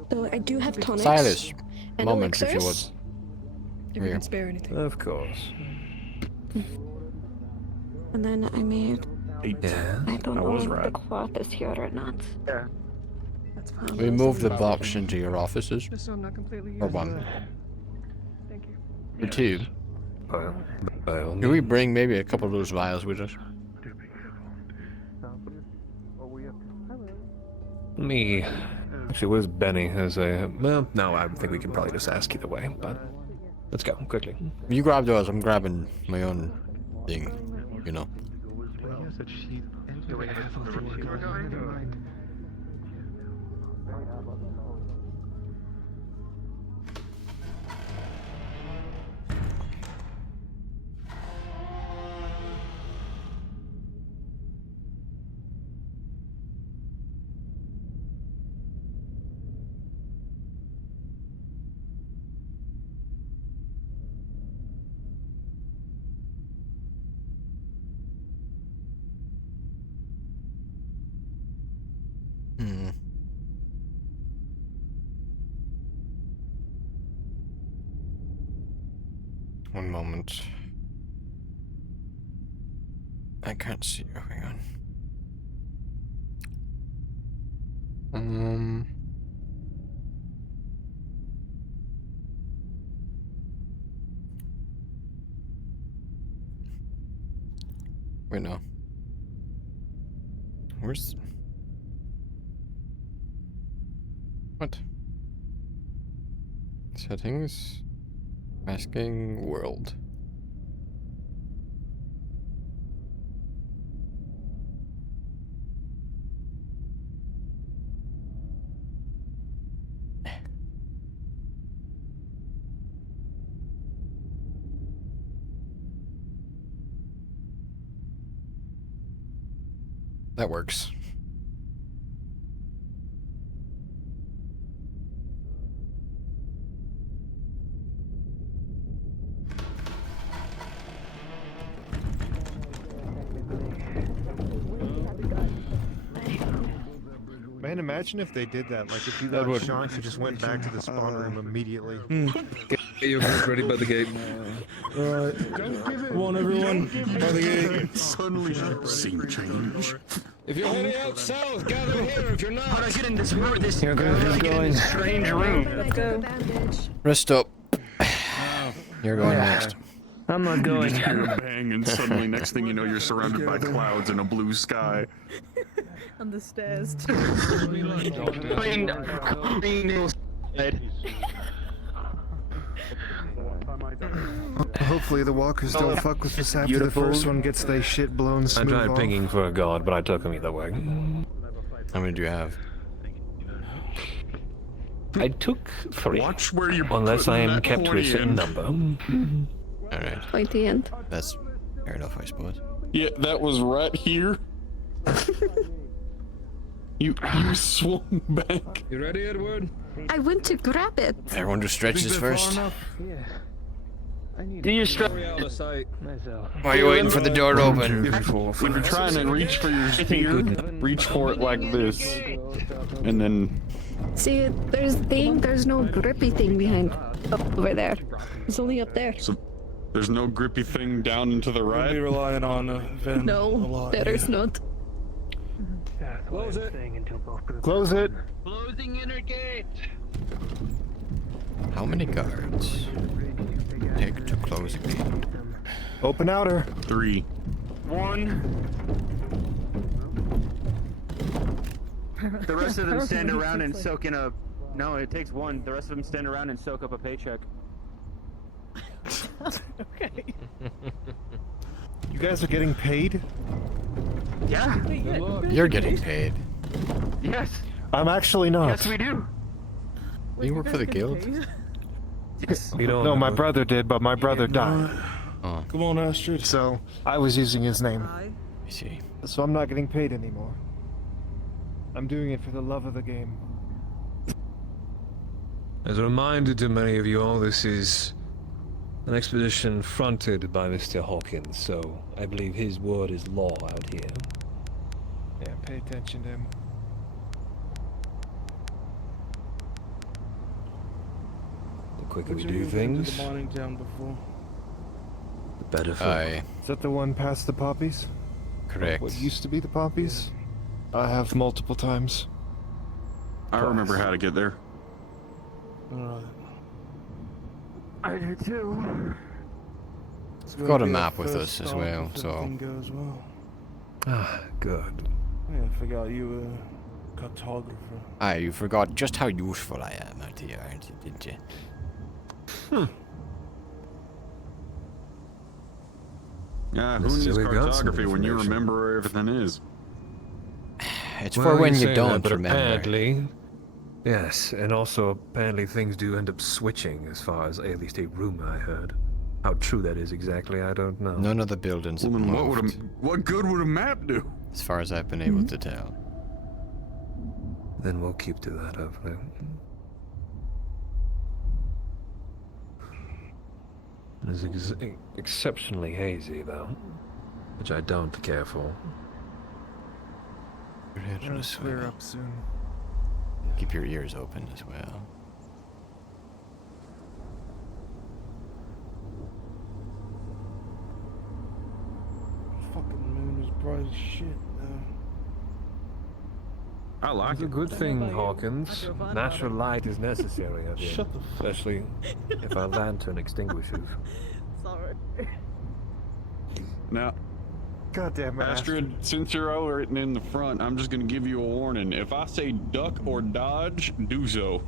Though I do have tonics. Silas, and moment, if you would. elixirs. If you Here. can spare anything. Of course. And then I made. Yeah, I don't I know was if right. the cloth is here or not. Yeah. That's fine. We moved the box into your offices. Just so I'm not completely Or useless. one. Thank you. Or 2. By Can we bring maybe a couple of those vials with us? Me. Actually, where's Benny? As a well, no, I think we can probably just ask either way. But let's go quickly. You grab those. I'm grabbing my own thing. You know. One moment. I can't see you. Hang on. Wait, no. Where's... What? Settings? Masking world. That works. Man, imagine if they did that. Like, if you got shot, you just went back to the spawn room immediately. Get your guys ready by the gate. Alright. Come on, everyone. By the gate. Suddenly, scene change. If you're heading out south, gather here. If you're not, how do I get in this room? This strange room. Let's go. Rest up. You're going next. I'm not going. You just hear a bang, and suddenly, next thing you know, you're surrounded by clouds and a blue sky. On the stairs. Hopefully the walkers don't fuck with us after the first one gets their shit blown I smooth tried off. pinging for a guard, but I took him either way. How many do you have? I took 3. Watch where you unless I am that kept to a certain number. Alright. Pointy end. That's fair enough, I suppose. Yeah, that was right here. You swung back. You ready, Edward? I went to grab it. Everyone just stretches first. Do you strap? Why are you waiting for the door to open? If you're trying to reach for your spear, reach for it like this. And then... See, there's no grippy thing behind over there. It's only up there. So, there's no grippy thing down and to the right? Be relying on Vin a No, lot. there's not. Close it. Close it. Closing inner gate. How many guards take to close a gate? Open outer. 3. 1. The rest of them stand around and soak in a... No, it takes 1. The rest of them stand around and soak up a paycheck. Okay. You guys are getting paid? Yeah. You're getting paid. Yes. I'm actually not. Yes, we do. You work for the guild? Yes. No, my brother did, but my brother died. Oh. Come on, Astrid. So, I was using his name. I see. So I'm not getting paid anymore. I'm doing it for the love of the game. As a reminder to many of you all, this is an expedition fronted by Mr. Hawkins, so I believe his word is law out here. Yeah, pay attention to him. The quicker we do things, The mining town before. The better for Aye. Is that the one past the poppies? Correct. What used to be the poppies? I have multiple times. I remember how to get there. Alright. I do too. We've got a map with us as well, so... Goes well. ah, good. Yeah, I forgot you were a cartographer. Aye, you forgot just how useful I am out here, aren't you, didn't you? Yeah, who needs Silly got some cartography when you information. remember where everything is? It's for when you say don't that, but remember. apparently, Yes, and also apparently things do end up switching as far as at least a rumor I heard. How true that is exactly, I don't know. None of the buildings have moved. What good would a map do? As far as I've been able to tell. Then we'll keep to that, hopefully. It's exceptionally hazy, though, which I don't care for. It'll clear up soon. Keep your ears open as well. Fucking moon is bright as shit now. I like It's a good thing, Hawkins. Natural light is necessary, I think. Shut the fuck. Especially if our lantern extinguishes. Sorry. Now, Goddamn Astrid, since you're over it and in the front, I'm just gonna give you a warning. If I say duck or dodge, do so.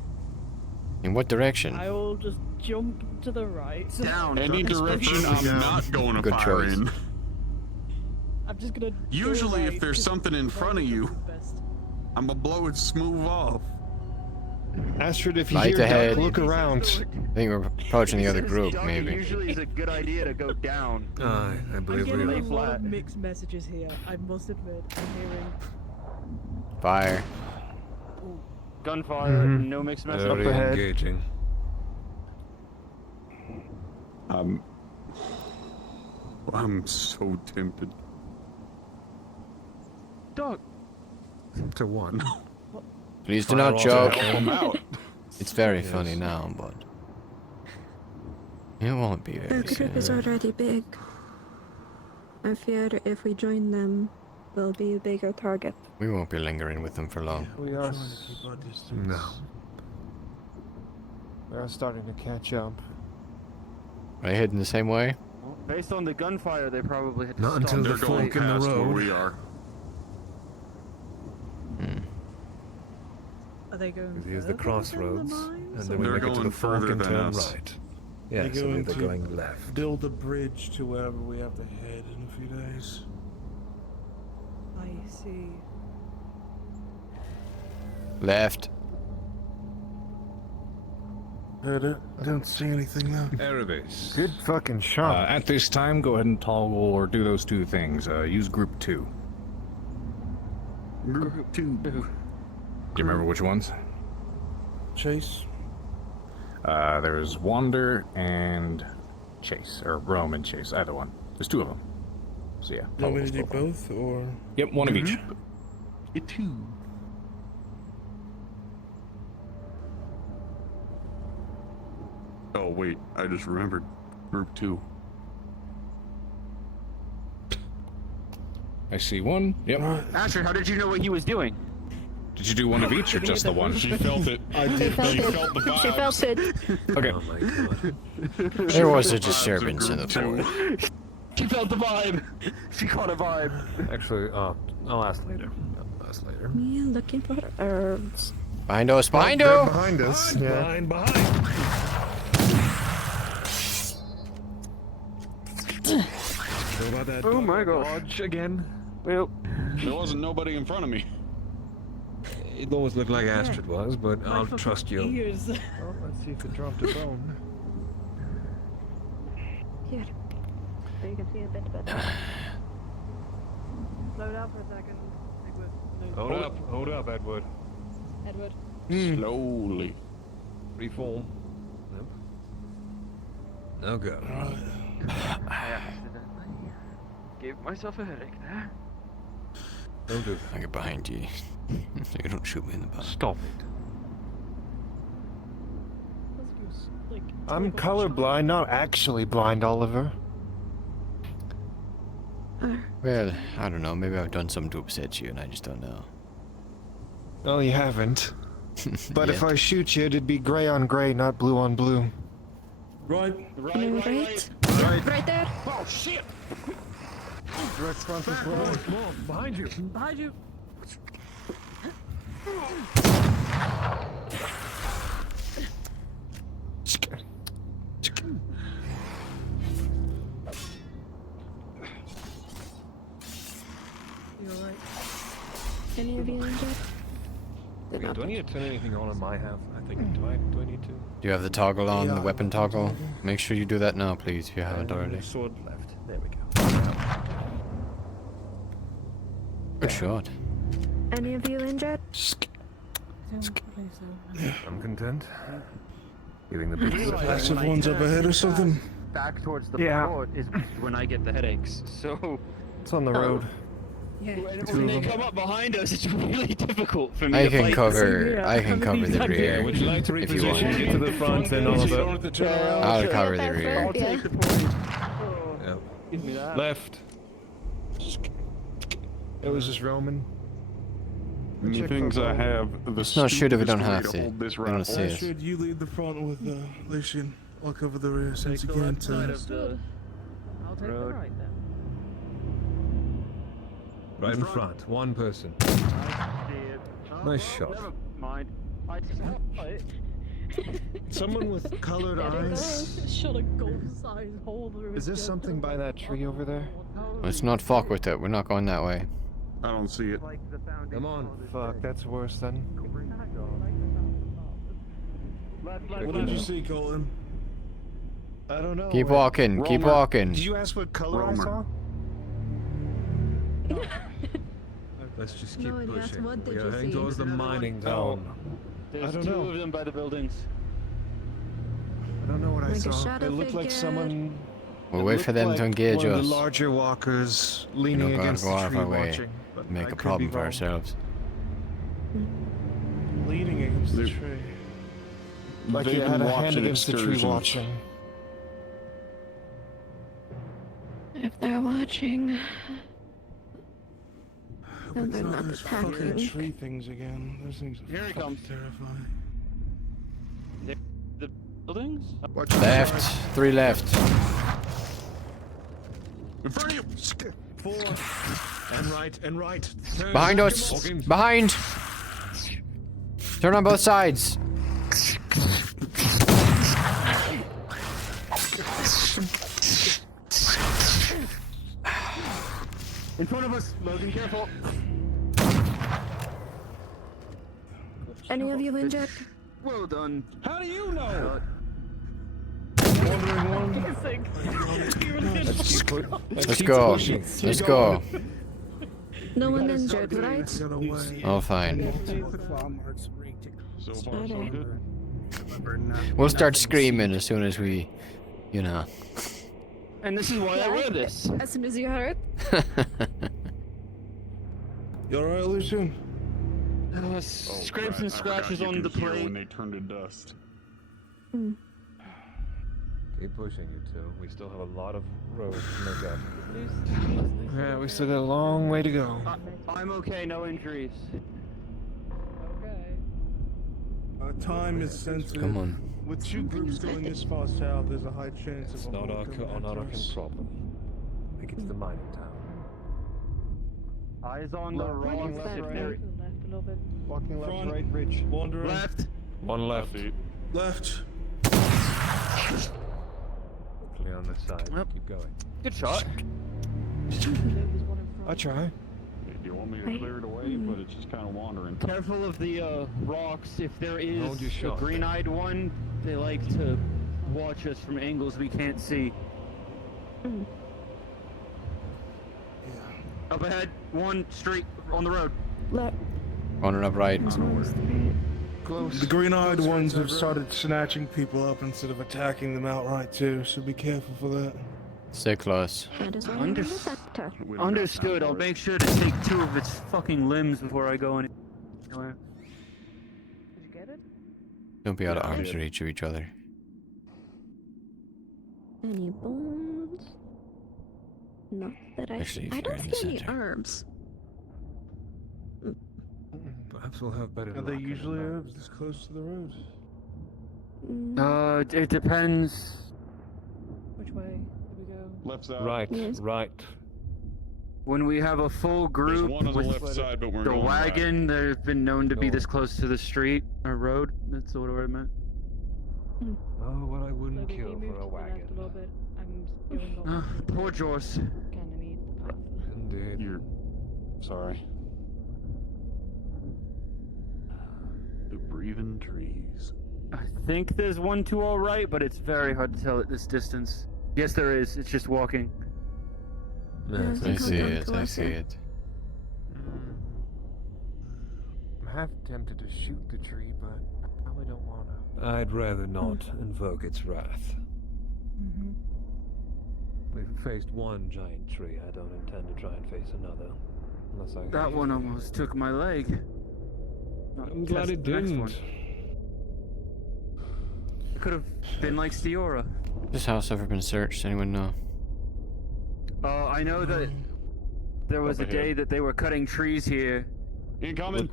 In what direction? I will just jump to the right. Down. Any direction I'm not going to Good fire choice. in. I'm just gonna. Usually, go if right, there's 'cause something in front of you, best. I'm gonna blow it smooth off. Astrid, if you Light hear ahead. duck, look around. I think we're approaching the other group, Duck, maybe. Usually it's a good idea to go down. I I'm believe getting we a are. lot of mixed messages here. I must admit, I'm hearing. Fire. Gunfire, no mixed message. Very engaging. I'm so tempted. Duck. To one. Please do not joke. I'm out. It's very funny now, but it won't be The very group is soon. already big. I fear if we join them, we'll be a bigger target. We won't be lingering with them for long. We are. No. We are starting to catch up. Are they heading the same way? Based on the gunfire, they probably had to Not stop. until They're the going fork in the past where road. we are. Are they going? Here's the further than crossroads, the mines, and then or- we They're make it to going the fork further and than turn us. right. Yes, They're and going they're to going left. build a bridge to wherever we have to head in a few days. I see. Left. Heard it. I don't see anything though. Erebus. Good fucking shot. At this time, go ahead and toggle or do those two things. Use group 2. Group 2. Do you remember which ones? Chase. There's Wander and Chase, or Rome and Chase, either one. There's 2 of them. So yeah. You want me to toggle do both of them. both, or? Yep, one of each. It too. Oh wait, I just remembered. Group 2. I see one. Yep. Asher, how did you know what he was doing? Did you do one of each or just the one? She felt it. I She did. felt She it. felt the She vibes. felt it. Okay. Oh my god. There was a disturbance in the fork. She felt the vibe. She caught a vibe. Actually, I'll ask later. I'll ask later. Me looking for herbs. Behind us, behind They're you! behind us. Yeah. Behind. What about that Oh my gosh. dodge again? Well, There wasn't nobody in front of me. It always looked like Astrid was, but My I'll fucking trust you. ears. Well, let's see if it dropped a bone. Here. So you can see a bit better. Slow down for a second. Edward. No. Hold up, Edward. Edward. Slowly. Reform. Yep. Now go. I accidentally gave myself a headache there. Don't do I get behind you. So you don't shoot me in the butt. Stop it. I'm colorblind, not actually blind, Oliver. Well, I don't know. Maybe I've done something to upset you and I just don't know. Oh, you haven't. But if Yet. I shoot you, it'd be gray on gray, not blue on blue. Right there. Oh shit! Direct front as well. Behind you. Behind you. You alright? Any of you injured? Yeah, do I need to turn anything on my half? I think, do I need to? Do you have the toggle on, the weapon toggle? Make sure you do that now, please, if you haven't already. Sword left. There we go. Good shot. Any of you injured? I'm content. Giving the Passive ones up ahead or something? Back towards the Yeah. boat is when I get the headaches. So it's on the road. yeah, when they come up behind us, it's really difficult for me I to can fight cover. I can cover the rear. Would you like to if you want. reposition? Get to the front and all of it. I'll cover the rear. I'll take the point. Give me that. Left. It was just Roman. The things I have. Let's not shoot if we don't have to. hold this We don't see us. Should you lead the front with Lucian? I'll cover the rear since you can't. I'll take the right then. Right in front. One person. Nice shot. Never mind. I saw it. Someone with colored eyes. Shot a goal-sized hole through Is there something by that tree over there? Let's not fuck with it. We're not going that way. I don't see it. Come on. Fuck, that's worse then. What did you see, Colin? I don't know. Keep walking. Keep walking. Did you ask what color I saw? Let's just keep No, and yes, pushing. what did We are you heading see? towards the mining town. There's I don't two know. of them by the buildings. I don't know what I Like a saw. shadow It looked like figure. someone. We'll it wait looked for them like to engage one of us. the larger walkers We're leaning not gonna against go the out of tree our way. watching. But I Make a could be problem for wrong. ourselves. Leaning against the tree. Like They've you had been a hand watching against the tree excursions. watching. If they're watching, then It's they're not not those fucking attacking. tree things again. Those things are Here he fucking comes. terrifying. The buildings? Left. 3 left. In front of you! 4. And right, and right. Turn. Behind us. Behind. Turn on both sides. In front of us, Logan, careful. Any of you injured? Well done. How do you know? Wandering one. Let's go. Let's go. No one injured, right? Got away. All fine. So far, so good. We'll start screaming as soon as we, you know. And this is why I wear this. As soon as you heard. You alright, Lucian? Scrapes and scratches on the plate. When they turn to dust. Keep pushing, you two. We still have a lot of road to make up. Yeah, we still got a long way to go. I'm okay, no injuries. Time is sensitive. Come on. With 2 groups going this far south, there's a high chance It's of a not our, hole coming not our after us. problem. I think it's the mining town. Eyes on the wrong left, there. Walking left, Front. right, Rich. Wandering. Left. One left. Left. Hopefully on this side. Yep. Keep going. Good shot. I try. Do you want me to clear it away? But it's just kind of wandering. Careful of the rocks. If there is Hold your a shot. green-eyed one, they like to watch us from angles we can't see. Up ahead, one straight on the road. Left. Running up right. Close. The green-eyed ones have started snatching people up instead of attacking them outright too, so be careful for that. Stay close. Understood. I'll make sure to take 2 of its fucking limbs before I go anywhere. Did you get it? Don't be out of arm's reach of each other. Any bones? Not that I. Actually, if I you're don't in the see any center. herbs. Perhaps we'll have better Are luck. they usually herbs this close to the road? It depends. Which way did we go? Left side. Right, Yes. right. When we have a full There's group one on the with left side, but we're the going wagon, they've been known to be North. this close to the street or road. That's what I meant. Oh, what I wouldn't Logan, kill you moved for a to the left wagon. a little bit. I'm going over. Poor Jorce. Kind of need the path. Indeed. You're sorry. even trees. I think there's one to our right, but it's very hard to tell at this distance. Yes, there is. It's just walking. I see it. I see it. I'm half tempted to shoot the tree, but I probably don't want to. I'd rather not invoke its wrath. We've faced one giant tree. I don't intend to try and face another. Unless I... That one almost took my leg. I'm glad it didn't. It could have been like Stiora. This house ever been searched? Anyone know? I know that there was a day that they were cutting trees here. Incoming.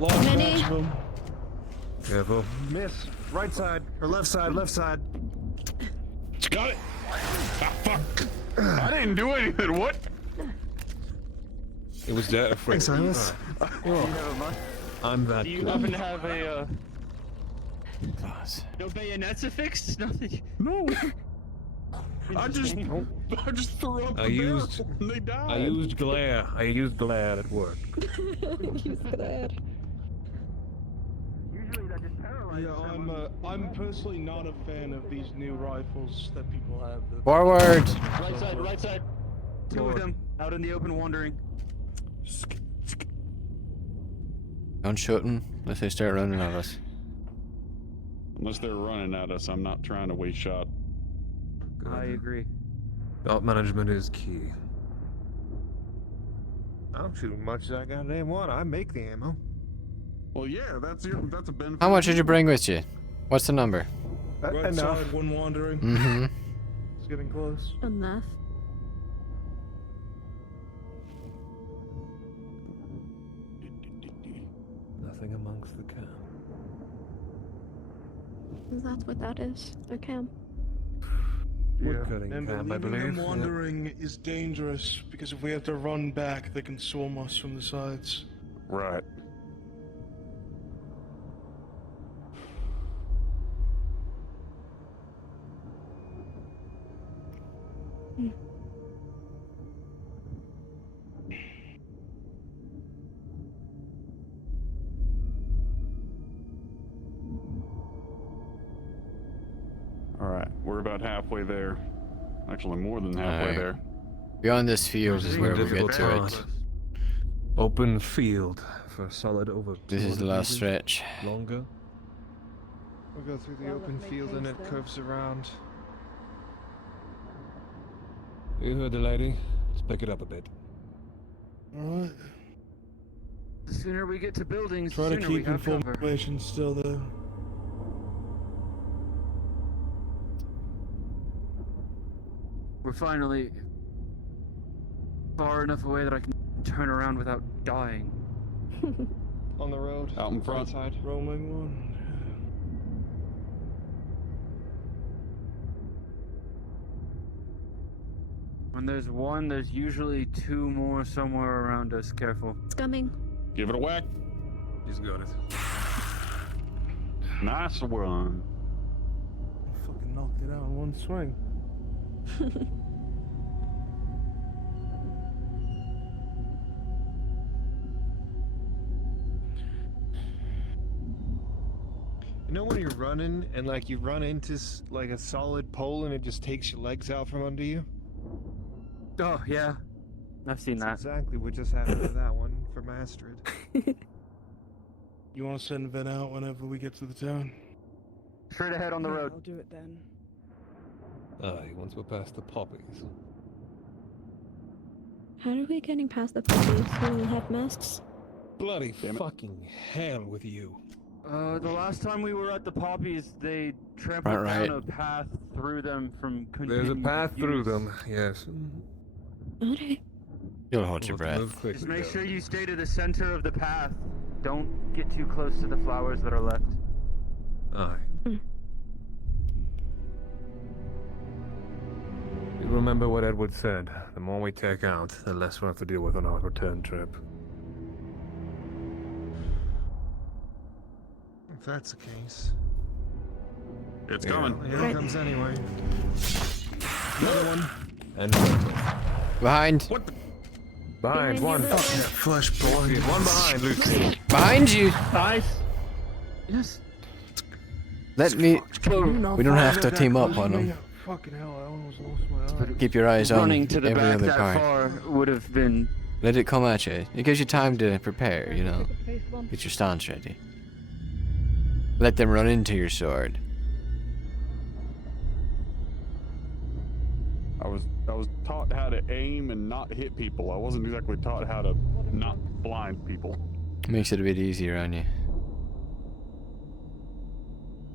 Many. Careful. Miss. Right side or left side? Left side. Got it. Ah, fuck. I didn't do anything. What? It was that afraid. Thanks, Silas. I'm that Do you good. happen to have a no bayonets affixed? Nothing. No. I just threw up. I used glare. I used glare at work. Yeah, I'm personally not a fan of these new rifles that people have. Forward. Right side, right side. Two of them out in the open wandering. Don't shoot them unless they start running at us. Unless they're running at us, I'm not trying to waste shot. I agree. Belt management is key. I don't shoot as much as I goddamn want. I make the ammo. Well, yeah, that's a benefit. How much did you bring with you? What's the number? Right enough. side, one wandering. Mm-hmm. It's getting close. Enough. Nothing amongst the camp. That's what that is. A camp. Woodcutting And camp, I leaving believe. them wandering is dangerous because if we have to run back, they can swarm us from the sides. Right. Alright, we're about halfway there. Actually, more than halfway Alright. there. Beyond this field is where we get to it. Open field for solid over. This is the last 200 stretch. Longer. We'll go through the open field and it curves around. You heard the lady. Let's pick it up a bit. Alright. The sooner we get to buildings, Try the to sooner we keep have cover. information still there. We're finally far enough away that I can turn around without dying. On the road. Out in front. Right side. Roaming one. When there's one, there's usually two more somewhere around us. Careful. It's coming. Give it a whack. He's got it. Nice one. Fucking knocked it out in one swing. You know when you're running and like you run into like a solid pole and it just takes your legs out from under you? Oh yeah, I've seen That's that. exactly what just happened to that one from Astrid. You want to send Ven out whenever we get to the town? Straight ahead on the road. I'll do it then. Aye, once we're past the poppies. How are we getting past the police? We have masks. Bloody fucking hell with you. The last time we were at the poppies, they trampled Right. down a path through them from There's a continued path through use. them, yes. Okay. You'll hold your We'll have to move breath. quickly, Just make though. sure you stay to the center of the path. Don't get too close to the flowers that are left. Aye. You remember what Edward said. The more we take out, the less we'll have to deal with on our return trip. If that's the case. It's Yeah. coming. Here it comes anyway. Another one. And Behind. What the? behind, one. you. Fucking flesh boy. One behind, Luke. Behind you. Nice. Yes. Let me. We don't have to team up on them. Fucking hell, I almost lost my eye. Keep your eyes on Running to the every back other that car. far would have been. Let it come at you. It gives you time to prepare, you know. Get your stance ready. Let them run into your sword. I was taught how to aim and not hit people. I wasn't exactly taught how to not blind people. Makes it a bit easier on you.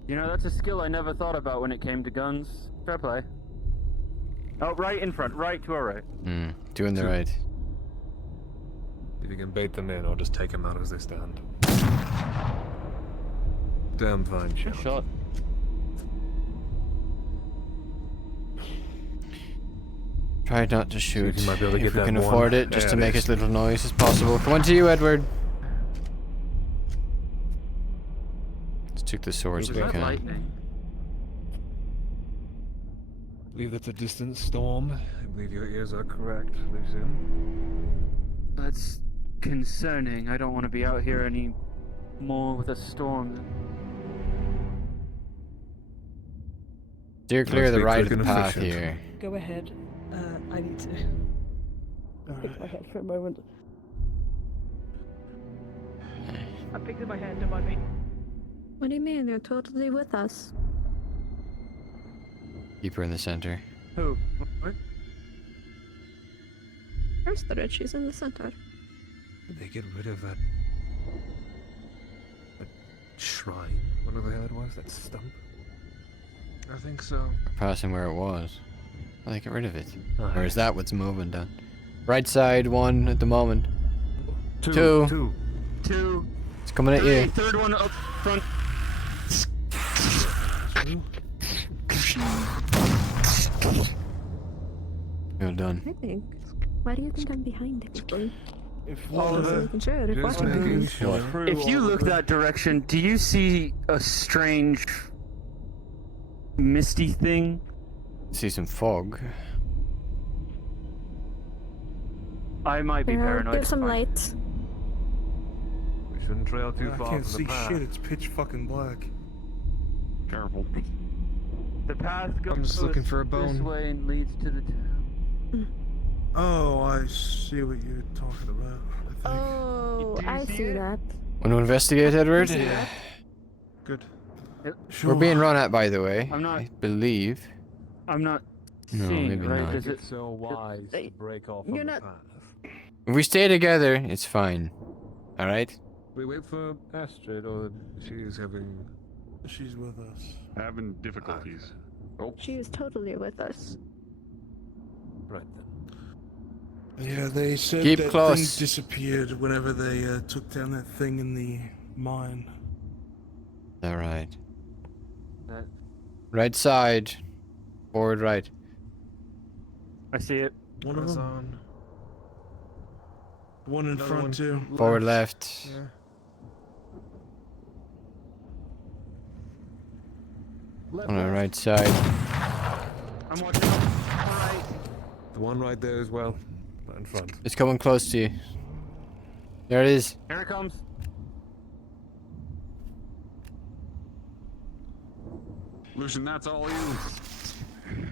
You know, that's a skill I never thought about when it came to guns. Fair play. Oh, right in front, right to our right. Doing the right. If you can bait them in, or just take them out as they stand. Damn fine shot. Try not to shoot You might be able to if get we can that one. afford it, just There to it make is. as little noise as possible. Come on to you, Edward. Let's take the swords we can. Lightning. I believe that's a distant storm. I believe your ears are correct, Lucian. That's concerning. I don't want to be out here any more with a storm. Steer clear of the right of the path here. Go ahead. I need to pick my head for a moment. I picked up my head, don't mind me. What do you mean? They're totally with us. Keep her in the center. Who? What? Where's the red? She's in the center. Did they get rid of that shrine? Whatever the hell it was, that stump? I think so. Passing where it was. Well, they get rid of it. Or is that what's moving down? Right side, one at the moment. Two. It's coming at you. Third one up front. Well done. I think. Why do you think I'm behind everybody? If If you look that direction, do you see a strange misty thing? See some fog. I might be paranoid. There's some lights. We shouldn't trail too I far can't from see the path. shit, it's pitch fucking black. Careful. The path goes I'm just looking for a this bone. way and leads to the town. Oh, I see what you're talking about, I think. Oh, I see that. Want to investigate, Edward? Yeah. Good. We're being run at, by the way. I'm not- I believe. I'm not No, seeing maybe it, right? not. Does it? So wise to break off You're from the not- path. If we stay together, it's fine. Alright? We wait for Astrid, or she's having... She's with us. Having difficulties. Oh. She is totally with us. Right then. Yeah, they said Keep that close. thing disappeared whenever they took down that thing in the mine. Alright. That- Right side. Forward right. I see it. One of them. One in front too. Forward left. Yeah. On the right side. I'm watching. Alright. The one right there as well. Right in front. It's coming close to you. There it is. Here it comes. Lucian, that's all you.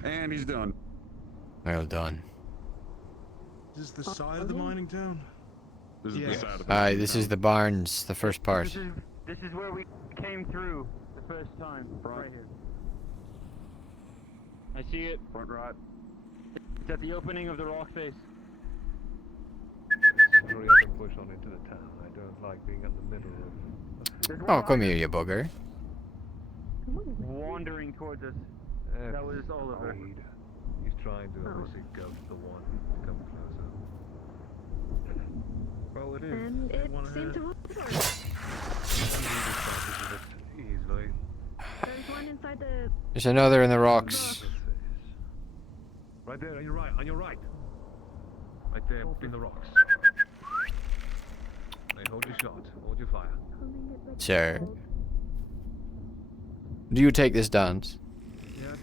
And he's done. Well done. Is this the side of the mining town? This is the side of the Alright, this is the barns, the first part. This is where we came through the first time. Right here. I see it. Front right. It's at the opening of the rock face. Hurry up and push on into the town. I don't like being at the middle of... Oh, come here, you bugger. Wandering towards us. That was Oliver. He's trying to obviously go to the one to come closer. Well, it is. And it seemed to work. Easily. There's one inside the... There's another in the rocks. Right there, on your right, on your right. Right there, in the rocks. Hey, hold your shot, hold your fire. Sir. Do you take this dance? Yeah,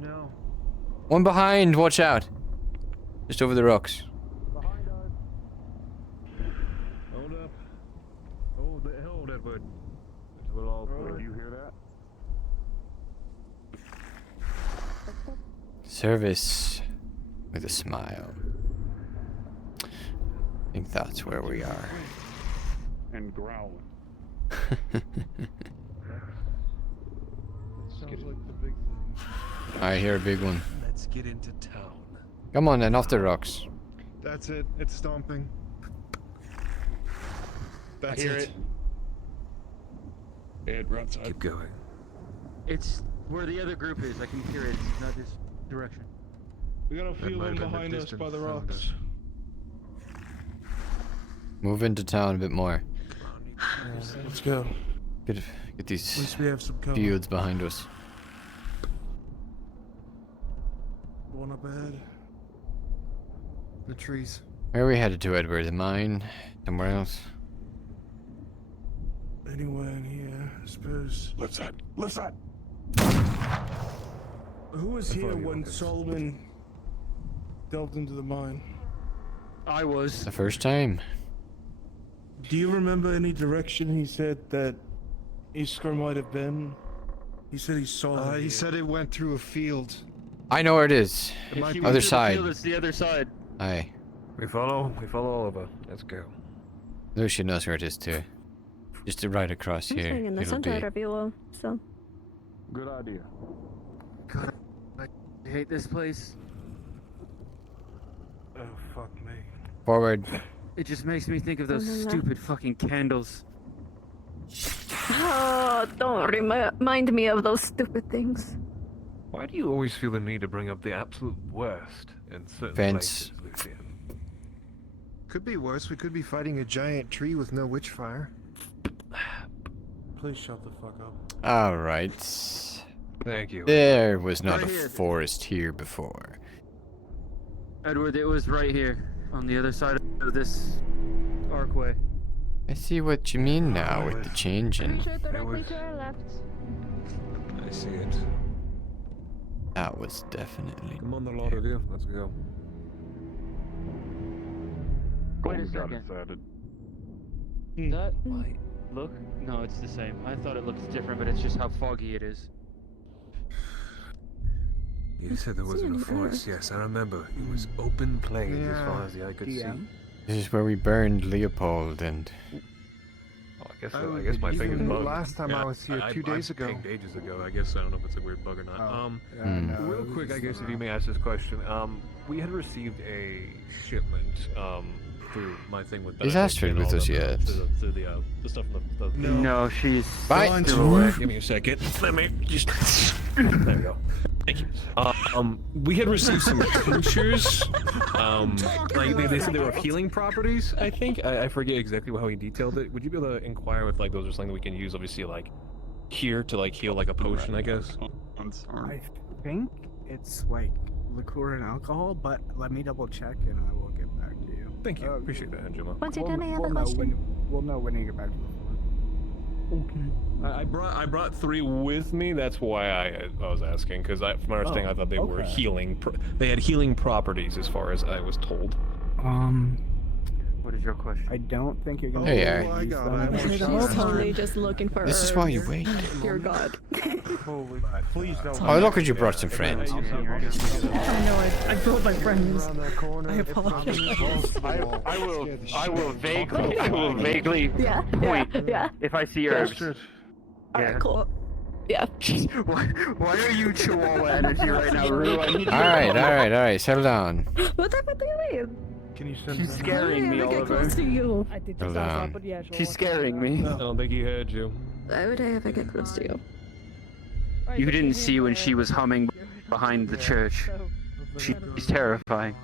No. One behind, watch out. Just over the rocks. Service with a smile. I think that's where we are. And growling. Sounds like the big thing. I hear a big one. Let's get into town. Come on then, off the rocks. That's it. It's stomping. That's I hear it. It runs. Keep going. It's where the other group is. I can hear it. It's not this direction. We gotta feel them behind us by the rocks. Move into town a bit more. Let's go. Get these At least we have some cover. fields behind us. One up ahead. The trees. Where are we headed to, Edward? The mine? Somewhere else? Anywhere in here, I suppose. Left side. Left side. Who was here when Solomon delved into the mine? I was. The first time. Do you remember any direction he said that Iskar might have been? He said he saw it. He said it went through a field. I know where it is. Other side. It's the other side. Aye. We follow Oliver. Let's go. Lucia knows where it is too. Just right across I'm here. staying in the It'll center be. of RTBW, so. Good idea. God, I hate this place. Oh, fuck me. Forward. It just makes me think of those stupid fucking candles. Oh, don't remind me of those stupid things. Why do you always feel the need to bring up the absolute worst in certain Vents. places, Lucian? Could be worse. We could be fighting a giant tree with no witchfire. Please shut the fuck up. Alright. Thank you. There was not Right a here. forest here before. Edward, it was right here, on the other side of this archway. I see what you mean now with the change in. Directly to our left. I see it. That was definitely. Come on, the lot of you. Let's go. Wait a Got second. excited. That might look. No, it's the same. I thought it looked different, but it's just how foggy it is. You said there wasn't a forest. Yes, I remember. It was open plains as far as the eye could see. This is where we burned Leopold and. Oh, I guess my thing is even bugged. last time I was here 2 days ago. Pinged ages ago. I guess I don't know if it's a weird bug or not. no, Real quick, I guess if you may ask this question. We had received a shipment through my thing with. Is Benedict Astrid and with all us them, yet? Through the stuff from the. No, she's Bye. still away. Give me a second. Let me just. There we go. Thank you. We had received some tinctures. Like they said they were healing properties. I think I forget exactly how he detailed it. Would you be able to inquire if like those are something we can use? Obviously, like here to like heal like a potion, I guess. I think it's like liqueur and alcohol, but let me double check and I will get back to you. Thank you. Appreciate that, Angela. Once you're done, I have a we'll know question. we'll know when you get back to the floor. I brought 3 with me. That's why I was asking, because from my understanding I thought they were healing. They had healing properties, as far as I was told. What is your question? I don't think you're gonna. There you are. use them. She's totally just looking for This is why you wait. Dear God. Holy, please don't. Oh, look at you brought some friends. I know I brought my friends. I apologize. I will vaguely Yeah, point yeah. if I see herbs. Alright, cool. Yeah. Why are you Chihuahua energy right now, Rue? I need you. Alright, settle down. What the fuck do you mean? Can you send She's scaring me, Get Oliver. close to you. I did Hold just ask on. that, but yeah, sure. She's scaring me. I don't think he heard you. Why would I ever get close to you? You didn't see when she was humming behind the church. She's terrifying.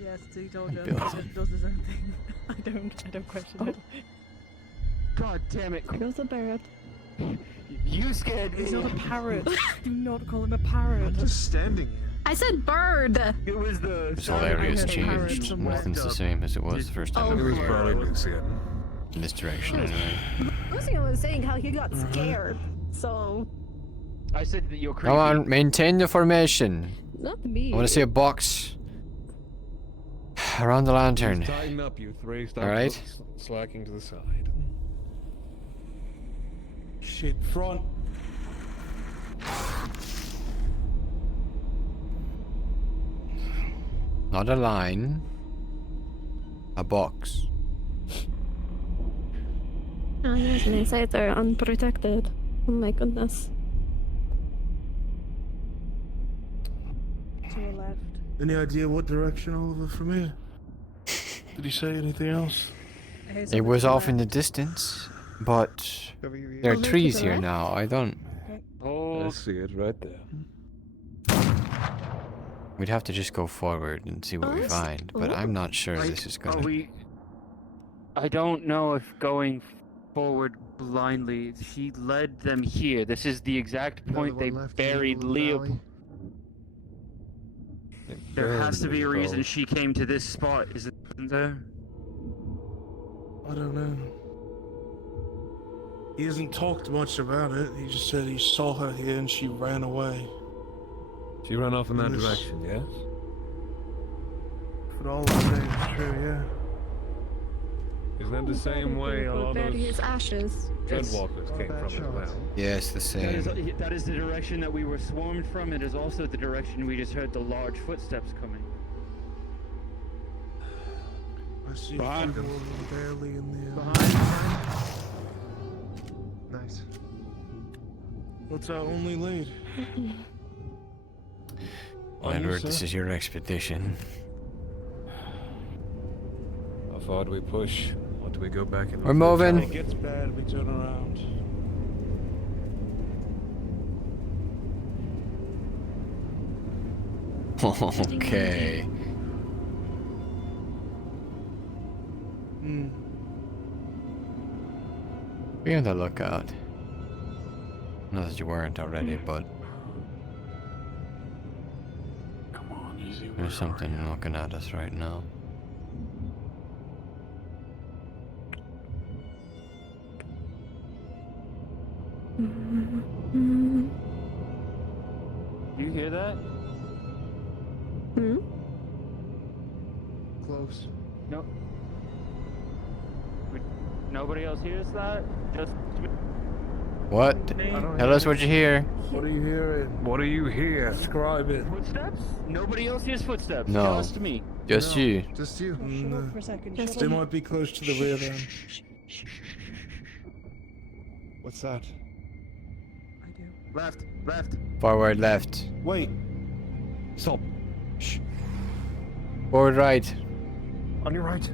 Yes, he told you. Does his own thing. I don't question it. God damn it. There goes the parrot. You scared me. He's not a parrot. Do not call him a parrot. I'm just standing here. I said bird. It was the. This whole area's changed. Nothing's the same as it was the first time. Oh, It was probably Lucian. In this direction, anyway. Lucian was saying how he got scared, so I said that you're creepy. Come on, maintain the formation. not me. I want to see a box around the lantern. Tighten up, you 3. Stop Alright. slacking to the side. Shit, front. Not a line. A box. Oh yes, and they say they're unprotected. Oh my goodness. To the left. Any idea what direction, Oliver, from here? Did he say anything else? It was off in the distance, but there are trees here now. I don't. I see it right there. We'd have to just go forward and see what we find, but I'm not sure this is gonna. I don't know if going forward blindly. She led them here. This is the exact point they buried Leo. There has to be a reason she came to this spot, isn't there? I don't know. He hasn't talked much about it. He just said he saw her here and she ran away. She ran off in that direction, yes? If all the same is true, yeah. Isn't that the same way a lot of His ashes. Dreadwalkers came from as well? Yes, the same. That is the direction that we were swarmed from. It is also the direction we just heard the large footsteps coming. I see Behind people him. barely in the Nice. What's our only lead? Edward, this is your expedition. How far do we push? Or do we go back and We're moving. When it gets bad, we turn around. Okay. Be on the lookout. Not that you weren't already, but there's something looking at us right now. Do you hear that? Close. No. Nobody else hears that? Just What? Tell us what you hear. What are you hearing? What do you hear? Describe it. footsteps? Nobody else hears footsteps. No. Just me. Just you. Just you. Shut up for a second. Just They might be close to the rear then. What's that? Left. Left. Forward left. Wait. Stop. Shh. Forward right. On your right.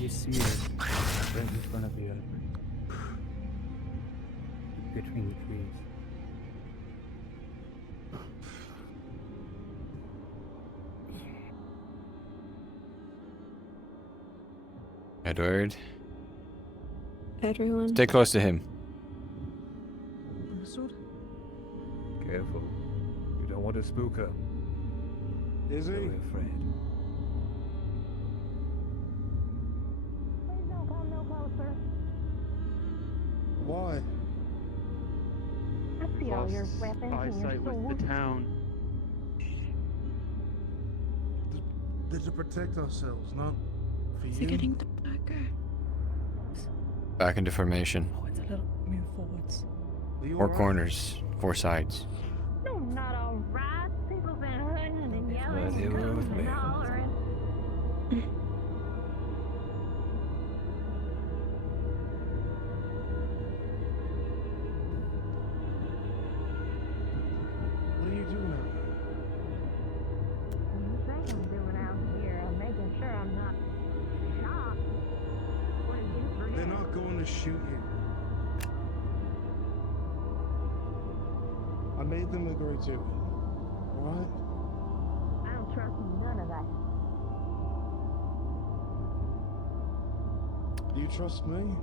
You see it right in front of you, between the trees. Edward, Everyone. stay close to him. Understood. Careful. You don't want to spook her. Is he? Very afraid. Please don't come no closer. Why? I see all your weapons and your Eyesight with swords. the town. They're to protect ourselves, not for Is you. it getting darker? Back into formation. Oh, it's a little move forwards. Four corners, four sides. No, not all right. People been hunting and yelling Right and here with screaming me. and hollering. What are you doing out What do you think I'm doing out here? I'm making sure I'm not shot. What do you here? They're not going to shoot you. I made them agree to it. Alright? I don't trust none of that. Do you trust me?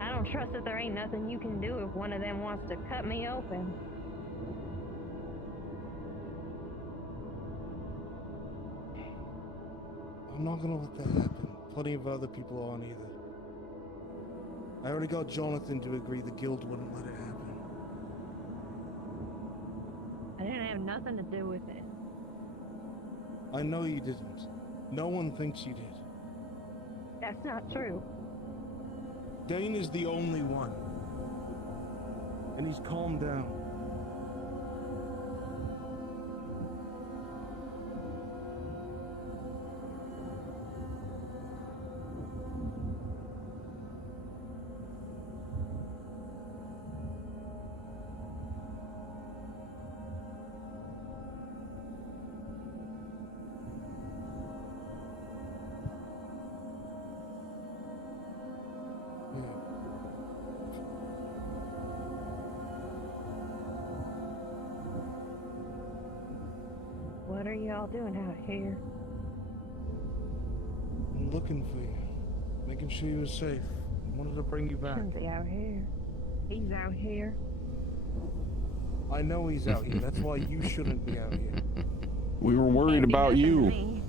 I don't trust that there ain't nothing you can do if one of them wants to cut me open. I'm not gonna let that happen. Plenty of other people aren't either. I already got Jonathan to agree the guild wouldn't let it happen. I didn't have nothing to do with it. I know you didn't. No one thinks you did. That's not true. Dane is the only one. And he's calmed down. What are y'all doing out here? I'm looking for you. Making sure you were safe. I wanted to bring you back. Shouldn't be out here. He's out here. I know he's out here. That's why you shouldn't be out here. We were worried about you.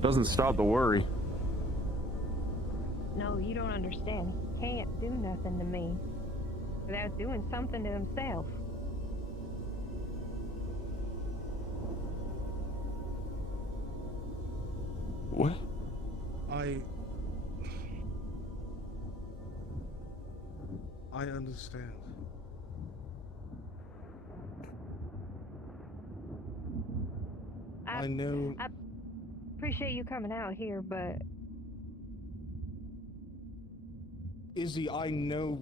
Doesn't stop the worry. No, you don't understand. He can't do nothing to me without doing something to himself. What? I understand. I know. I appreciate you coming out here, but Izzy, I know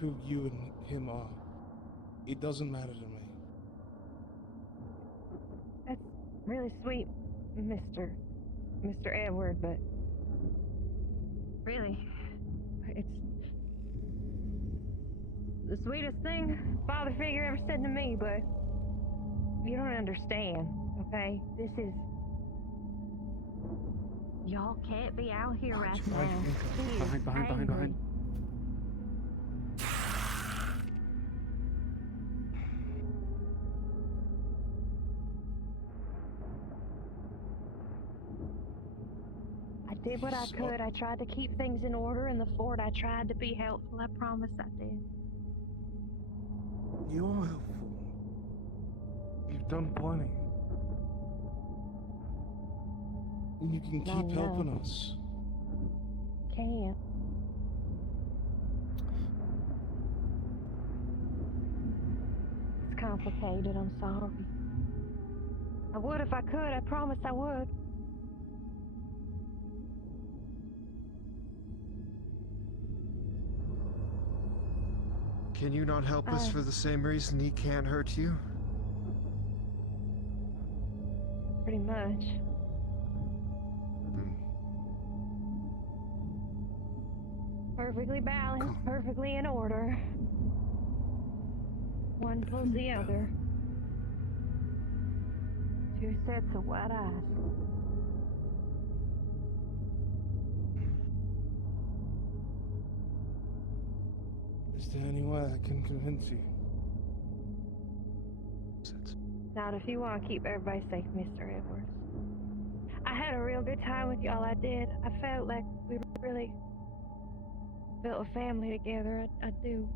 who you and him are. It doesn't matter to me. that's really sweet, Mr. Edward, but really, it's the sweetest thing father figure ever said to me, but you don't understand, okay? This is... Y'all can't be out here right now. He is angry. I did what I could. I tried to keep things in order in the fort. I tried to be helpful. I promise I did. You're helpful. You've done plenty. And you can keep helping us. Can't. It's complicated. I'm sorry. I would if I could. I promise I would. Can you not help us for the same reason he can't hurt you? Pretty much. Perfectly balanced, perfectly in order. One pulls the other. Two sets of white eyes. Is there any way I can convince you? Not if you want to keep everybody safe, Mr. Edwards. I had a real good time with y'all, I did. I felt like we really built a family together, I do.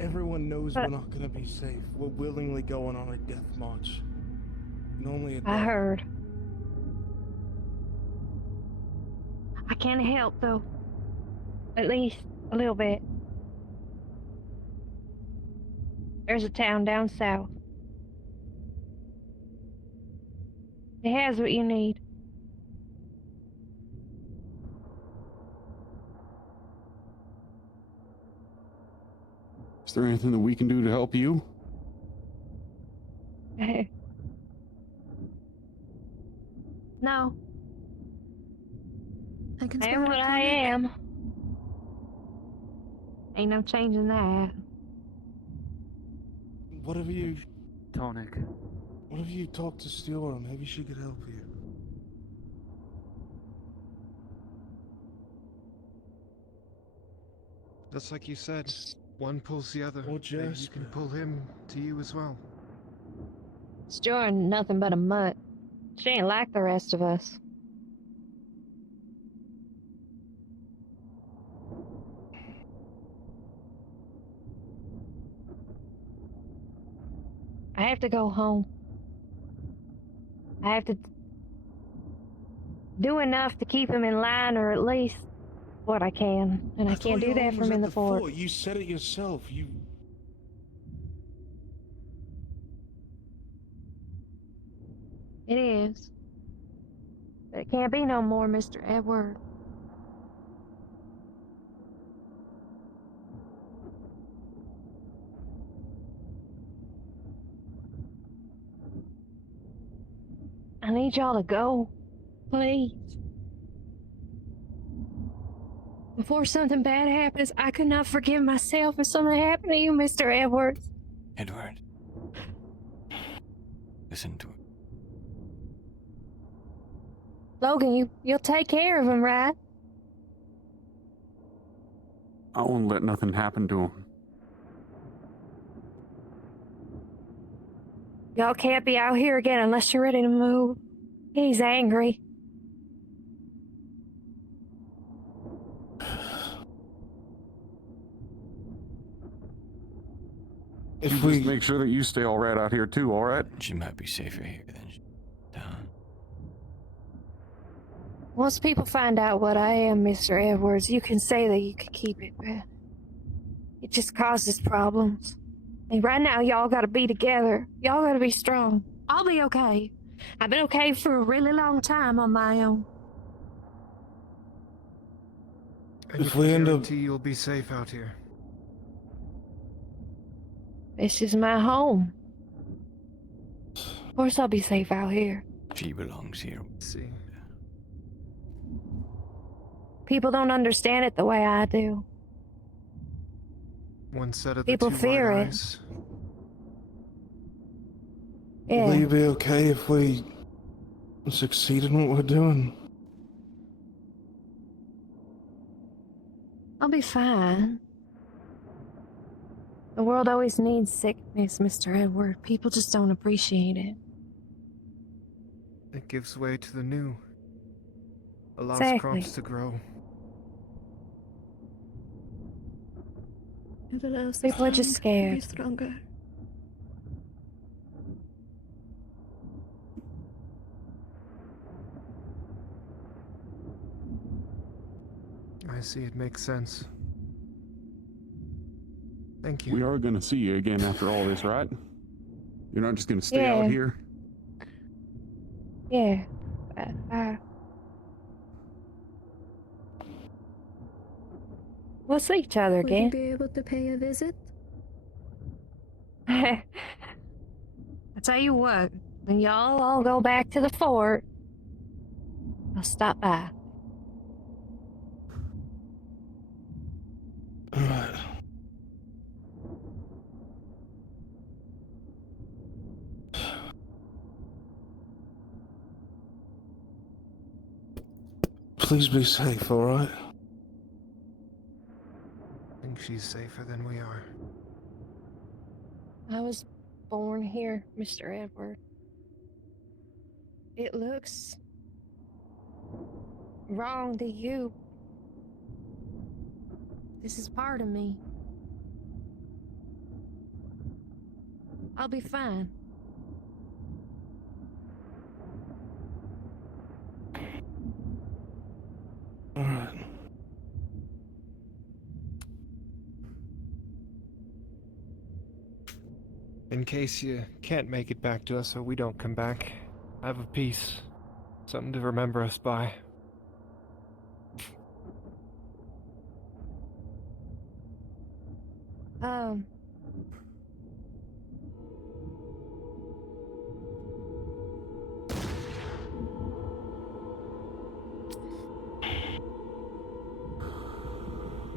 Everyone knows we're not gonna be safe. We're willingly going on a death march. And only a I death. heard. I can't help, though. At least a little bit. There's a town down south. It has what you need. Is there anything that we can do to help you? No. I can I spare am a what I tonic. am. Ain't no changing that. What have you... Tonic. What have you talked to Steora? Maybe she could help you. Just like you said, one pulls the other. Or Maybe you Jasper. can pull him to you as well. Steora nothing but a mutt. She ain't like the rest of us. I have to go home. I have to do enough to keep him in line, or at least what I can. And I can't do that from in the fort. You said it yourself. It is. But it can't be no more, Mr. Edward. I need y'all to go. Please. Before something bad happens, I could not forgive myself if something happened to you, Mr. Edwards. Edward. Listen to it. Logan, you'll take care of him, right? I won't let nothing happen to him. Y'all can't be out here again unless you're ready to move. He's angry. If we just make sure that you stay all right out here too, all right? She might be safer here than down. Once people find out what I am, Mr. Edwards, you can say that you can keep it, but it just causes problems. And right now, y'all gotta be together. Y'all gotta be strong. I'll be okay. I've been okay for a really long time on my own. And if we end up, you'll be safe out here. This is my home. Of course I'll be safe out here. She belongs here. See. People don't understand it the way I do. One set of the People two fear white it. eyes. Yeah. Will you be okay if we succeed in what we're doing? I'll be fine. The world always needs sickness, Mr. Edward. People just don't appreciate it. It gives way to the new. Allows Exactly. crops to grow. It allows the People are just strong to be scared. stronger. I see, it makes sense. Thank you. We are going to see you again after all this, right? You're not just going to stay Yeah. out here? Yeah. We'll see each other Would you again. be able to pay a visit? I tell you what, when y'all all go back to the fort, I'll stop by. Alright. Please be safe, alright? I think she's safer than we are. I was born here, Mr. Edward. It looks wrong to you. This is part of me. I'll be fine. Alright. In case you can't make it back to us or we don't come back, I have a piece. Something to remember us by.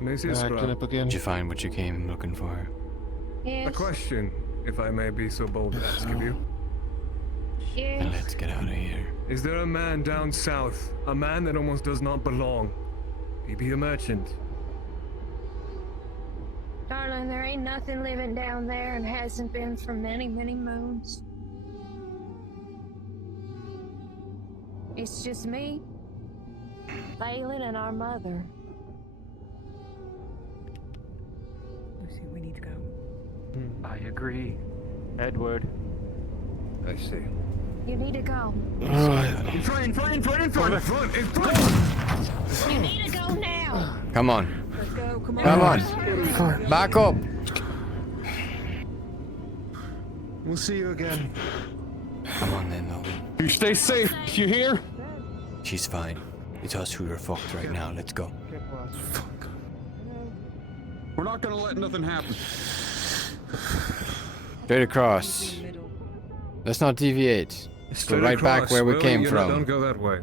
This is acting up again. Did you find what you came looking for? Yes. A question, if I may be so bold to ask of you. Yes. Then let's get out of here. Is there a man down south? A man that almost does not belong? He be a merchant. Darling, there ain't nothing living down there and hasn't been for many, many moons. It's just me, Valen, and our mother. Lucy, we need to go. I agree. Edward, I see. You need to go. Alright. In front, in front, in front, in front! In front, in front! You need to go now. Come on. Let's go, come on. Come on. Back up. We'll see you again. Come on then, though. You stay safe. You hear? She's fine. It's us who are fucked right now. Let's go. We're not gonna let nothing happen. Straight across. Let's not deviate. Let's go right back where we came from. Don't go that way.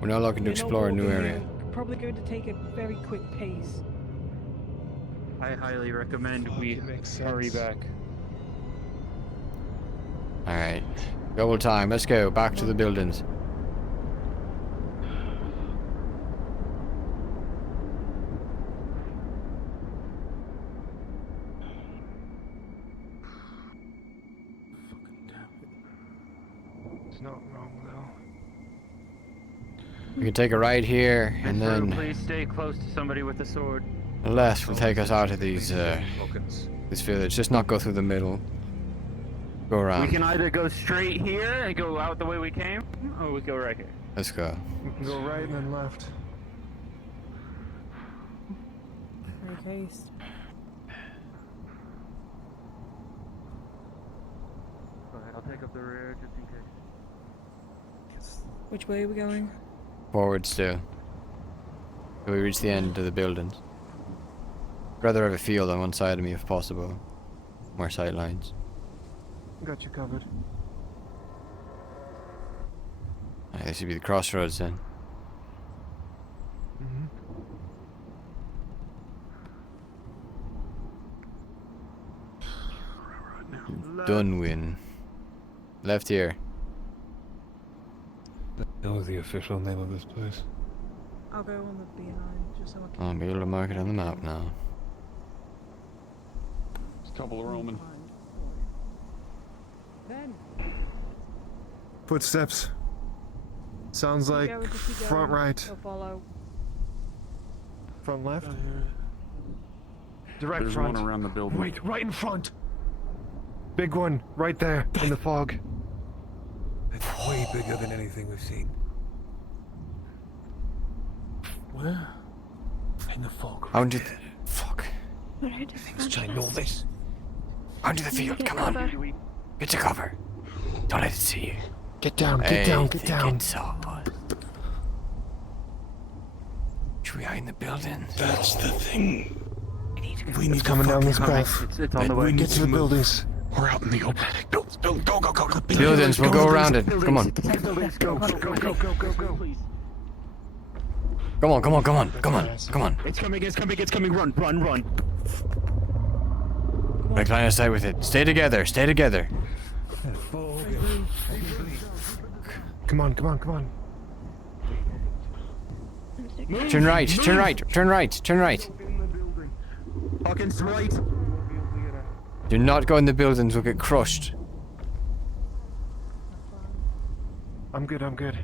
We're now looking to explore a new area. Probably going to take a very quick pace. I highly recommend we hurry back. Alright. Double time. Let's go. Back to the buildings. It's not wrong though. We can take a right here, and then Please stay close to somebody with a sword. the left will take us out of these, this village. Just not go through the middle. Go around. We can either go straight here and go out the way we came, or we go right here. Let's go. We can go right and then left. Make haste. Alright, I'll take up the rear just in case. Which way are we going? Forward still. Till we reach the end of the buildings. I'd rather have a field on one side of me if possible. More sight lines. Got you covered. Alright, this should be the crossroads then. Dunwin. Left here. That was the official name of this place. I'll go on the B9 just so I can. I'll be able to mark it on the map now. There's a couple of Roman. Then. Footsteps. Sounds like Go, just keep front going. right. I'll follow. Front left. Direct There's front. one around the building. Wait, right in front. Big one, right there, in the fog. It's way bigger than anything we've seen. Where? In the fog. Out into the... Fuck. Things ginormous. Onto the field, come on. Get to cover. Don't let it see you. Get down, Hey, get down, get think down. it's all, bud. Should we hide in the building? That's the thing. We need coming down this path. It's on the way. Get to the buildings. We're out in the open. Build, go, go, go, go. Buildings, we'll go around it. Come on. Buildings, go, go, go, go, go, go, go. Come on, come on, come on, come on, come on. It's coming, it's coming, it's coming. Run, run, run. Make line of sight with it. Stay together, stay together. Come on, come on, come on. Turn right, turn right, turn right, turn right. Hawkins, right. Do not go in the buildings, we'll get crushed. I'm good, I'm good.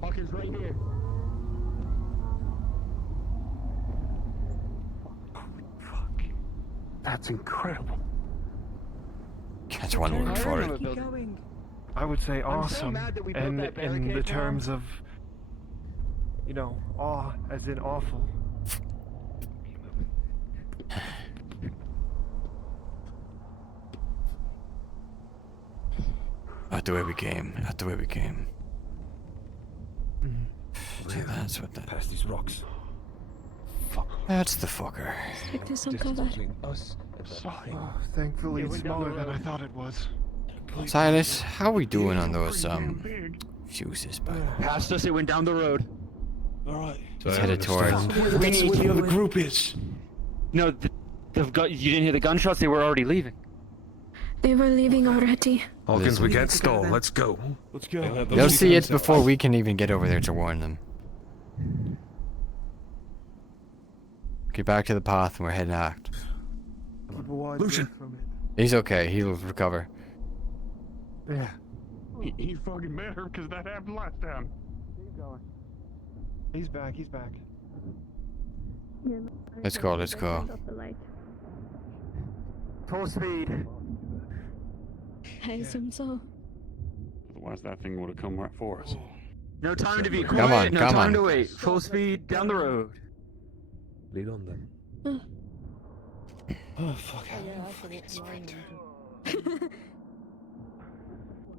Hawkins, right here. That's incredible. That's one word for it. Keep going. I would say I'm so awesome. mad that we built And that in the barricade terms of, you know, awe as in awful. Out the way we came, out the way we came. So that's what that... Past these rocks. That's the fucker. Take this on cover. Us and that Oh, thankfully it's smaller than I thought it was. Silas, how are we doing on those, fuses, by the way? Past us, it went down the road. Alright. It's headed towards... That's where the other group is. No, you didn't hear the gunshots, they were already leaving. They were leaving already. Hawkins, we can't stall. Let's go. Let's go. They'll see it before we can even get over there to warn them. Get back to the path and we're heading out. Lucian! He's okay, he'll recover. Yeah. He's fucking better because that happened last time. Keep going. He's back, he's back. Let's go, let's go. Full speed. I assume so. Otherwise, that thing would have come right for us. No time to be Come quiet. on, No come time on. to wait. Full speed down the road. Lead on then. Oh, fuck.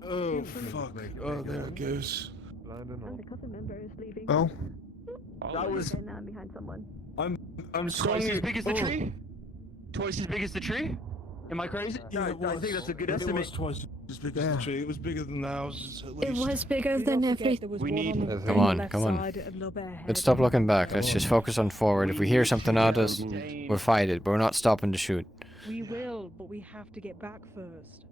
Oh, fuck. Oh, there it goes. Oh? That was behind someone. I'm twice as big as the oh. tree? Twice as big as the tree? Am I crazy? Yeah, it was. I think that's a good It estimate. was twice as big as the tree. It was bigger than the houses, at It least. was bigger than everything. We need. Come on, come on. Let's stop looking back. Let's just focus on forward. If we hear something at us, we'll fight it, but we're not stopping to shoot. We will, but we have to get back first.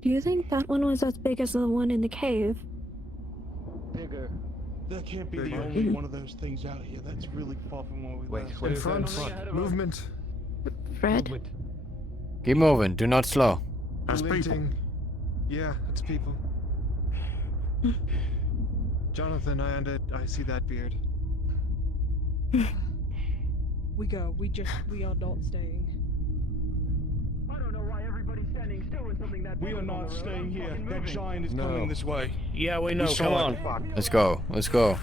Do you think that one was as big as the one in the cave? Bigger. There can't be the only one of those things out here. That's really far from where we left. In front. Movement. Fred? Keep moving. Do not slow. That's people. Yeah, it's people. Jonathan, I see that beard. We go. We are not staying. I don't know why everybody's standing still when something that We are not staying here. That giant is coming this way. Yeah, we know. Come on. Let's go. Let's go.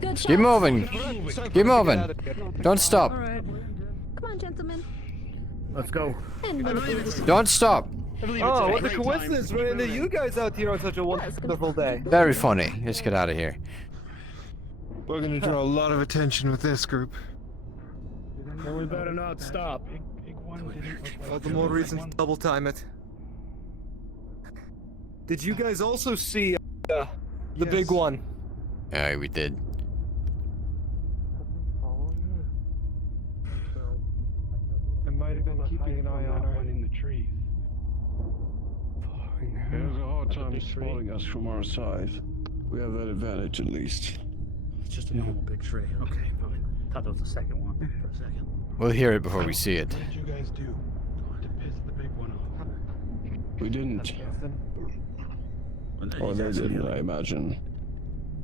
Good shot. Keep moving. Keep moving. Don't stop. Alright. Come on, gentlemen. Let's go. Don't stop. Oh, what a coincidence! We're into you guys out here on such a wonderful day. Very funny. Let's get out of here. We're gonna draw a lot of attention with this group. Well, we better not stop. All the more reason to double time it. Did you guys also see the big one? Yeah, we did. I might have been keeping an eye on her. In the trees. It has a hard time spotting us from our side. We have that advantage at least. It's just a normal big tree. Okay, fine. Thought that was the second one for a second. We'll hear it before we see it. What did you guys do? Going to piss the big one off. We didn't. Or they didn't, I imagine.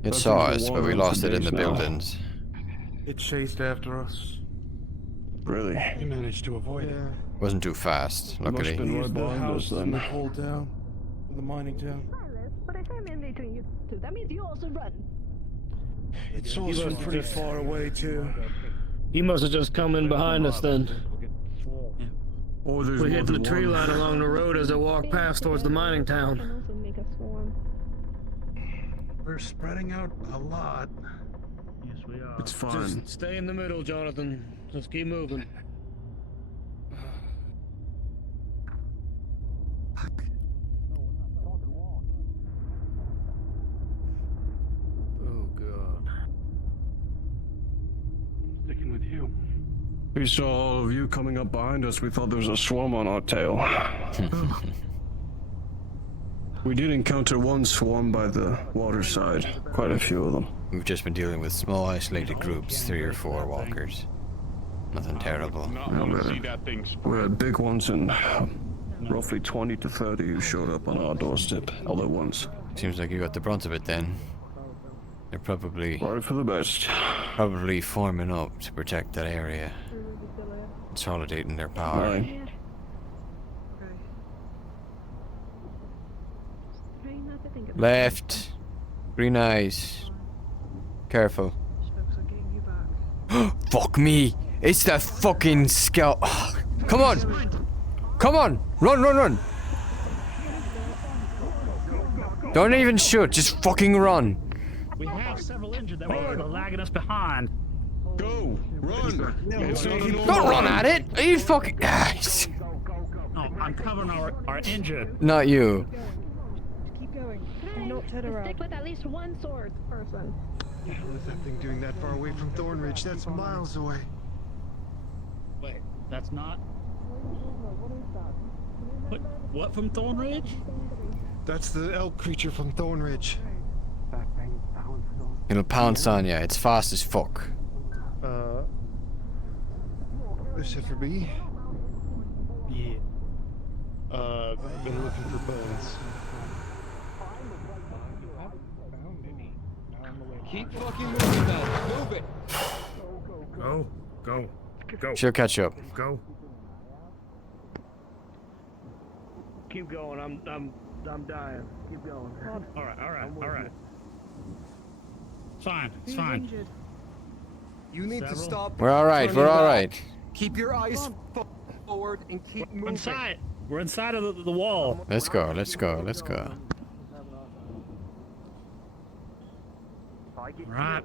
It saw us, but we lost it in the buildings. It chased after us. Really? We managed to avoid it. Wasn't too fast, luckily. Must've been right The behind us house in then. the whole town, in the mining town. But if I'm in between you two, that means you also run. It saw us from pretty far away too. He must have just come in behind us then. Or there's We more hit the than tree one. line along the road as it walked past towards the mining town. Can also make a swarm. We're spreading out a lot. Yes, we are. It's fine. Just stay in the middle, Jonathan. Just keep moving. Oh, God. Sticking with you. We saw all of you coming up behind us. We thought there was a swarm on our tail. We did encounter one swarm by the water side. Quite a few of them. We've just been dealing with small isolated groups, 3 or 4 walkers. Nothing terrible. We had big ones and roughly 20 to 30 who showed up on our doorstep all at once. Seems like you got the brunt of it then. They're probably... Right for the best. Probably forming up to protect that area. Consolidating their power. Aye. Left. Green eyes. Careful. Fuck me! It's that fucking scout. Come on! Come on! Run, run, run! Don't even shoot, just fucking run. We have several injured that were lagging us behind. Go! Run! It's not a normal Don't run at it! Are you fucking... No, I'm covering our injured. Not you. Keep going. Do not turn around. Stick with at least one sword person. What the hell is that thing doing that far away from Thornridge? That's miles away. Wait, that's not... What from Thornridge? That's the elk creature from Thornridge. It'll pounce on ya. It's fast as fuck. Except for B. Yeah. Been looking for bones. Keep fucking moving, man. Move it. Go. Go. Go. She'll catch up. Go. Keep going. I'm dying. Keep going. All right. It's fine. It's fine. You need to stop. We're all right. We're all right. Keep your eyes forward and keep moving. Inside. We're inside of the wall. Let's go. Let's go. Let's go. Right.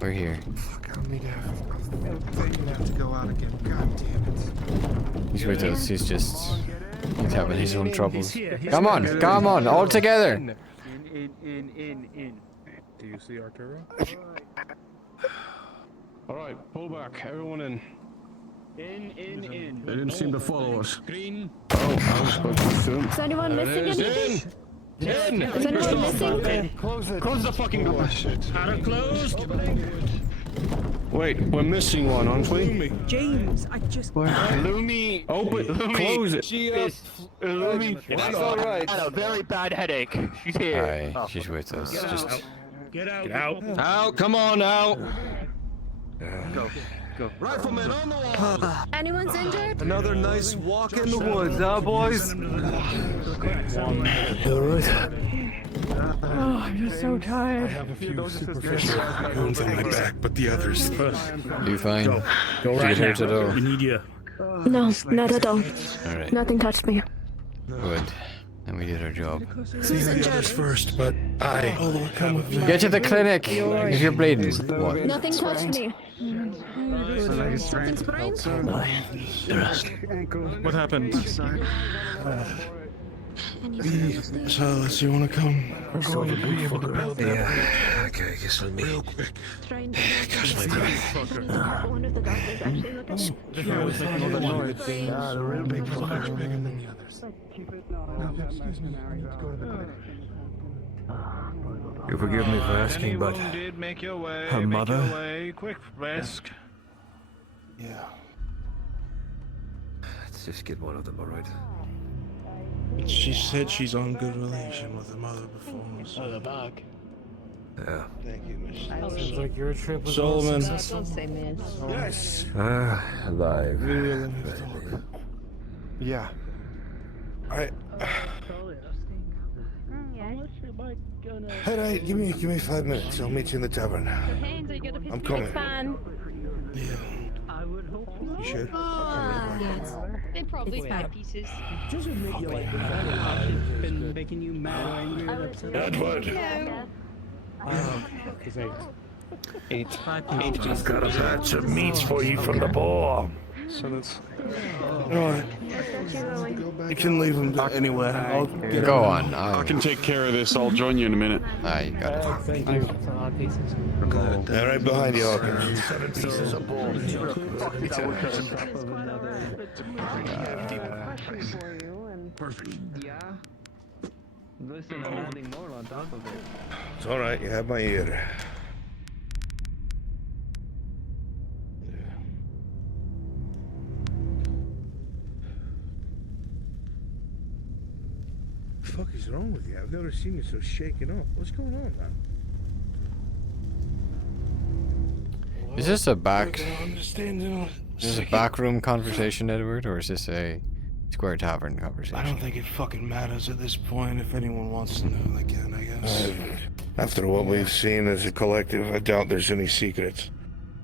We're here. Fuck, I'm gonna have to go out again. God damn it. He's with us. He's having his own troubles. Come on, all together. In. Do you see Arturo? All right, pull back. Everyone in. In. They didn't seem to follow us. Green. Oh, I was supposed to assume. Is anyone missing anything? In! Is anyone missing? Close it. Close the fucking door. Outer closed. Wait, we're missing one, aren't we? James, I just. Lumi. Open. Close it. Lumi. That's all right. Had a very bad headache. She's here. Aye, she's with us. Just Get out. Out. Come on, out. Go. Rifleman on the wall. Anyone's injured? Another nice walk in the woods, huh, boys? All right. Oh, I'm just so I tired. have a few superficial wounds on my back, but the others. you fine? Go Did right you hurt at all? now. We need you. No, not at all. All right. Nothing touched me. Good. And we did our job. See the others first, but I will come with you. Get to the clinic if you're bleeding. What? Nothing touched me. Something's brain? What happened? Silas, you want to come? We're going to be able to build that. Yeah. Okay, I guess I'll meet. Real quick. Gosh, my God. One of the doctors actually look at it. The real big fire than the others. You forgive me for asking, but Make your way. her mother? Quick, Resk. Yeah. Let's just get one of them, all right? She said she's on good relation with her mother before. So. The back. Yeah. Thank you, Miss. Sounds like your trip was Solomon. successful. Yes. Alive. Really? Yeah. Alright, give me 5 minutes. I'll meet you in the tavern. I'm coming. It's fine. Yeah. You sure? Yes. They're probably fat pieces. Been making you mad or angry or upset? Edward. Eight. I've got a batch of meats for you from the boar. So that's. Alright. You can leave them anywhere. I'll get Go them. on. I can take care of this. I'll join you in a minute. Aye, you got it. Thank you. It's a lot of pieces. They're right behind you, Hawkins. 7 pieces of bone. Perfect. Yeah. Listen, I'm adding more on top of it. It's alright, you have my ear. What the fuck is wrong with you? I've never seen you so shaken up. What's going on, man? Is this a back? Is Is this a backroom conversation, Edward, or is this a square tavern conversation? I don't think it fucking matters at this point. If anyone wants to know, they can, I guess. After what we've seen as a collective, I doubt there's any secrets.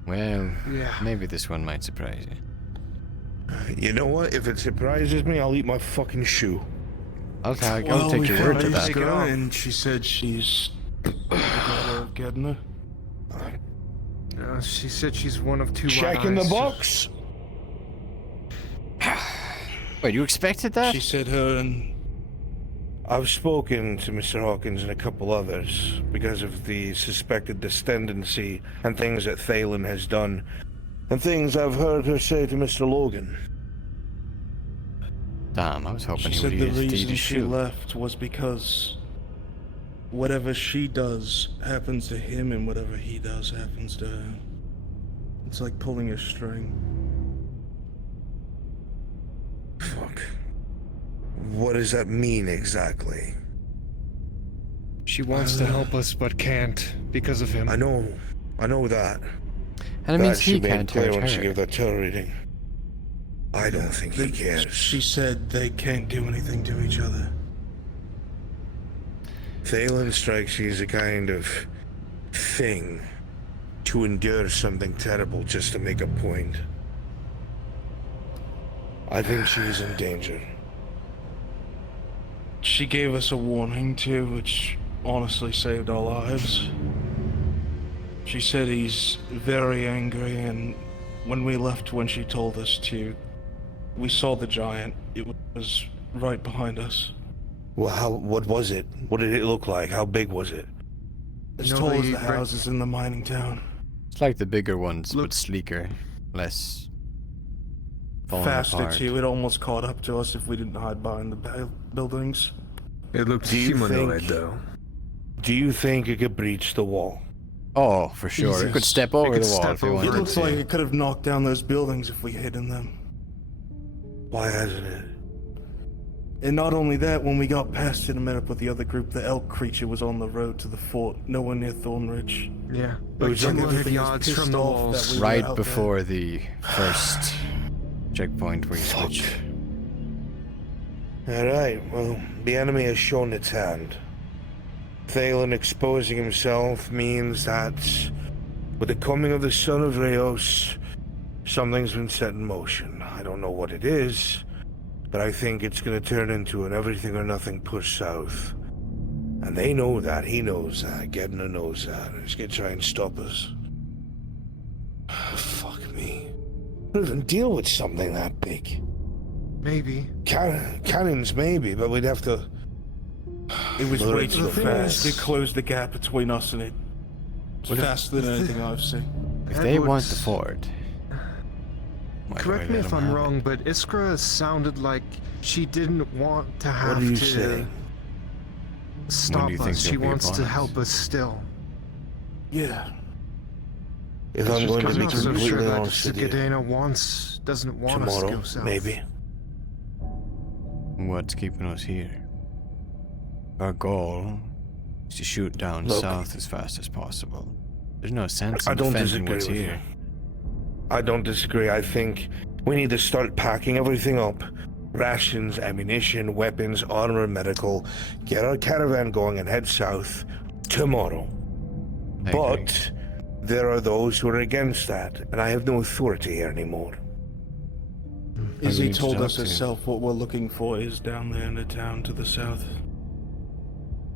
Well, Yeah. maybe this one might surprise you. You know what? If it surprises me, I'll eat my fucking shoe. I'll take your word to that. And she said she's the daughter of Gedner. She said she's one of two. Check in the box. Wait, you expected that? She said her and... I've spoken to Mr. Hawkins and a couple others because of the suspected descendancy and things that Thalen has done, and things I've heard her say to Mr. Logan. Damn, I was hoping She he would said the use the reason she shoe. left was because whatever she does happens to him, and whatever he does happens to her. It's like pulling a string. Fuck. What does that mean exactly? she wants to help us but can't because of him. I know that. And it means That she he made can't clear hurt when she her. gave that tarot reading. I don't think he cares. She said they can't do anything to each other. Thalen strikes me as a kind of thing to endure something terrible just to make a point. I think she's in danger. She gave us a warning too, which honestly saved our lives. She said he's very angry, and when we left, when she told us to, we saw the giant. It was right behind us. Well, what was it? What did it look like? How big was it? As tall as the houses in the mining town. It's like the bigger ones, but sleeker, less falling Faster apart. too. It almost caught up to us if we didn't hide behind the buildings. It looked humanoid, though. Do you think it could breach the wall? Oh, for sure. It could step over the wall if it wanted It looks to. like it could have knocked down those buildings if we hid in them. Why hasn't it? And not only that, when we got past it and met up with the other group, the elk creature was on the road to the fort, nowhere near Thornridge. Yeah, It was like 200 everything was yards pissed from the off walls. that we were Right out before the first checkpoint where you switch. Alright, well, the enemy has shown its hand. Thalen exposing himself means that with the coming of the son of Rios, something's been set in motion. I don't know what it is, but I think it's going to turn into an everything or nothing push south. And they know that, he knows that, Gedna knows that, and he's going to try and stop us. Fuck me. I don't even deal with something that big. Maybe. Cannons maybe, but we'd have to... It was Well, way the too thing fast. is- It closed the gap between us and it. It's faster than anything I've seen. If they want the fort, Correct me if I'm wrong, but Iskra sounded like she didn't want to have What are you to saying? stop do you think us. She they'll be wants upon to us? help us still. Yeah. If I'm going to be I'm not so completely sure that honest with you, Gadena doesn't want us to tomorrow, go south. maybe. what's keeping us here? Our goal is to shoot down Look. south as fast as possible. There's no sense in I don't defending disagree what's with here. you. I don't disagree. I think we need to start packing everything up. Rations, ammunition, weapons, armor, medical. Get our caravan going and head south tomorrow. But there are those who are against that, and I have no authority here anymore. Izzy told us herself what we're looking for is down there in the town to the south.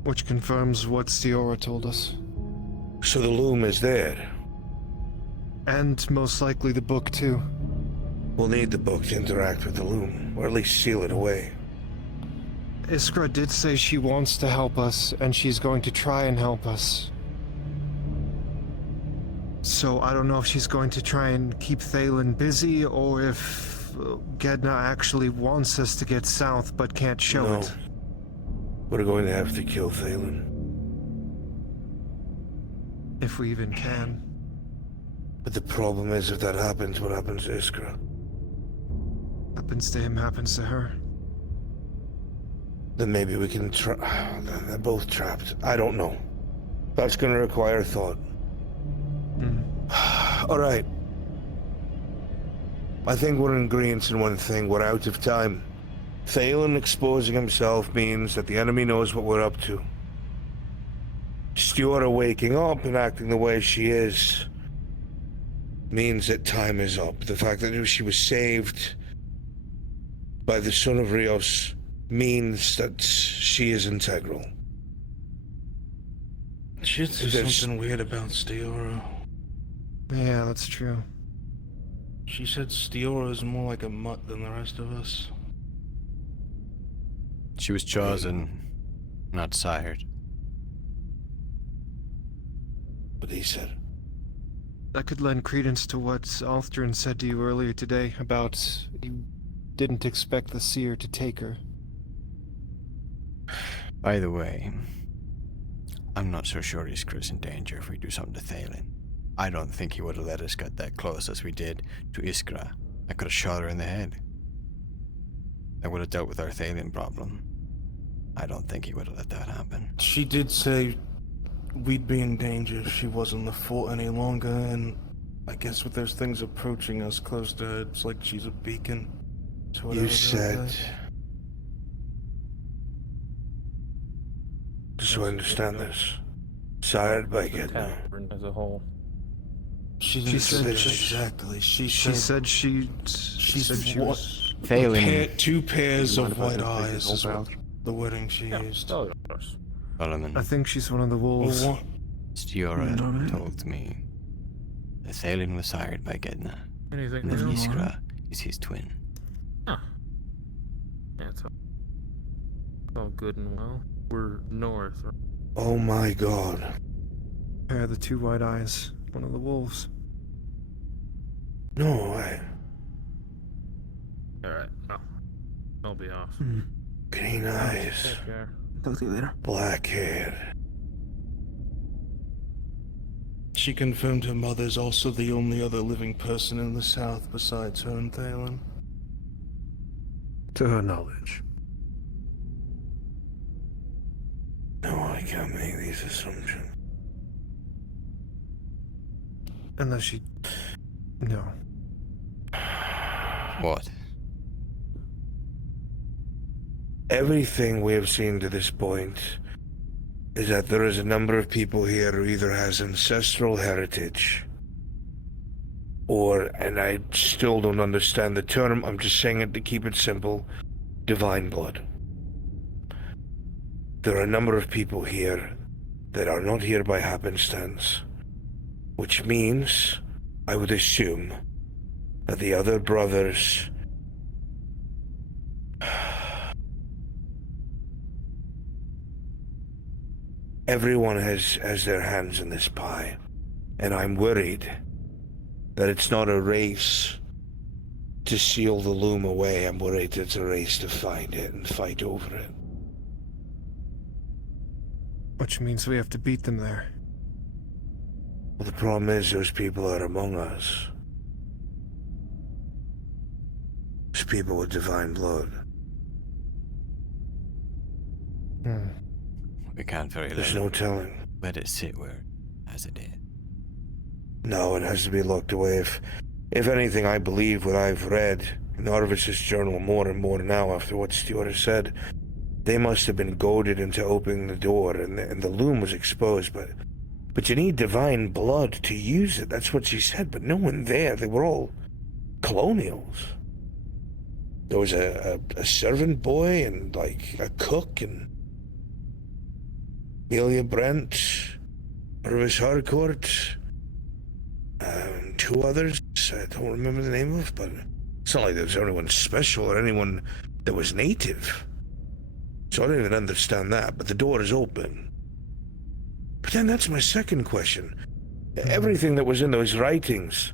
Which confirms what Stiora told us. So the loom is there. And most likely the book too. We'll need the book to interact with the loom, or at least seal it away. Iskra did say she wants to help us, and she's going to try and help us. So I don't know if she's going to try and keep Thalen busy, or if Gedna actually wants us to get south but can't show No. it. We're going to have to kill Thalen. If we even can. But the problem is, if that happens, what happens to Iskra? Happens to him, happens to her. Then maybe we can try... They're both trapped. I don't know. That's going to require thought. Alright. I think we're in agreement in one thing. We're out of time. Thalen exposing himself means that the enemy knows what we're up to. Stiora waking up and acting the way she is means that time is up. The fact that she was saved by the son of Rios means that she is integral. She said There's- something weird about Stiora. Yeah, that's true. She said Stiora is more like a mutt than the rest of us. She was chosen, not sired. But he said... That could lend credence to what Althrin said to you earlier today about you didn't expect the seer to take her. By the way, I'm not so sure Iskra's in danger if we do something to Thalen. I don't think he would have let us get that close as we did to Iskra. I could have shot her in the head. That would have dealt with our Thalen problem. I don't think he would have let that happen. She did say we'd be in danger if she wasn't in the fort any longer, and I guess with those things approaching us close to her, it's like she's a beacon. to whatever You they're said... like. Just so I understand this. Sired by Gedna. As a whole. She said exactly. She said she was failing. Two pairs of white eyes is what the wording she used. Solomon. I think she's one of the wolves. Stiora told me the Thalen was sired by Gedna. Anything And the real? Iskra is his twin. Huh. Yeah, it's all good and well. We're north. Right? Oh my god. Pair of the two white eyes. One of the wolves. No way. Alright, well, I'll be off. Green eyes. Take care. Talk to you later. Black hair. She confirmed her mother's also the only other living person in the south besides her and Thalen. To her knowledge. No, I can't make these assumptions. Unless she... No. What? Everything we have seen to this point is that there is a number of people here who either has ancestral heritage or, and I still don't understand the term, I'm just saying it to keep it simple, divine blood. There are a number of people here that are not here by happenstance, which means, I would assume, that the other brothers... Everyone has their hands in this pie, and I'm worried that it's not a race to seal the loom away. I'm worried it's a race to find it and fight over it. Which means we have to beat them there. Well, the problem is those people are among us. There's people with divine blood. We can't very There's no telling. Let it sit where as it is. No, it has to be locked away. If anything, I believe what I've read in Arvis's journal more and more now after what Stuart has said. They must have been goaded into opening the door, and the loom was exposed, but you need divine blood to use it. That's what she said, but no one there. They were all colonials. There was a servant boy and, like, a cook and Amelia Brent, Irvis Harcourt, and two others I don't remember the name of, but it's not like there was anyone special or anyone that was native. So I don't even understand that, but the door is open. But then that's my second question. Everything that was in those writings,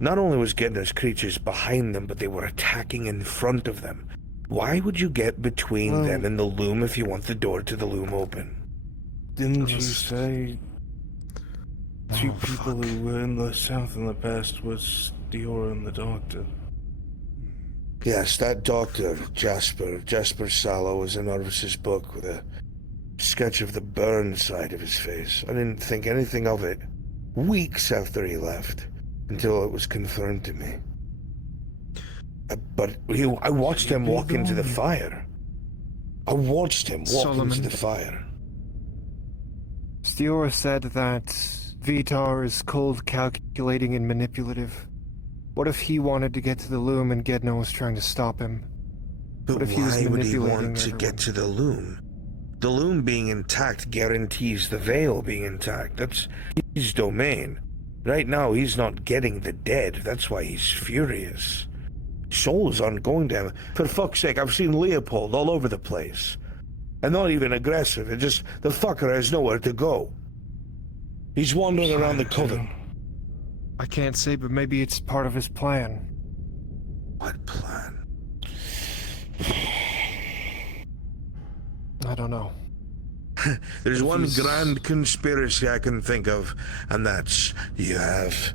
not only was Gedna's creatures behind them, but they were attacking in front of them. Why would you get between them and the loom if you want the door to the loom open? Didn't you say two people who were in the south in the past was Diora and the doctor? Yes, that doctor, Jasper Salo, was in Arvis's book with a sketch of the burn side of his face. I didn't think anything of it weeks after he left, until it was confirmed to me. But I watched him walk into the fire. I watched him walk into the fire. Stiora said that Vitar is cold, calculating, and manipulative. What if he wanted to get to the loom and Gedna was trying to stop him? But what if he was why would he manipulating want to everyone? get to the loom? The loom being intact guarantees the veil being intact. That's his domain. Right now, he's not getting the dead. That's why he's furious. Souls aren't going to him. For fuck's sake, I've seen Leopold all over the place. And not even aggressive. It just, the fucker has nowhere to go. He's wandering around the coven. I can't say, but maybe it's part of his plan. What plan? I don't know. There's one grand conspiracy I can think of, and that's you have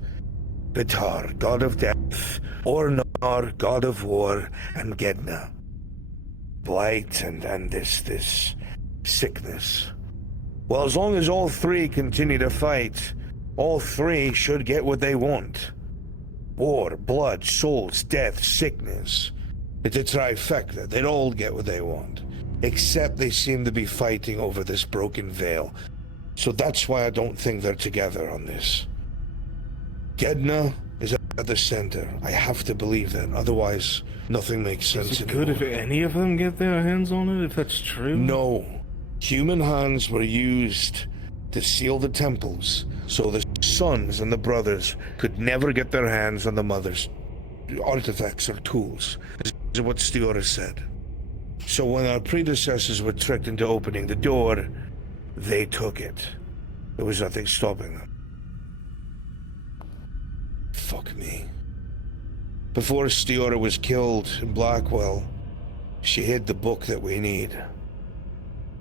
Vitar, god of death, Ornar, god of war, and Gedna. blight and this sickness. Well, as long as all three continue to fight, all three should get what they want. War, blood, souls, death, sickness. It's a trifecta. They'd all get what they want. Except they seem to be fighting over this broken veil. So that's why I don't think they're together on this. Gedna is at the center. I have to believe that. Otherwise, nothing makes sense Is it anymore. good if any of them get their hands on it, if that's true? No. Human hands were used to seal the temples, so the sons and the brothers could never get their hands on the mother's artifacts or tools, is what Stiora said. So when our predecessors were tricked into opening the door, they took it. There was nothing stopping them. Fuck me. Before Stiora was killed in Blackwell, she hid the book that we need.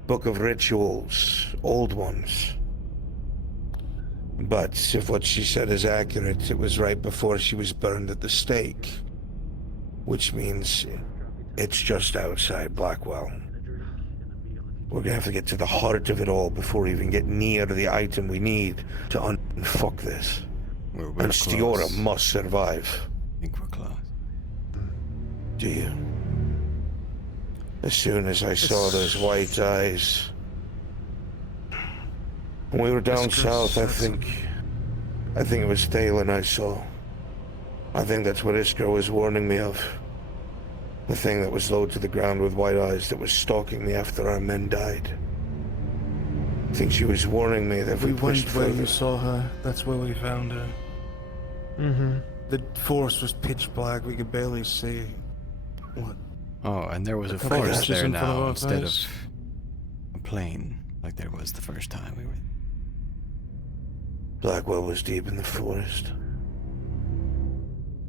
Book of rituals, old ones. But if what she said is accurate, it was right before she was burned at the stake. Which means it's just outside Blackwell. We're gonna have to get to the heart of it all before we even get near the item we need to unfuck this. And Stiora must survive. I think we're close. Do you? As soon as I saw those white eyes. When we were down south, I think it was Thalen I saw. I think that's what Iskra was warning me of. The thing that was low to the ground with white eyes that was stalking me after our men died. I think she was warning me that if we pushed where further... you saw her, that's where we found her. Mm-hmm. The forest was pitch black, we could barely see. What? Oh, and there was a couple forest inches there in front of now our instead of face. a plain, like there was the first time we were. Blackwell was deep in the forest.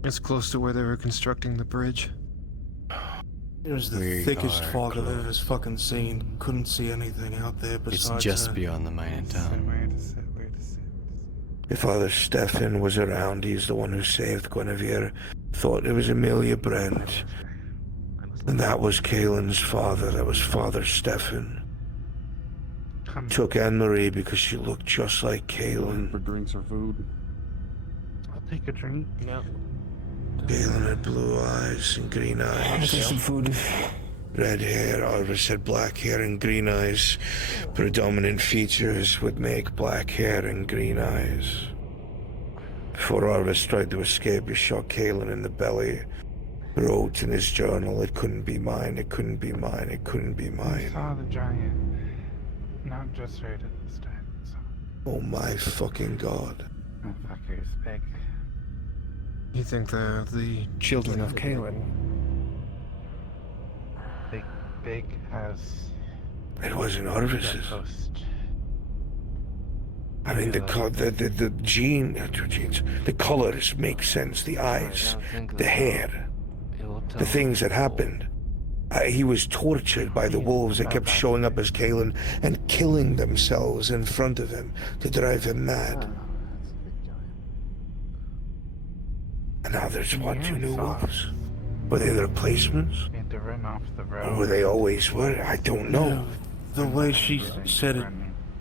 It's close to where they were constructing the bridge. It was the We thickest are fog I've ever fucking seen. Couldn't see anything out there besides It's just beyond the mine town. If Father Stefan was around, he's the one who saved Guinevere, thought it was Amelia Brent. And that was Kaelin's father, that was Father Stefan. Took Anne-Marie because she looked just like Kaelin. For drinks or food. I'll take a drink. Yeah. Kaelin had blue eyes and green eyes. Take some food. Red hair, Arvis had black hair and green eyes. Predominant features would make black hair and green eyes. Before Arvis tried to escape, he shot Kaelin in the belly. Wrote in his journal, it couldn't be mine, it couldn't be mine, it couldn't be I mine. saw the giant. Not just right at this time. So. Oh my fucking god. Oh, fucker is big. You think they're the children of Kaelin? Big house. It wasn't Arvis's. I mean, the genes, the colors make sense, the eyes, the hair, the things that happened. He was tortured by the wolves that kept showing up as Kaelin and killing themselves in front of him to drive him mad. And now there's what, two new wolves? Were they the replacements? To run off the road. Or were they always were? I don't know. The way she said it,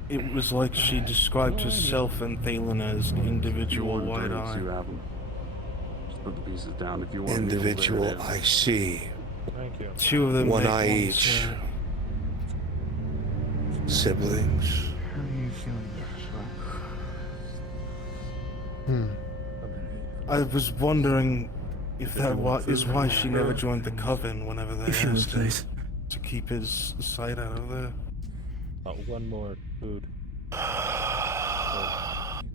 it was like she described herself and Thalen as individual white eye. Just put the pieces down if you want. Individual, I see. Thank you. Two of them One make eye one each. stare. Siblings. How are you feeling, Joshua? I was wondering if that is why she never joined the coven whenever they If you would, asked her please. to keep his sight out of there. One more food.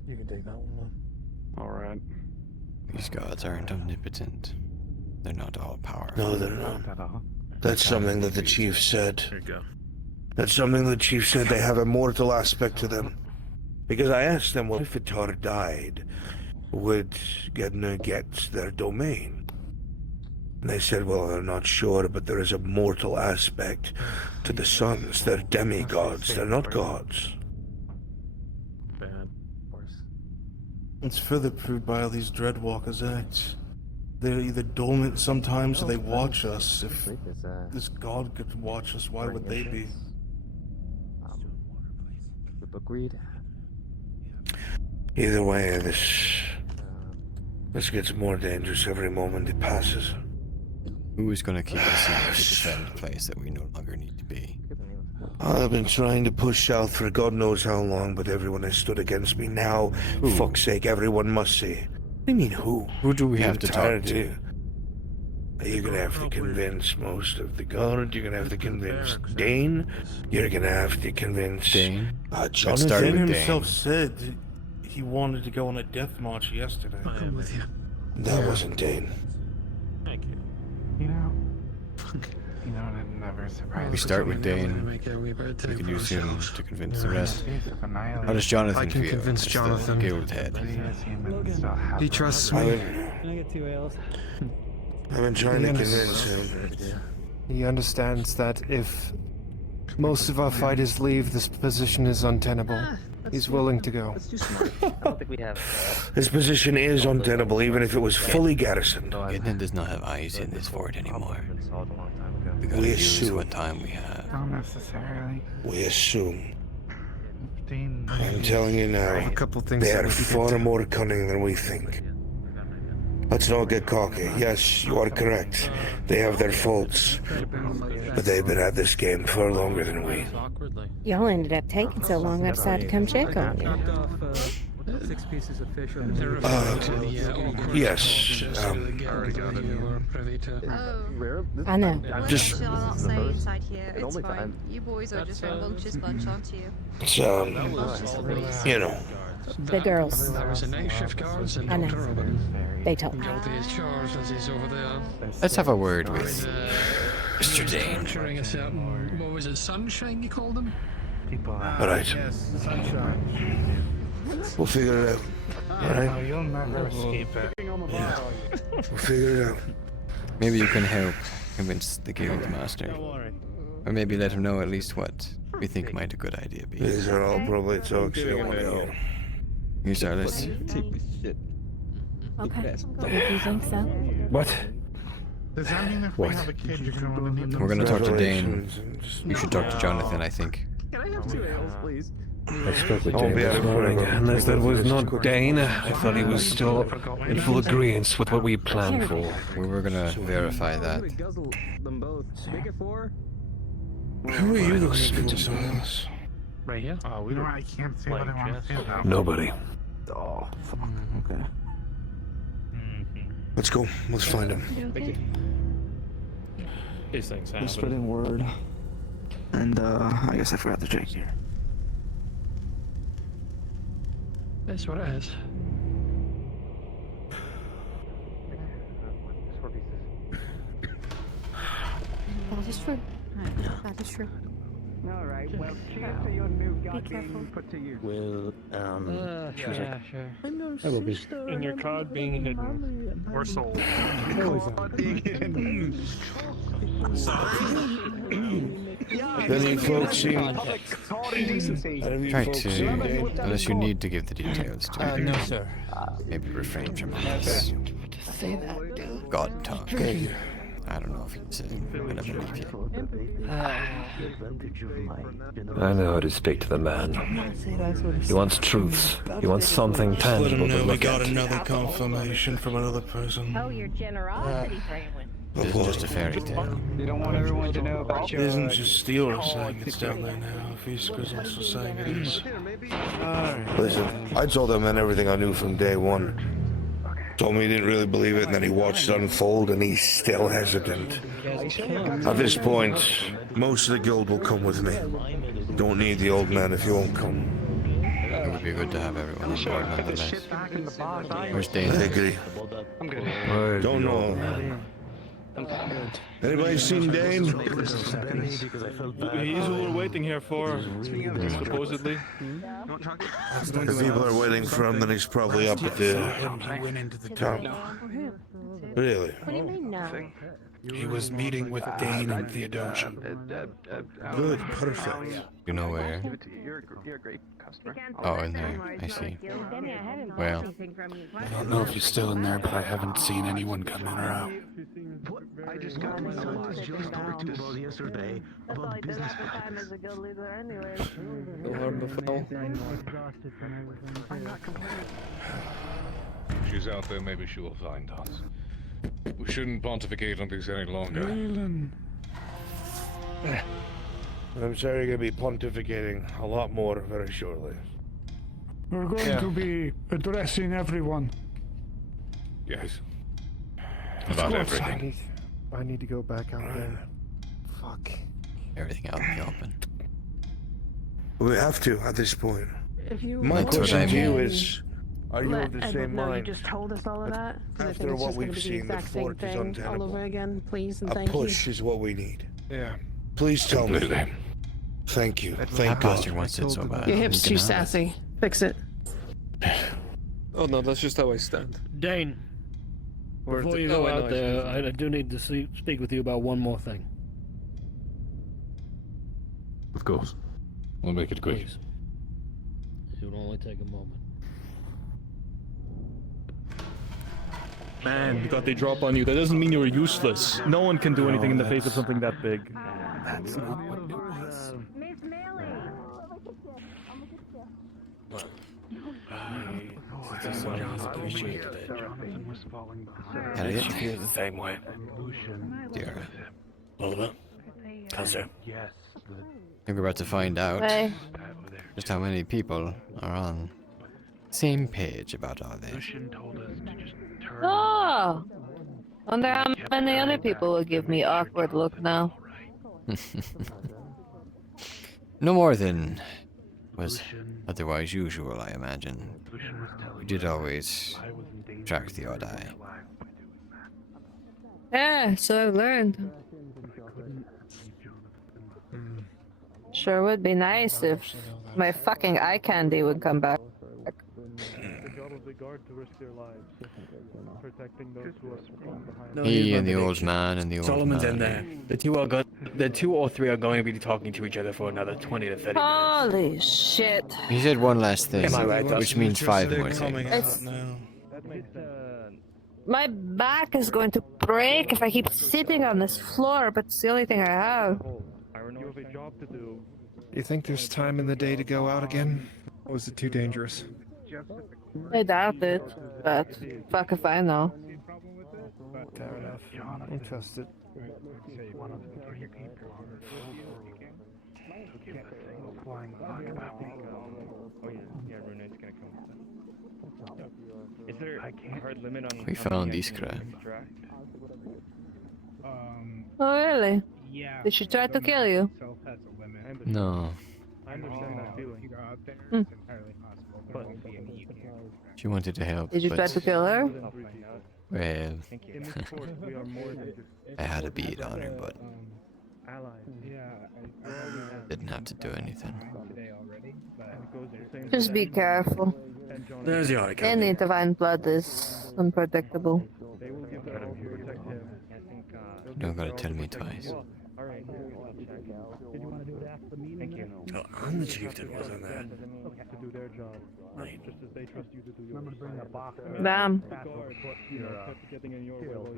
You can take that one. Alright. These gods aren't omnipotent. They're not all powerful. No, they're not. That's something that the chief said. There you go. That's something the chief said. They have a mortal aspect to them. Because I asked them, well, if Vitar died, would Gedna get their domain? And they said, well, they're not sure, but there is a mortal aspect to the sons. They're demigods. They're not gods. Bad. It's further proved by all these Dreadwalkers' acts. they're either dormant sometimes or they watch us. If this god could watch us, why would they be? The bookweed. Either way, this gets more dangerous every moment it passes. Who is going to keep us safe to defend a place that we no longer need to be? I've been trying to push south for God knows how long, but everyone has stood against me. Now, fuck's sake, everyone must see. I mean, who? Who do we have to talk to? You're gonna have to convince most of the guard. You're gonna have to convince Dane. You're gonna have to convince Dane. Jonathan Dane himself said he wanted to go on a death march yesterday. I'll come with you. That wasn't Dane. Thank you. You know, it never surprises We start with me Dane. we can use him to convince the rest. How does Jonathan feel? I can convince as Jonathan. the guild head. He trusts me. Can I get 2 ales? I've been trying to convince him. He understands that if most of our fighters leave, this position is untenable. He's willing to go. Let's do smart. I don't think we have. This position is untenable, even if it was fully garrisoned. Gideon does not have eyes in this fort anymore. We gotta We use assume. what time we have. Not necessarily. We assume. Dean, I'm telling you now, they are far more cunning than we think. Let's not get cocky. Yes, you are correct. They have their faults. But they've been at this game far longer than we. Y'all ended up taking so long, I decided to come check on you. 6 pieces of fish. Yes. I know. Just- I'll not stay inside here. It's fine. You boys are just rambunctious bunch, aren't you? It's, you know. The girls. There was a night shift guards and I know. Dr. Robin. They told me. He'll be as charged as he's over there. Let's have a word with Mr. Dane. Capturing a certain, what was it, sunshine you called him? Alright. We'll figure it out. Alright? You'll never escape it. Yeah. We'll figure it out. Maybe you can help convince the guild master. Or maybe let him know at least what we think might a good idea be. These are all probably talks you want to hear. You start, let's... Okay. If you think so. What? Does that mean if What? we have a kid, you're gonna let him? We're gonna talk to Dane. You should talk to Jonathan, I think. Can I have 2 ales, please? I spoke with Dane this morning. Unless that was not Dane, I thought he was still in full agreement with what we planned for. We were gonna verify that. Them both. Make it 4. Who are you listening to, Silas? Right here? Oh, we don't. I can't say what I want to say though. Nobody. Oh, fuck. Okay. Let's go. Let's find him. These things happen. Let's put in word. And I guess I forgot to check here. That's what it is. That is true. That is true. Alright, well, cheers to your new god being put to use. Well, she was like, Sure. I will be. And your cod being hidden or sold. Have you folks seen... Try to, unless you need to give the details to No, sir. maybe refrain from this Say that, dude. God talk. I don't know if he's gonna believe you. I know how to speak to the man. He wants truths. He wants something Let tangible him to know we look got at. another confirmation from another person. Oh, your generosity, Braylon. This is just a fairy tale. You don't want everyone to know about It your... isn't just Steeler saying it's down there now. Fiska's also saying it is. Listen, I told that man everything I knew from day one. Told me he didn't really believe it, and then he watched it unfold, and he's still hesitant. At this point, most of the guild will come with me. Don't need the old man if you won't come. It would be good to have everyone on board nonetheless. Where's Dane? I agree. I'm good. Don't know. Anybody seen Dane? He's who we're waiting here for, supposedly. If people are waiting for him, then he's probably up at the top. Really? What do you mean, no? He was meeting with Dane and Theodosia. Good, perfect. You know where? You're a great customer. Oh, in there. I see. Well, I don't know if he's still in there, but I haven't seen anyone come in or out. I just got my son just talked to us yesterday about business. No harm, no foul. She's out there, maybe she will find us. We shouldn't pontificate on this any longer. I'm sorry, you're going to be pontificating a lot more very shortly. We're going to be addressing everyone. Yes. Of About course, everything. I need to go back out there. Fuck. everything out in the open. We have to at this point. If you My That's question what I to you mean. is, are you of the same know mind? you just told us all of that. 'Cause I think After it's what just gonna we've be the seen, the exact same fort is thing all untenable. over again, please and A thank push you. is what we need. Yeah. Please tell me. Completely. Thank you. That Thank bastard God. wants it so bad. Your hips You too can have it. sassy. Fix it. Oh no, that's just how I stand. Dane, Or before the- you oh, go I know, out I there, see. I do need to speak with you about one more thing. Of course. We'll make it quick. Please. It will only take a moment. Man, because they drop on you, that doesn't mean you're useless. No one can do anything in the face of something that big. That's not what it was. Appreciated it. Can I get She feels the same way. Dear. Oliver? Custer? I think we're about to find out Hey. just how many people are on the same page about all this. Oh! Wonder how many other people will give me awkward look now. No more than was otherwise usual, I imagine. We did always track the odd eye. Yeah, so I've learned. Sure would be nice if my fucking eye candy would come back. He and the old man and the old Solomon's man. in there. The two or three are going to be talking to each other for another 20 to 30 minutes. Holy shit. He said one last thing, Am I right, Dustin? which means 5 more coming things. out now. My back is going to break if I keep sitting on this floor, but it's the only thing I have. You think there's time in the day to go out again? Or is it too dangerous? I doubt it, but fuck if I know. Fair enough. I trust it. Is there a hard limit on We found Iskra. Oh really? Did she try to kill you? No. I understand that feeling. Hmm. She wanted to help, Did you try but, to kill her? well, I had a bead on her, but didn't have to do anything. Just be careful. There's the eye Any divine blood is unpredictable. You don't gotta tell me twice. Oh, I'm the chieftain, wasn't that? Damn.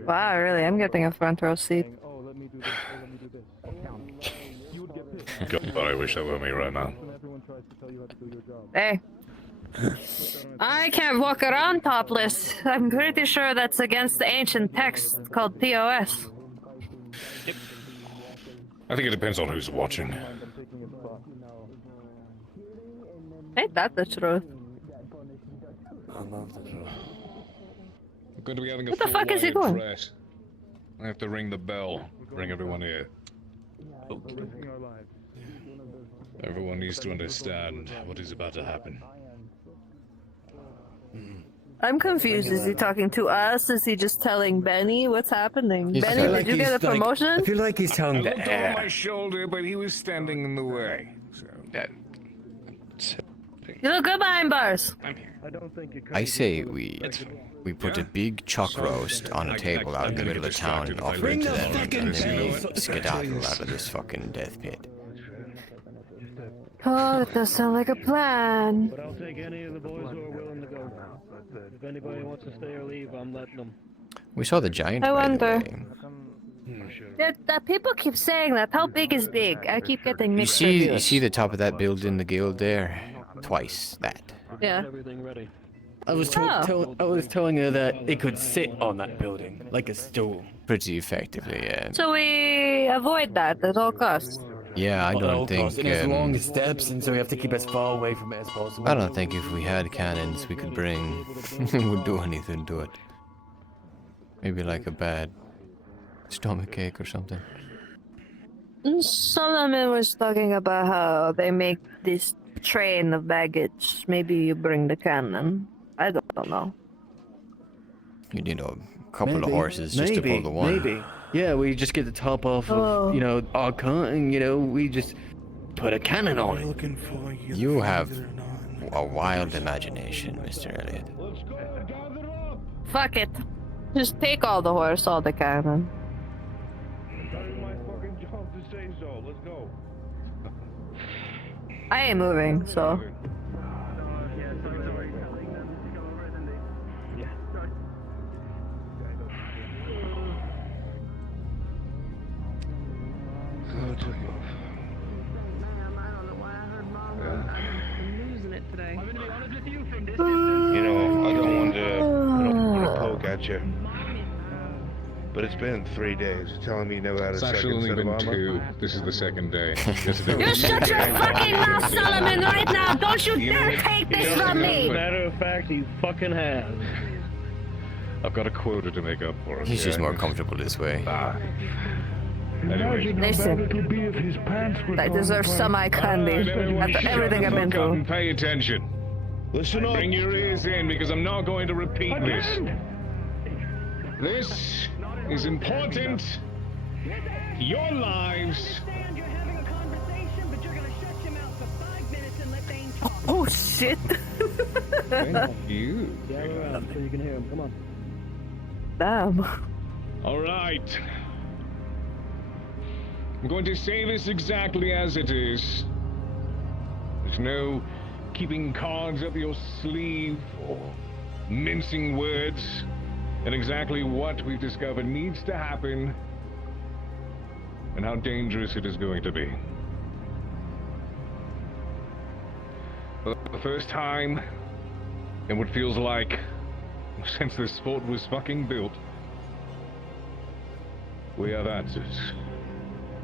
Wow, really? I'm getting a front row seat. God, I wish that were me right now. Hey. I can't walk around topless. I'm pretty sure that's against the ancient text called TOS. I think it depends on who's watching. Ain't that the truth? I'm going to be having a What the fuck is he full-wired doing? threat. I have to ring the bell. Bring everyone here. Everyone needs to understand what is about to happen. I'm confused. Is he talking to us? Is he just telling Benny what's happening? He's Benny, telling- did you get a promotion? I feel like he's telling I the looked over air. my shoulder, but he was standing in the way. So You look good behind bars. I say we put a big chuck roast on a table out in the middle of town and offer it to them, and then we skedaddle out of this fucking death pit. Oh, that does sound like a plan. But I'll take any of the boys who are willing to go. If anybody wants to stay or leave, I'm letting them. We saw the giant. I by the wonder. way. That people keep saying that. How big is big? I keep getting You mixed see reviews. the top of that building, the guild there? Twice that. Yeah. Everything ready. I was telling her that it could sit on that building like a stool. Pretty effectively, yeah. So we avoid that at all costs. Yeah, I don't think. And as long as steps, and so we have to keep as far away from it as possible. I don't think if we had cannons we could bring, would do anything to it. Maybe like a bad stomach ache or something. Solomon was talking about how they make this train of baggage. Maybe you bring the cannon. I don't know. You need a couple of horses just to pull the one. Maybe. Yeah, we just get the top off of, our cart, and, we just put a cannon on it. You have a wild imagination, Mr. Elliot. Fuck it. Just take all the horse, all the cannon. I ain't moving, so. I don't want to poke at you, but it's been 3 days. You're telling me you never had a It's second actually only set of been armor? 2. This is the second day. You shut your fucking mouth, Solomon, right now! Don't you dare take this from me! Matter of fact, he fucking has. I've got a quota to make up for it. He's just more comfortable this way. Anyway. Listen, I deserve some eye candy after everything I've been through. Pay attention. Listen up. Bring your ears in because I'm not going to repeat this. This is important to your lives. Oh shit! Thank you. Gather around so you can hear him. Come on. Damn. All right. I'm going to say this exactly as it is. There's no keeping cards up your sleeve or mincing words. And exactly what we've discovered needs to happen and how dangerous it is going to be. For the first time in what feels like since this fort was fucking built, we have answers.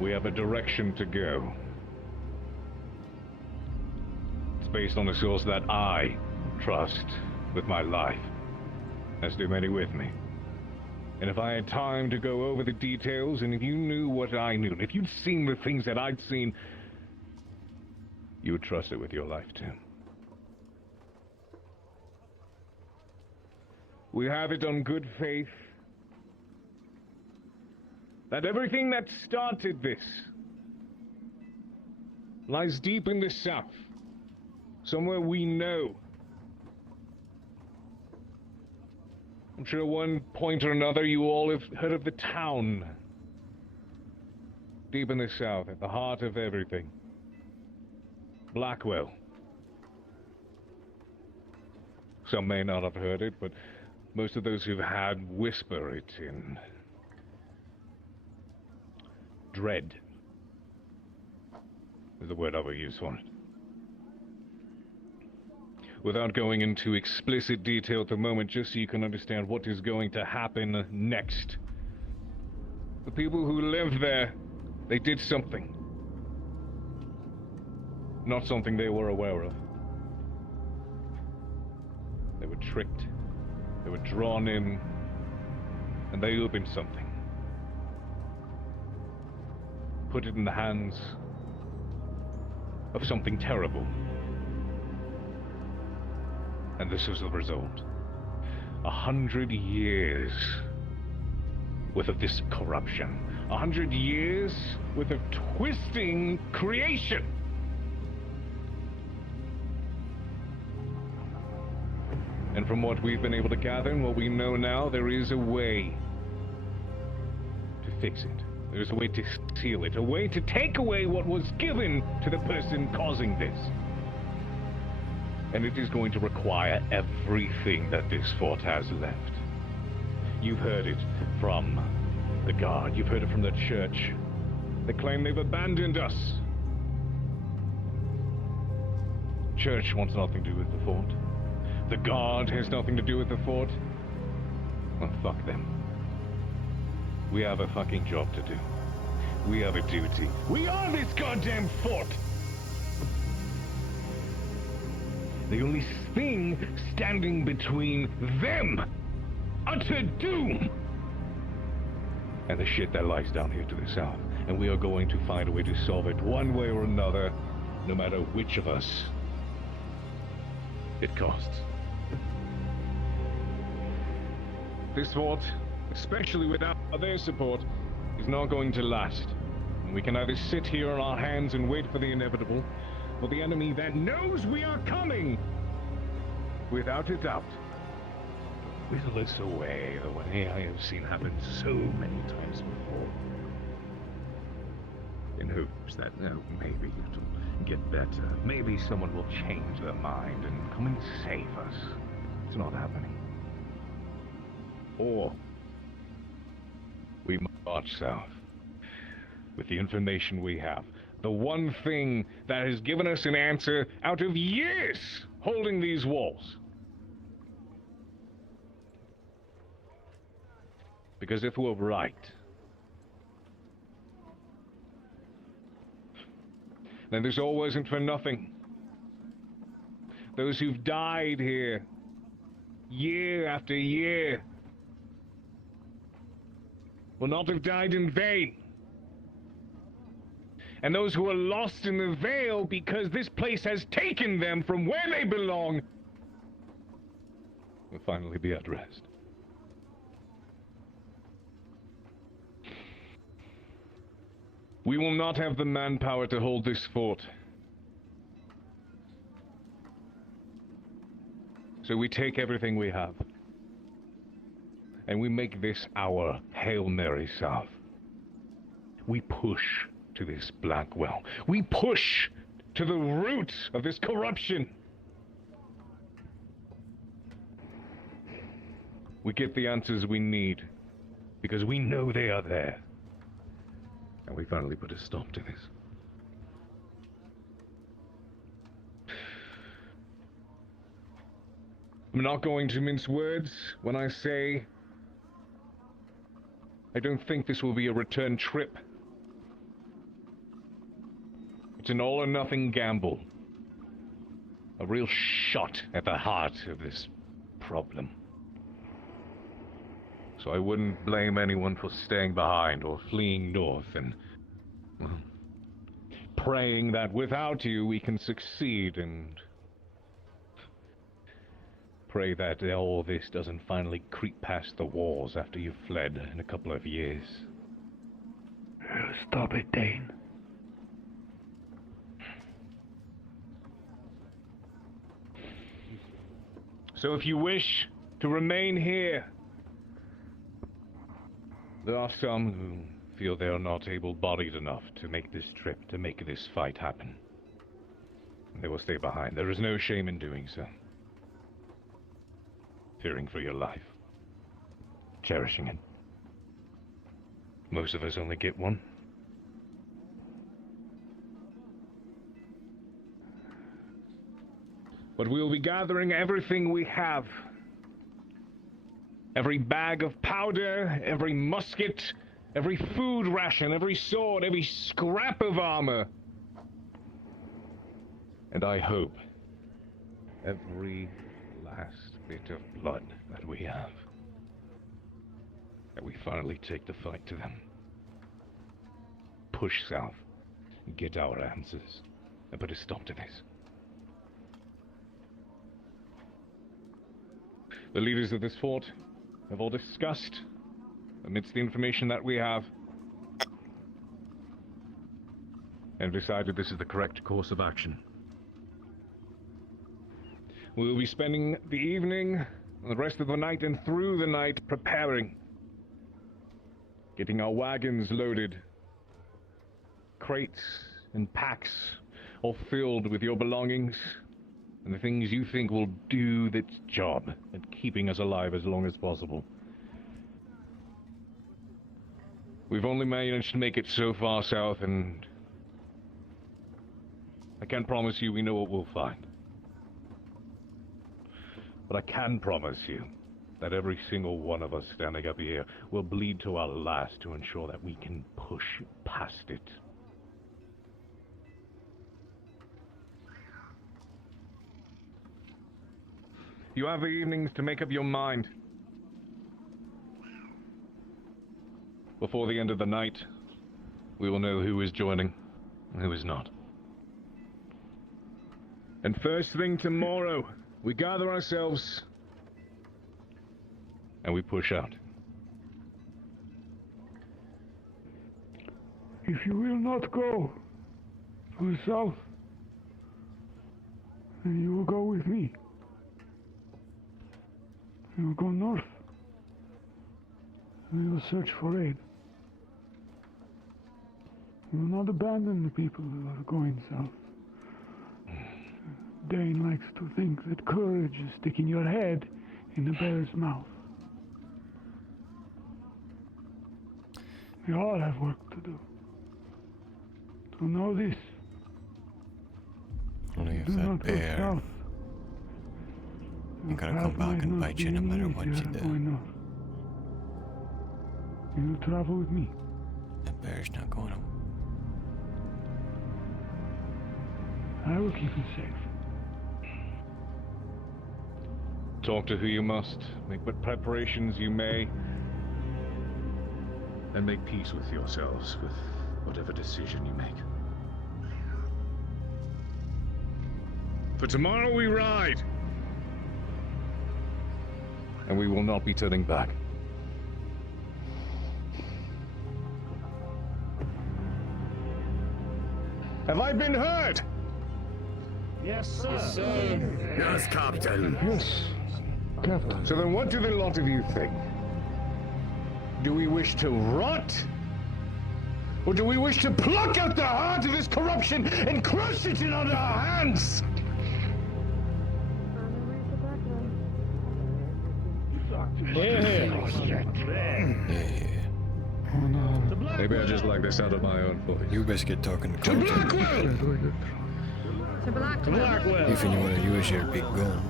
We have a direction to go. It's based on a source that I trust with my life, as do many with me. And if I had time to go over the details, and if you knew what I knew, and if you'd seen the things that I'd seen, you would trust it with your life too. We have it on good faith that everything that started this lies deep in the south, somewhere we know. I'm sure at one point or another you all have heard of the town. Deep in the south, at the heart of everything. Blackwell. Some may not have heard it, but most of those who've had whisper it in dread is the word I will use for it. Without going into explicit detail at the moment, just so you can understand what is going to happen next. The people who live there, they did something. Not something they were aware of. They were tricked. They were drawn in, and they opened something. Put it in the hands of something terrible. And this was the result. 100 years worth of this corruption. 100 years worth of twisting creation. And from what we've been able to gather and what we know now, there is a way to fix it. There's a way to seal it, a way to take away what was given to the person causing this. And it is going to require everything that this fort has left. You've heard it from the guard, you've heard it from the church. They claim they've abandoned us. Church wants nothing to do with the fort. The guard has nothing to do with the fort. Well, fuck them. We have a fucking job to do. We have a duty. We are this goddamn fort! The only thing standing between them, utter doom, and the shit that lies down here to the south. And we are going to find a way to solve it one way or another, no matter which of us it costs. This fort, especially without their support, is not going to last. And we can either sit here on our hands and wait for the inevitable, or the enemy that knows we are coming, without a doubt, whittle us away the way I have seen happen so many times before. In hopes that, maybe it'll get better. Maybe someone will change their mind and come and save us. It's not happening. Or we march south with the information we have. The one thing that has given us an answer out of years holding these walls. Because if we're right, then this all wasn't for nothing. Those who've died here, year after year, will not have died in vain. And those who are lost in the veil because this place has taken them from where they belong will finally be at rest. We will not have the manpower to hold this fort. So we take everything we have, and we make this our Hail Mary South. We push to this Blackwell. We push to the root of this corruption. We get the answers we need, because we know they are there. And we finally put a stop to this. I'm not going to mince words when I say I don't think this will be a return trip. It's an all-or-nothing gamble. A real shot at the heart of this problem. So I wouldn't blame anyone for staying behind or fleeing north and, well, praying that without you we can succeed, and pray that all this doesn't finally creep past the walls after you've fled in a couple of years. Stop it, Dane. So if you wish to remain here, there are some who feel they are not able-bodied enough to make this trip, to make this fight happen. They will stay behind. There is no shame in doing so. Fearing for your life. Cherishing it. Most of us only get one. But we will be gathering everything we have. Every bag of powder, every musket, every food ration, every sword, every scrap of armor. And I hope every last bit of blood that we have. That we finally take the fight to them. Push south, get our answers, and put a stop to this. The leaders of this fort have all discussed, amidst the information that we have, and decided this is the correct course of action. We will be spending the evening, the rest of the night, and through the night preparing. Getting our wagons loaded. Crates and packs all filled with your belongings and the things you think will do its job at keeping us alive as long as possible. We've only managed to make it so far south, and I can't promise you we know what we'll find. But I can promise you that every single one of us standing up here will bleed to our last to ensure that we can push past it. You have the evenings to make up your mind. Before the end of the night, we will know who is joining and who is not. And first thing tomorrow, we gather ourselves and we push out. If you will not go to the south, then you will go with me. We will go north. We will search for aid. We will not abandon the people who are going south. Dane likes to think that courage is sticking your head in a bear's mouth. We all have work to do. To know this. Only if Do that not go bear south. ain't gonna come back and bite you no matter what you do. You will travel with me. That bear's not going home. I will keep you safe. Talk to who you must, make what preparations you may, and make peace with yourselves with whatever decision you make. For tomorrow we ride! And we will not be turning back. Have I been heard? Yes, sir. Yes, sir. Yes, Captain. Yes, Captain. So then what do the lot of you think? Do we wish to rot? Or do we wish to pluck out the heart of this corruption and crush it in on our hands? Maybe I just like this out of my own voice. You best get talking to Blackwell! To Blackwell! If you want to use your big gun.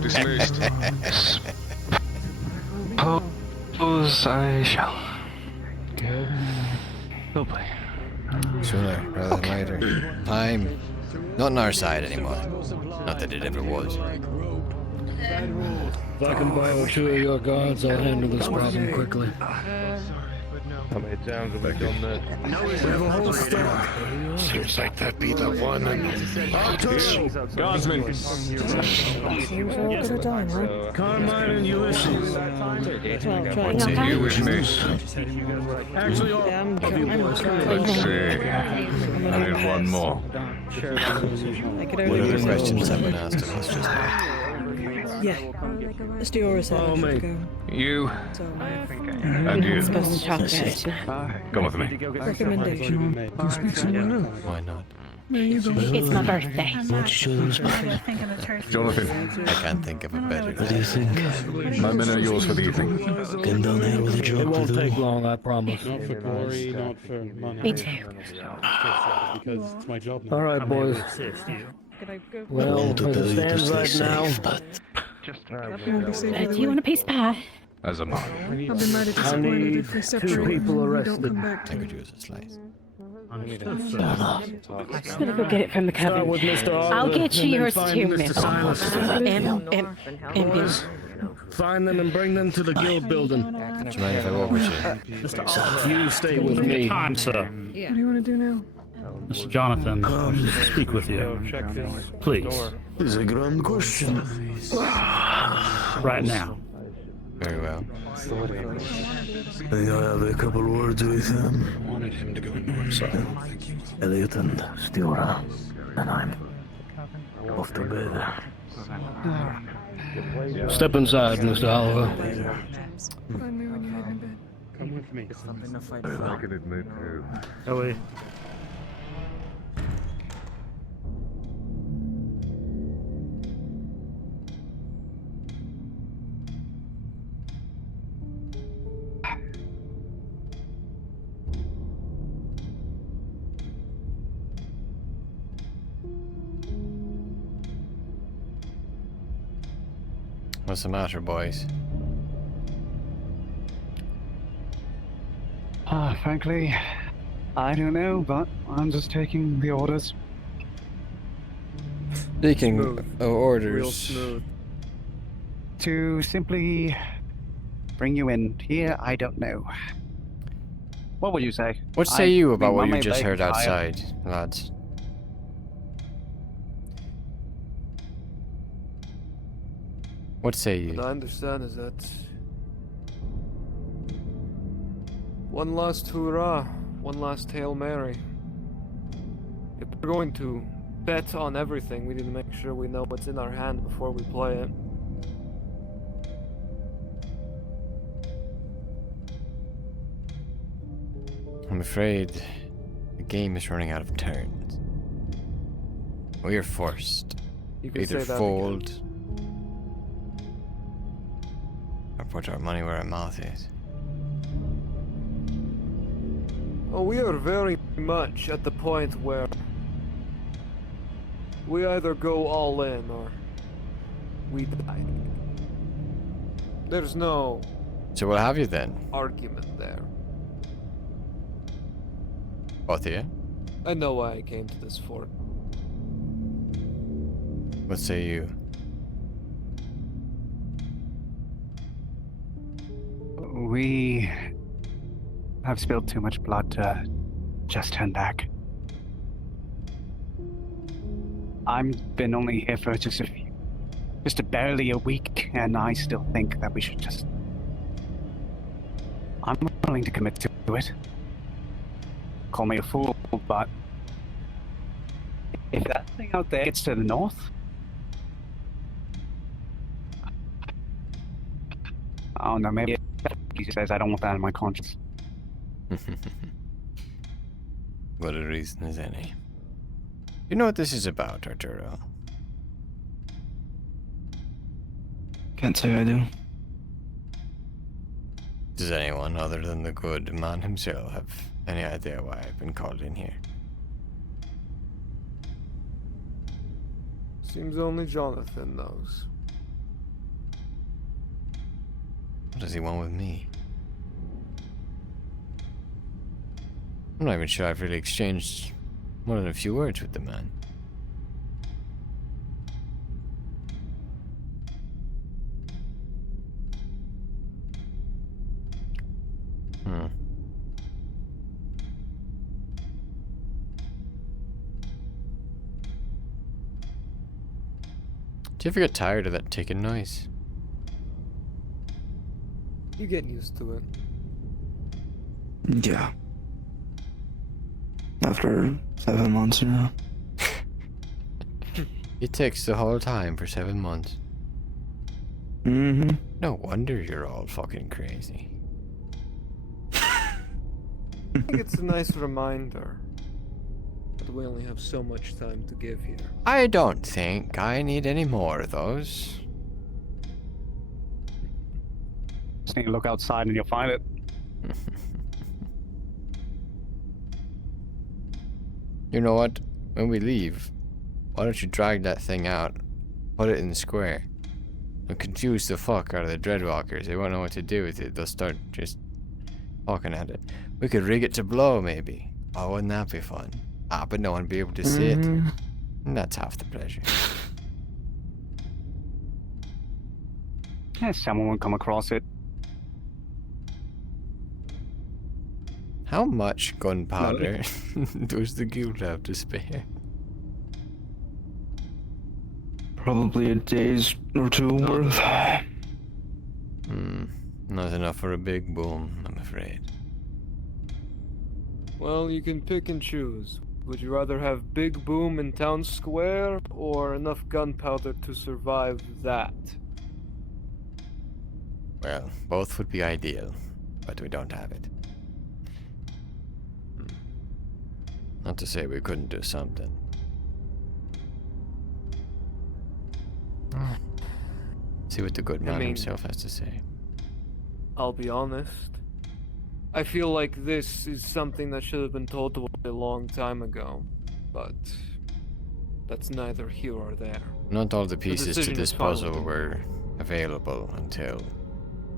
Dismissed. Suppose I shall. Roleplay. Sooner rather than later. Time, not on our side anymore. Not that it ever was. If I can borrow 2 of your guards, I'll handle this problem quickly. How many times have we done that? We have a whole stock. Seems like that be the one. Guardsman! Seems we're all gonna die now. Carmine and Ulysses. What's it you with me? Actually, all of you boys. Let's see. I need one more. What other questions have been asked of us just now? Yeah. Let's do yours. Follow me. You and you. Supposed to talk about it. Come with me. Recommendation. You speak someone else. Why not? No, you don't. It's my birthday. Jonathan. I can't think of a better. What do you think? My men are yours for the evening. Come down there with a job It to won't do. take long, I promise. Not for glory, not for money. Me too. Because it's my job now. All right, boys. Could I go? Well, To as tell it you to stands stay right now, safe, but Do you want a piece of pie? As a man. I've been mighty I disappointed need if we 2 separate people and you arrested. don't come back I to could me. use a slice. I'm just gonna go get it from the start cupboard. with Mr. Oliver, I'll get you and then yours find too, Mr. Miss. Silas. And Boys, find them and bring them to the guild building. Do you mind if I walk with you? You stay with me. Time, sir. What do you want to do now? Mr. Jonathan, speak with you. Please. it's a grand question. Right now. Very well. I think I have a couple words with him. Wanted him to go north. Elliot and Stiora, and I'm Off to bed. Step inside, Mr. Oliver. Find me when you're heading to bed. Come with me. It's something to fight I for. can admit to. Ellie. What's the matter, boys? Frankly, I don't know, but I'm just taking the orders. Taking orders. Real smooth. To simply bring you in here, I don't know. What would you say? What say you about what my you just leg heard is tired. outside, lads? What say you? What I understand is that one last hurrah, one last Hail Mary. If we're going to bet on everything, we need to make sure we know what's in our hand before we play it. I'm afraid the game is running out of turns. We are forced You to can either say that fold or put our money where our mouth is. Oh, we are very much at the point where we either go all in or we die. There's no So what have you then? argument there. Both of you? I know why I came to this fort. What say you? We have spilled too much blood to just turn back. I've been only here for just barely a week, and I still think that we should just... I'm willing to commit to it. Call me a fool, but if that thing out there gets to the north, I don't know, maybe he says I don't want that in my conscience. What a reason as any. You know what this is about, Arturo? Can't say I do. Does anyone other than the good man himself have any idea why I've been called in here? Seems only Jonathan knows. What does he want with me? I'm not even sure I've really exchanged more than a few words with the man. Do you ever get tired of that ticking noise? You get used to it. Yeah. After 7 months, you know. It takes the whole time for 7 months. Mm-hmm. No wonder you're all fucking crazy. I think it's a nice reminder that we only have so much time to give here. I don't think I need any more of those. Just need to look outside and you'll find it. You know what? When we leave, why don't you drag that thing out, put it in the square, and confuse the fuck out of the Dreadwalkers. They won't know what to do with it. They'll start just fucking at it. We could rig it to blow, maybe. Oh, wouldn't that be fun? Ah, but no one would be able to see it. And that's half the pleasure. Yeah, someone will come across it. How much gunpowder does the guild have to spare? Probably a day's or two worth. Not enough for a big boom, I'm afraid. Well, you can pick and choose Would you rather have big boom in town square or enough gunpowder to survive that? Well, both would be ideal, but we don't have it. Not to say we couldn't do something. See what the good man himself has to say. I'll be honest. I feel like this is something that should have been told to us a long time ago, but that's neither here or there. Not all the pieces to this puzzle followed. were available until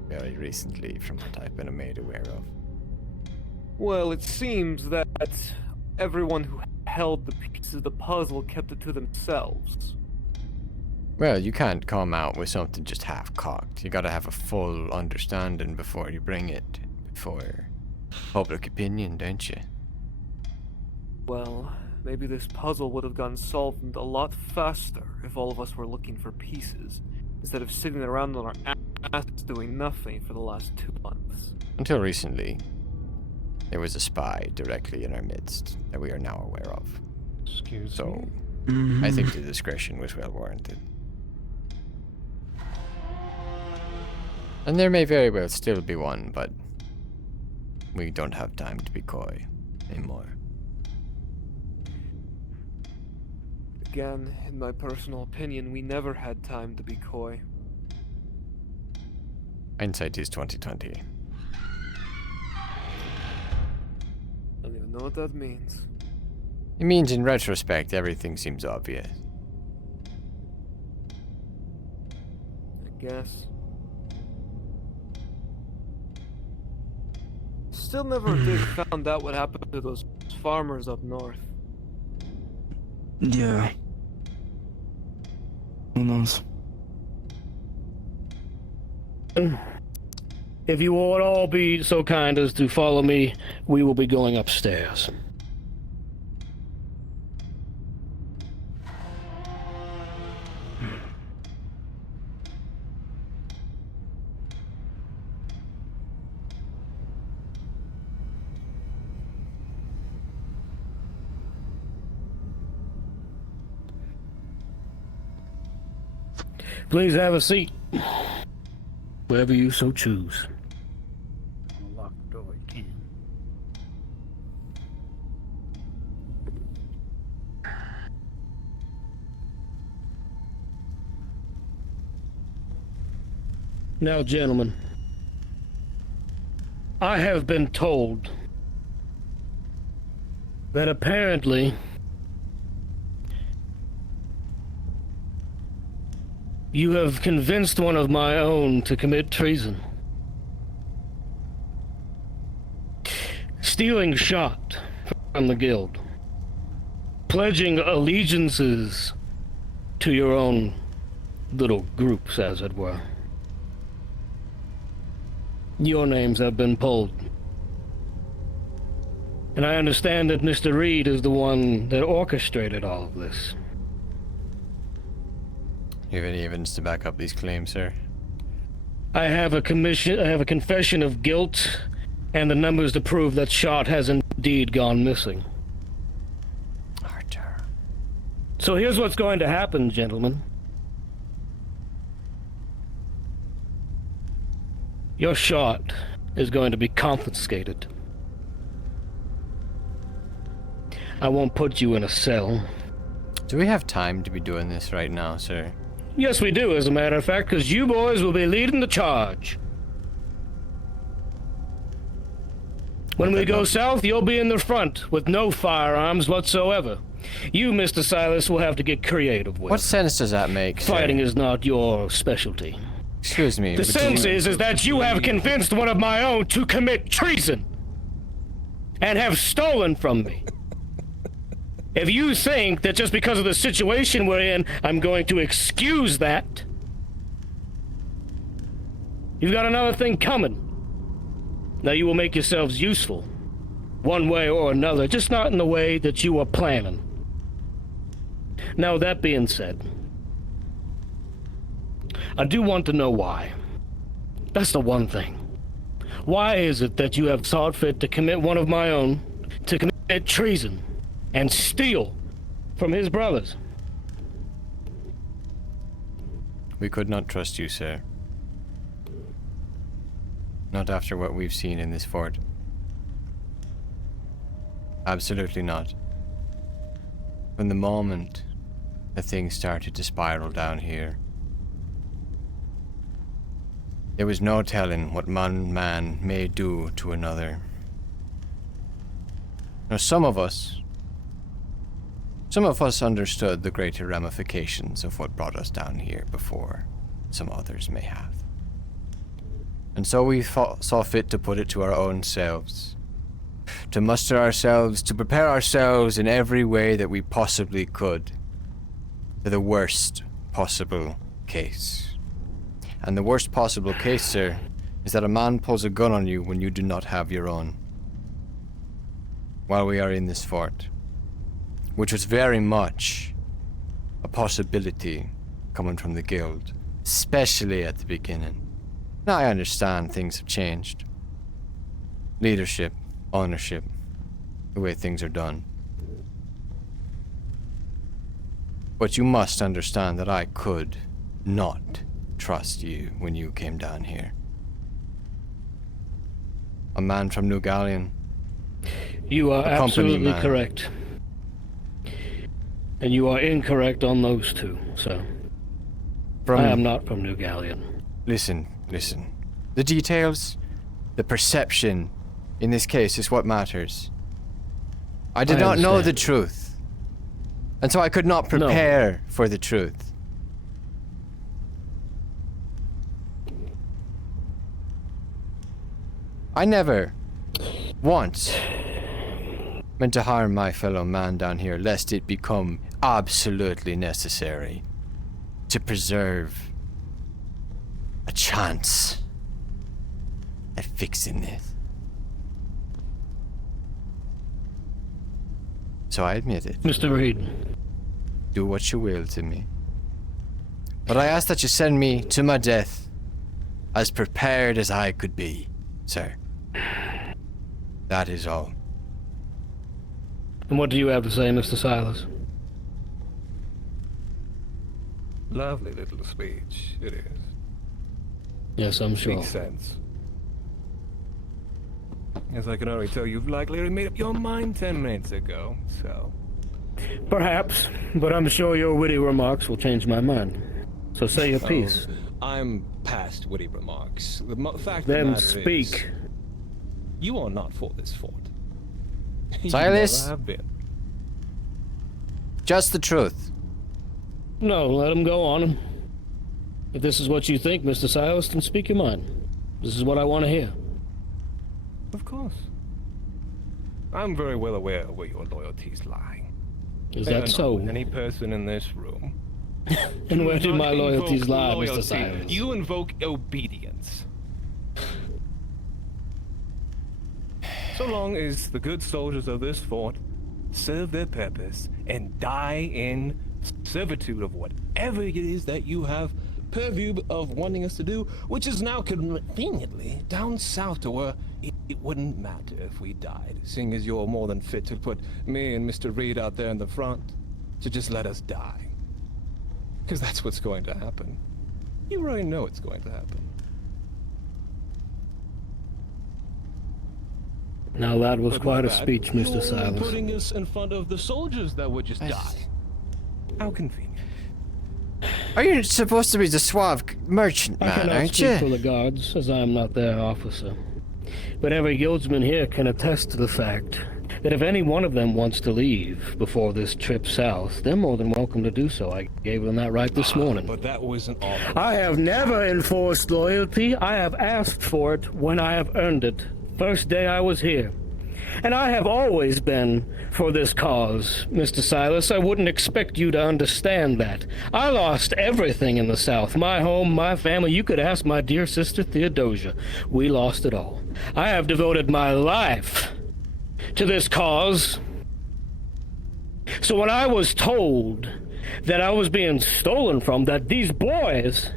very recently, from what I've been made aware of. Well, it seems that everyone who held the pieces of the puzzle kept it to themselves. Well, you can't come out with something just half-cocked. You gotta have a full understanding before you bring it before public opinion, don't you? Well, maybe this puzzle would have gotten solved a lot faster if all of us were looking for pieces, instead of sitting around on our ass doing nothing for the last 2 months. Until recently, there was a spy directly in our midst that we are now aware of. Excuse so, me? I think the discretion was well warranted. And there may very well still be one, but we don't have time to be coy anymore. Again, in my personal opinion, we never had time to be coy. Hindsight is 2020. I don't even know what that means. It means in retrospect, everything seems obvious. I guess. Still never did found out what happened to those farmers up north. Yeah. Who knows? If you would all be so kind as to follow me, we will be going upstairs. Please have a seat, wherever you so choose. Lock the door, you can. Now, gentlemen, I have been told that apparently you have convinced one of my own to commit treason. Stealing shot from the guild. Pledging allegiances to your own little groups, as it were. Your names have been pulled. And I understand that Mr. Reed is the one that orchestrated all of this. You have any evidence to back up these claims, sir? I have a confession of guilt, and the numbers to prove that shot has indeed gone missing. Archer. So here's what's going to happen, gentlemen. Your shot is going to be confiscated. I won't put you in a cell. Do we have time to be doing this right now, sir? Yes, we do, as a matter of fact, because you boys will be leading the charge. When we go south, you'll be in the front, with no firearms whatsoever. You, Mr. Silas, will have to get creative with. What sense does that make, sir? Fighting is not your specialty. Excuse me. The sense is that you have convinced one of my own to commit treason. And have stolen from me. If you think that just because of the situation we're in, I'm going to excuse that, you've got another thing coming. Now you will make yourselves useful, one way or another, just not in the way that you were planning. Now, that being said, I do want to know why. That's the one thing. Why is it that you have thought fit to commit one of my own, to commit treason? and steal from his brothers. We could not trust you, sir. Not after what we've seen in this fort. Absolutely not. From the moment that things started to spiral down here, there was no telling what one man may do to another. Now, some of us understood the greater ramifications of what brought us down here before some others may have. And so we saw fit to put it to our own selves, to muster ourselves, to prepare ourselves in every way that we possibly could for the worst possible case. And the worst possible case, sir, is that a man pulls a gun on you when you do not have your own. While we are in this fort, which was very much a possibility coming from the guild, especially at the beginning. Now I understand things have changed. Leadership, ownership, the way things are done. But you must understand that I could not trust you when you came down here. A man from New Galleon. You are absolutely correct. And you are incorrect on those two, so... I am not from New Galleon. Listen. The details, the perception, in this case, is what matters. I did not know the truth. And so I could not prepare for the truth. I never once meant to harm my fellow man down here, lest it become absolutely necessary to preserve a chance at fixing this. So I admit it. Mr. Reed. Do what you will to me. But I ask that you send me to my death as prepared as I could be, sir. That is all. And what do you have to say, Mr. Silas? Lovely little speech, it is. Yes, I'm sure. Makes sense. As I can already tell, you've likely already made up your mind 10 minutes ago, so... Perhaps, but I'm sure your witty remarks will change my mind. So say your piece. I'm past witty remarks. The fact then of the matter speak. Is, you are not for this fort. Silas? You never have been. Just the truth. No, let him go on. If this is what you think, Mr. Silas, then speak your mind. This is what I want to hear. Of course. I'm very well aware where your loyalties lie. Is that so? Any person in this room. And where do my loyalties lie, loyalty. Mr. Silas? You invoke obedience. So long as the good soldiers of this fort serve their purpose and die in servitude of whatever it is that you have purview of wanting us to do, which is now conveniently down south to where it wouldn't matter if we died, seeing as you're more than fit to put me and Mr. Reed out there in the front, to just let us die. Because that's what's going to happen. You already know it's going to happen. Now that was But quite a with that, speech, Mr. you're Silas. putting us in front of the soldiers that would just die. How convenient. Are you supposed to be the suave merchant I man, cannot aren't speak you? for the guards, as I am not their officer. But every guildsman here can attest to the fact that if any one of them wants to leave before this trip south, they're more than welcome to do so. I gave them that right this morning. But that wasn't all. I have never enforced loyalty. I have asked for it when I have earned it. First day I was here. And I have always been for this cause, Mr. Silas. I wouldn't expect you to understand that. I lost everything in the South. My home, my family. You could ask my dear sister Theodosia. We lost it all. I have devoted my life to this cause. So when I was told that I was being stolen from, that these boys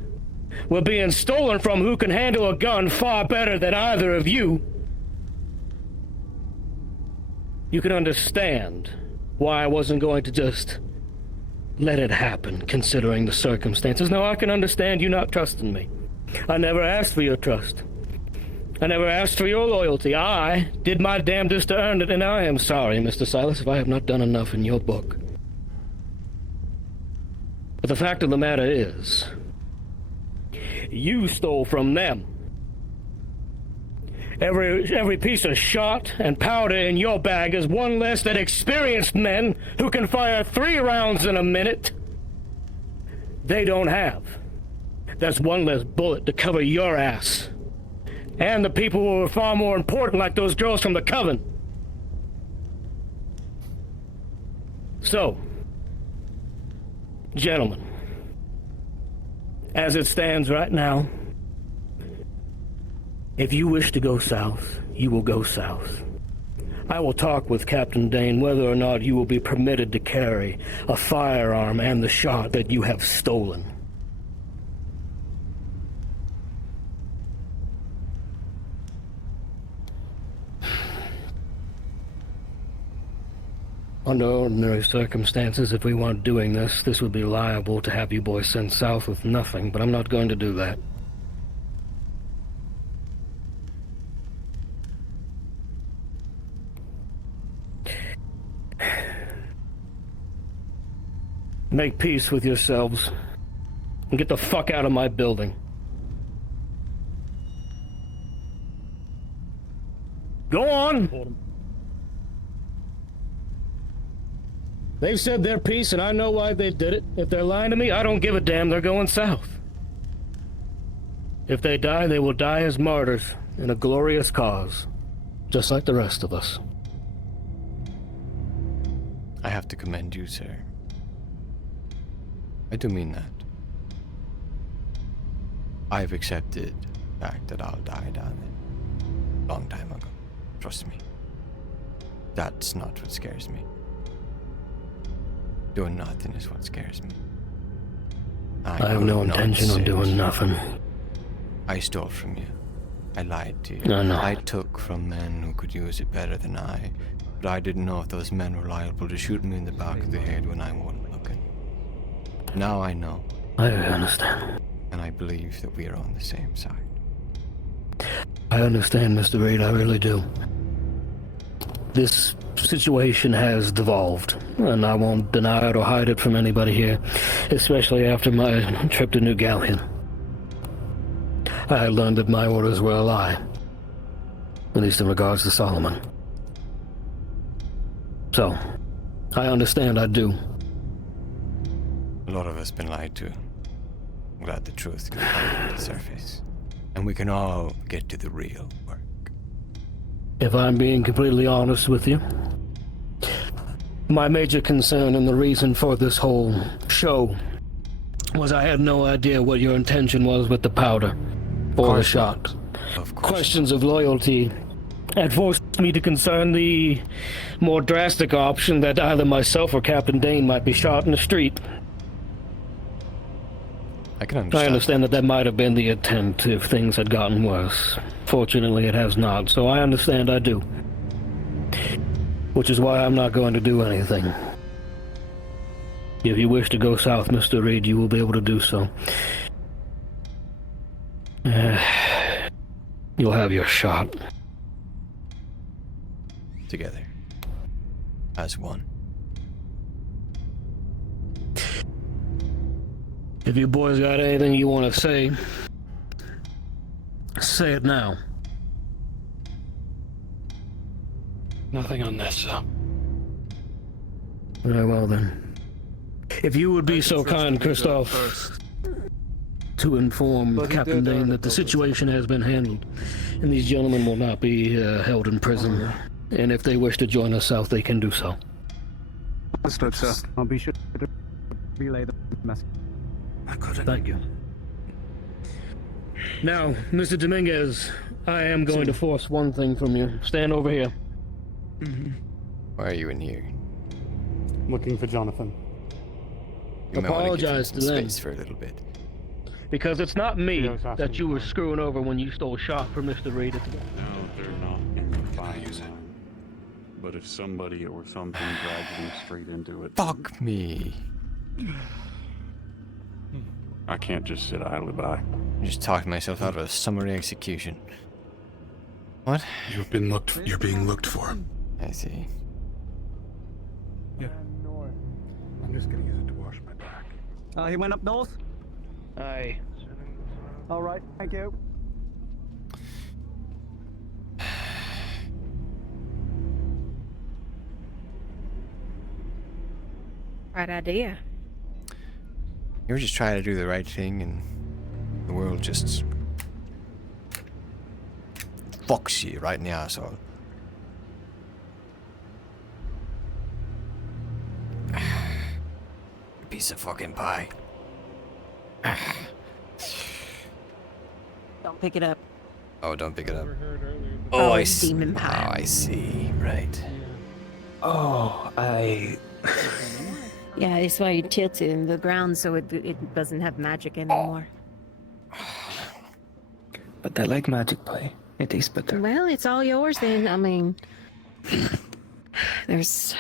were being stolen from who can handle a gun far better than either of you, you can understand why I wasn't going to just let it happen, considering the circumstances. Now, I can understand you not trusting me. I never asked for your trust. I never asked for your loyalty. I did my damnedest to earn it, and I am sorry, Mr. Silas, if I have not done enough in your book. But the fact of the matter is, you stole from them. Every piece of shot and powder in your bag is one less than experienced men who can fire 3 rounds in a minute. They don't have. That's one less bullet to cover your ass. And the people who are far more important, like those girls from the Coven. So, gentlemen, as it stands right now, if you wish to go south, you will go south. I will talk with Captain Dane whether or not you will be permitted to carry a firearm and the shot that you have stolen. Under ordinary circumstances, if we weren't doing this, this would be liable to have you boys sent south with nothing, but I'm not going to do that. Make peace with yourselves and get the fuck out of my building. Go on! They've said their piece and I know why they did it. If they're lying to me, I don't give a damn. They're going south. If they die, they will die as martyrs in a glorious cause, just like the rest of us. I have to commend you, sir. I do mean that. I've accepted the fact that I'll die down there a long time ago. Trust me. That's not what scares me. Doing nothing is what scares me. I have no intention of doing nothing. I stole from you. I lied to you. No. I took from men who could use it better than I, but I didn't know if those men were liable to shoot me in the back of the head when I wasn't looking. Now I know. I understand. And I believe that we are on the same side. I understand, Mr. Reed, I really do. This situation has devolved, and I won't deny it or hide it from anybody here, especially after my trip to New Galleon. I learned that my orders were a lie, at least in regards to Solomon. So, I understand, I do. A lot of us been lied to. I'm glad the truth can come to the surface. And we can all get to the real work. If I'm being completely honest with you, my major concern and the reason for this whole show was I had no idea what your intention was with the powder or the shot. Questions of loyalty had forced me to concern the more drastic option that either myself or Captain Dane might be shot in the street. I understand that might have been the intent if things had gotten worse. Fortunately, it has not, so I understand, I do. Which is why I'm not going to do anything. If you wish to go south, Mr. Reed, you will be able to do so. You'll have your shot. Together. As one. If you boys got anything you want to say it now. Nothing on this, sir. Very well then. If you would be so kind, Christoph, to inform Captain Dane that the situation has been handled, and these gentlemen will not be held in prison. And if they wish to join us south, they can do so. Understood, sir. I'll be sure to relay the message. Thank you. Now, Mr. Dominguez, I am going to force one thing from you. Stand over here. Why are you in here? Looking for Jonathan. You might want to give him Apologize some to them. space for a little bit. Because it's not me that you were screwing over when you stole shot from Mr. Reed. No, they're not in the file. But but if somebody or something drags them straight into it... Fuck me. I can't just sit idly by. I just talked myself out of a summary execution. What? You're being looked for. I see. Yeah. I'm just gonna use it to wash my back. He went up north? Aye. Alright, thank you. Right idea. You were just trying to do the right thing, and the world just fucks you right in the asshole. Piece of fucking pie. Don't pick it up. Oh, don't pick it up. Oh, I see. demon pie. Oh, I see. Right. Oh, Yeah, that's why you tilt it in the ground so it doesn't have magic anymore. But I like magic pie. It tastes better. Well, it's all yours then. I mean, there's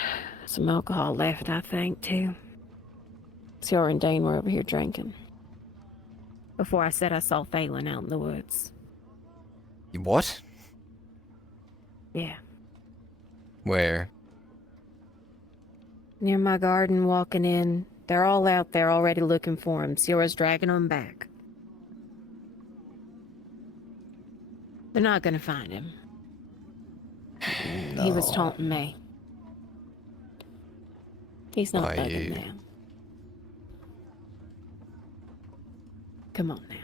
some alcohol left, I think, too. Siora and Dane were over here drinking. Before I said I saw Phelan out in the woods. What? Yeah. Where? Near my garden, walking in. They're all out there already looking for him. Siora's dragging them back. They're not gonna find him. No. He was taunting me. He's not Why bugging you? now. Come on now.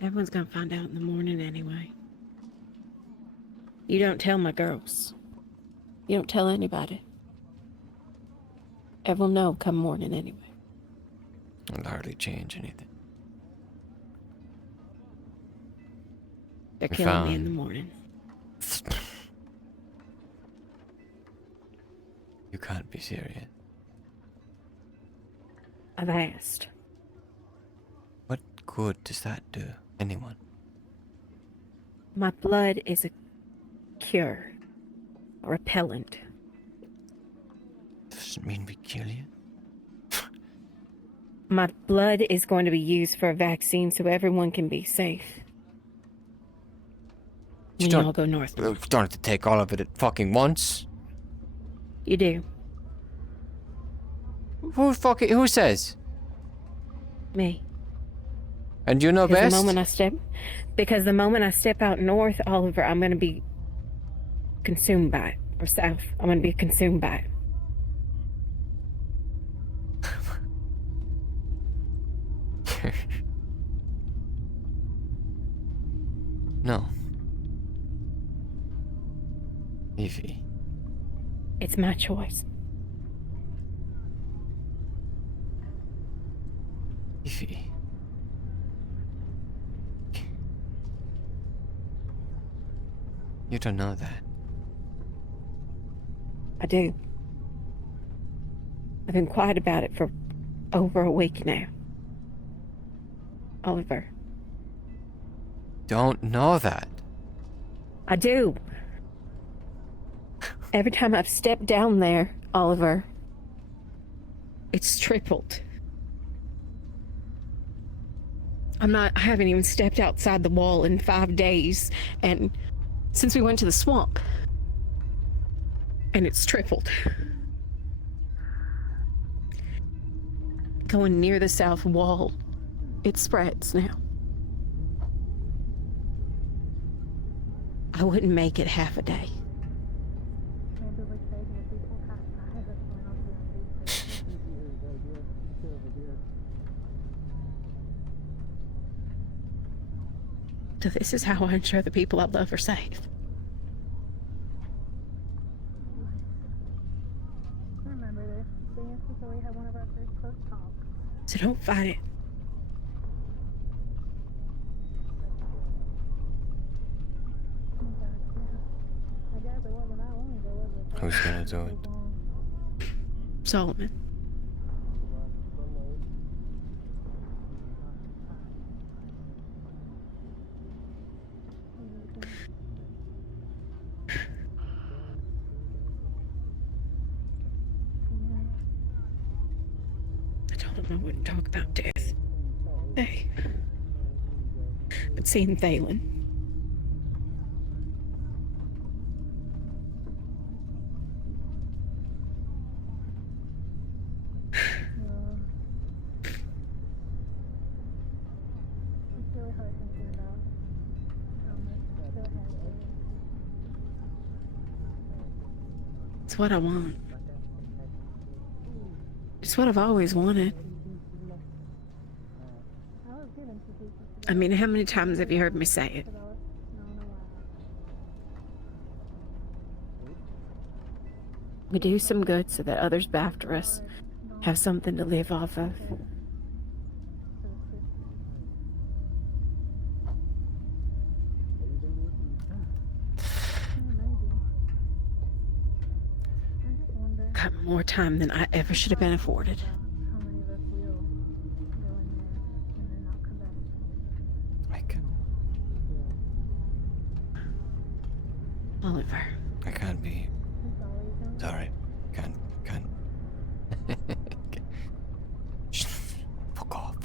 Everyone's gonna find out in the morning anyway. You don't tell my girls. You don't tell anybody. Everyone know come morning anyway. It'll hardly change anything. They're We killing me found- in the morning. You can't be serious. I've asked. What good does that do anyone? My blood is a cure. A repellent. Doesn't mean we kill you. My blood is going to be used for a vaccine so everyone can be safe. When you all go north. You don't have to take all of it at fucking once. You do. Who says? Me. And you know Because best? because the moment I step out north, Oliver, I'm going to be consumed by it. Or south. I'm going to be consumed by it. No. Evie. It's my choice. Evie. You don't know that. I do. I've been quiet about it for over a week now. Oliver. Don't know that. I do. Every time I've stepped down there, Oliver, it's tripled. I haven't even stepped outside the wall in 5 days, and since we went to the swamp, and it's tripled. Going near the south wall, it spreads now. I wouldn't make it half a day. So this is how I ensure the people I love are safe. Remember this. Dance before we had one of our first close talks. So don't fight it. I guess it wasn't that long ago, was it? Who's gonna do it? Solomon. told him I wouldn't talk about death. Hey. But seeing Thalen. It's what I want. It's what I've always wanted. I mean, how many times have you heard me say it? We do some good so that others after us have something to live off of. Got more time than I ever should have been afforded. Oliver. I can't be. Sorry. Can't. Shh. Fuck off.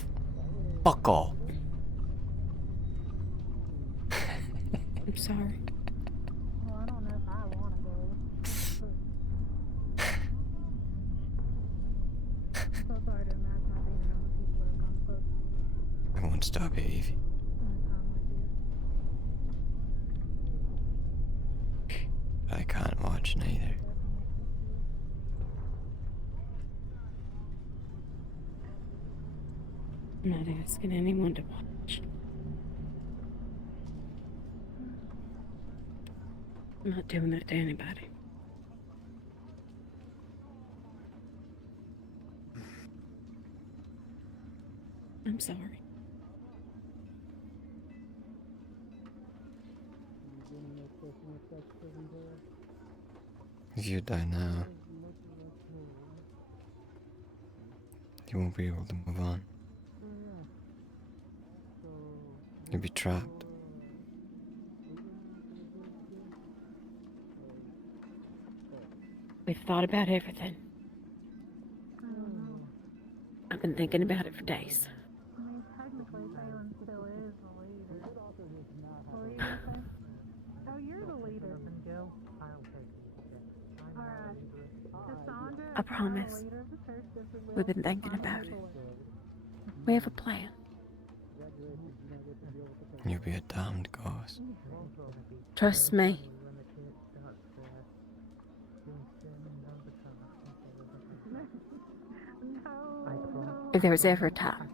Fuck off. I'm sorry. I won't stop you, Evie. But I can't watch neither. I'm not asking anyone to watch. I'm not doing that to anybody. I'm sorry. If you die now, you won't be able to move on. You'll be trapped. We've thought about everything. I've been thinking about it for days. Technically, Thalen still is the leader. What were you gonna say? Oh, you're the leader. Alright. Cassandra, I promise. leader of the church, this is We've been thinking about it. We have a plan. You'll be a damned ghost. Trust me. If there was ever a time.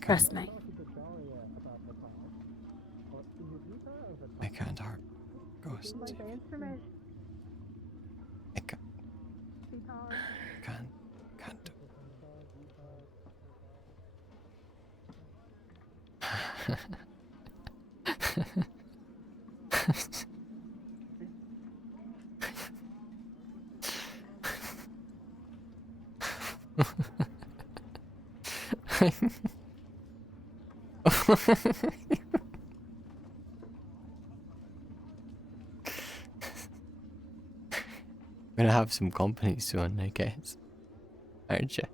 Trust me. I can't hurt ghosts. like the instrument. I can't. Can't do We're gonna have some company soon, I guess. Aren't you?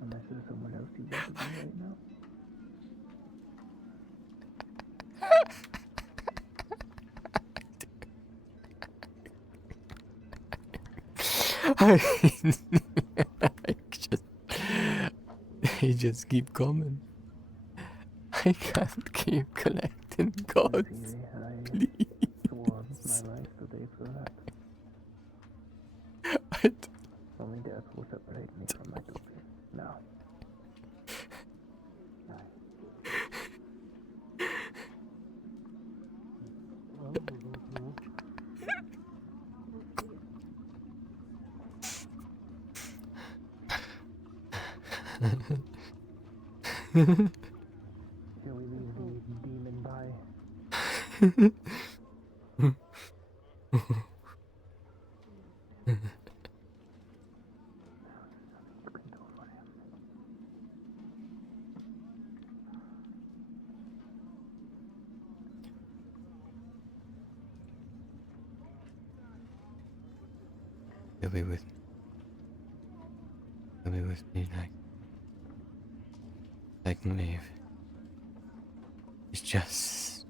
Unless there's someone else you want to be right now. They just keep coming. I can't keep collecting gods. Please. Only death will separate me from my daughter. Now. Shall we leave the demon by? You'll be with me. You'll be with me like leave. It's just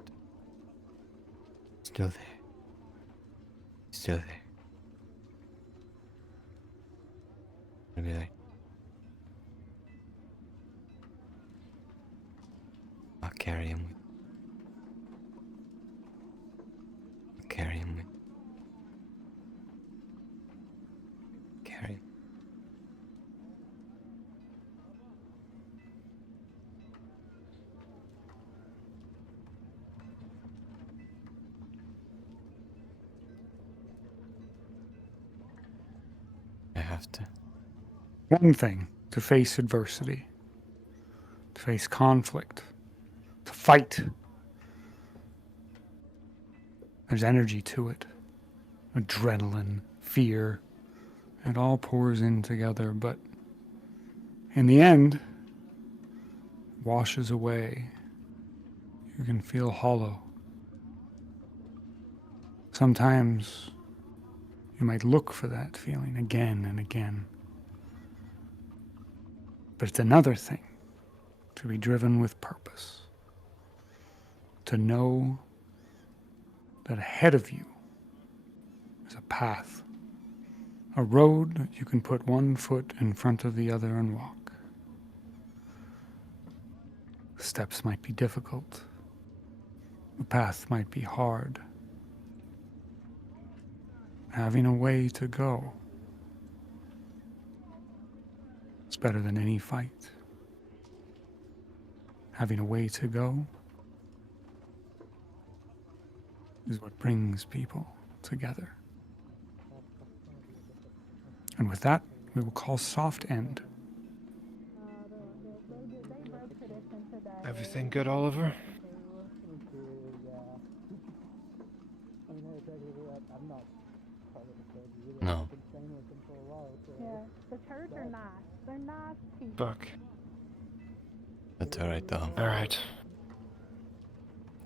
still there. Still there. I'll be like, I'll carry him with me. I'll carry him with me. Carry him. I have to. One thing to face adversity, to face conflict, to fight. There's energy to it. Adrenaline, fear. It all pours in together, but in the end, it washes away. You can feel hollow. Sometimes you might look for that feeling again and again. But it's another thing to be driven with purpose. To know that ahead of you is a path, a road that you can put one foot in front of the other and walk. The steps might be difficult. The path might be hard. Having a way to go is better than any fight. Having a way to go is what brings people together. And with that, we will call soft end. Everything good, Oliver? No. Yeah, the church are nice. They're nice people. Fuck. That's alright though. Alright.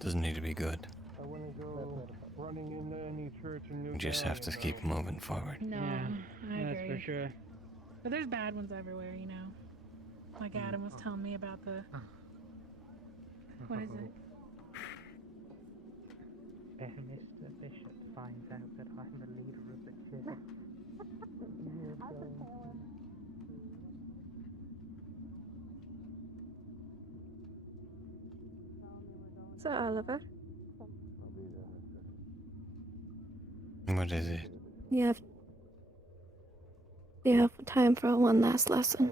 Doesn't need to be good. I want to go running into any church in New You just have to keep moving forward. No, I agree. That's for sure. But there's bad ones everywhere, you know. Like Adam was telling me about the... What is it? Mr. Bishop finds out that I'm the leader of the church. So Oliver, What is it? you have time for one last lesson.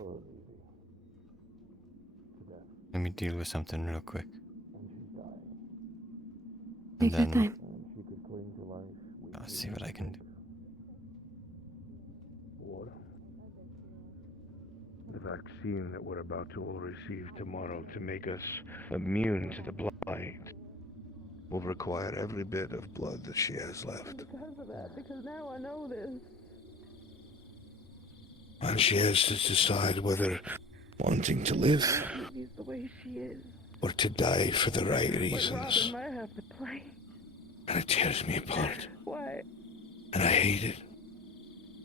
Let me deal with something real quick. Take your time. I'll see what I can do. The vaccine that we're about to all receive tomorrow to make us immune to the blight will require every bit of blood that she has left. Because of that, because now I know this. And she has to decide whether wanting to live She's the way she is. or to die for the right But reasons. Robin might have to play. And it tears me apart. Why? And I hate it.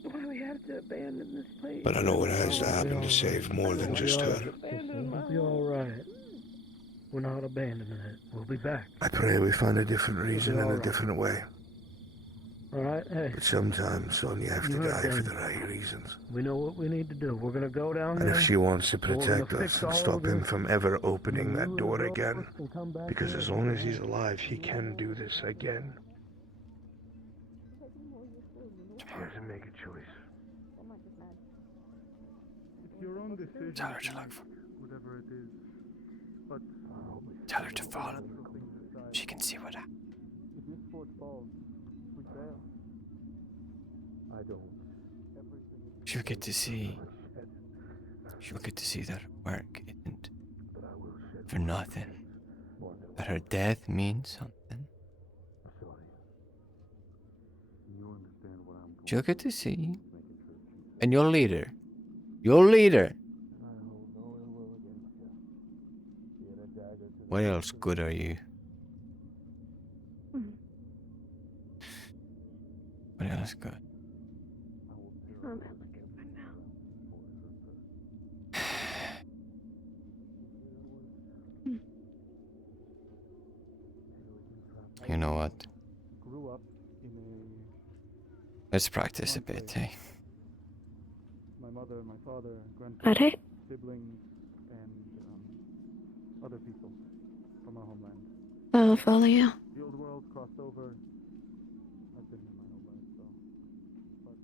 Why we have to abandon this place? But I know it has to happen to save more than just her. We'll be alright. We're not abandoning it. We'll be back. I pray we find a different reason and a different way. Alright, hey. But sometimes, Son, you have to You heard die for them. the right reasons. We know what we need to do. We're gonna go down And there. if she wants to we're gonna protect fix us and all stop of him this, from ever opening that door we'll again, and come back because here. as long as he's alive, he can do this again. She has to make a choice. It's your own decision. Tell her to look for. Whatever it is. But Tell her to follow. She can see what I. If this fort falls, we fail. I don't. She'll get to see. She'll get to see that work isn't for nothing. That her death means something. She'll get to see. And you'll lead her. You'll lead her. What else good are you? What else good? I'm having a good one now. You know what? Grew up in Let's practice a bit, hey? my mother, my father, Alright. grandparents, siblings, and other people from our homeland. I'll follow you. The old world crossed over. I've been here my whole life, so. But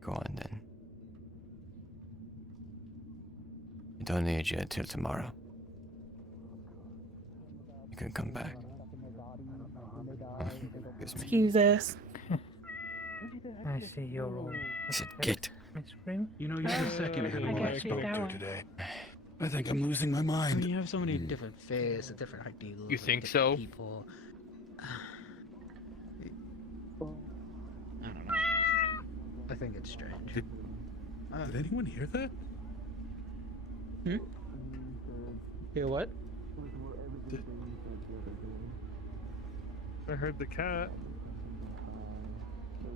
Go on then. I don't need you until tomorrow. You can come back. Excuse me. Excuse us. I see you're all. I said get. You know, you're the second animal I spoke to today. I think I'm losing my I mind. mean, you have so many different fears, different ideals. You think different so? People. I don't know. I think it's strange. Did anyone hear that? Hear what? I heard the cat.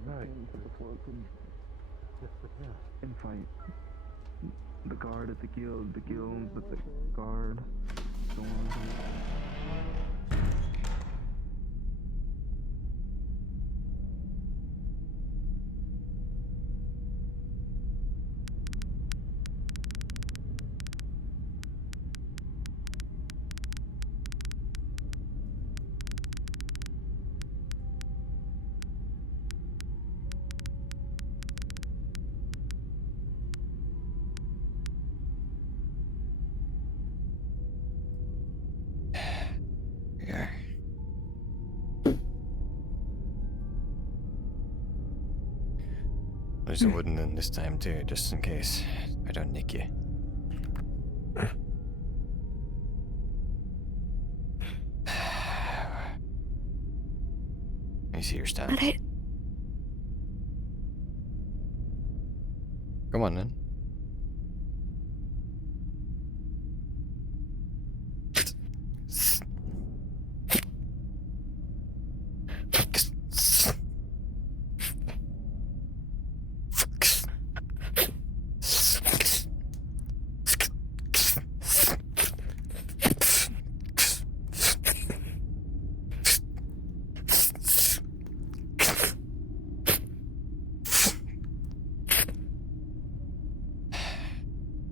Right. Infight. The guard at the guild at the guard. Yeah. There's a wooden in this time too, just in case I don't nick you. Let me see your stance. Come on then.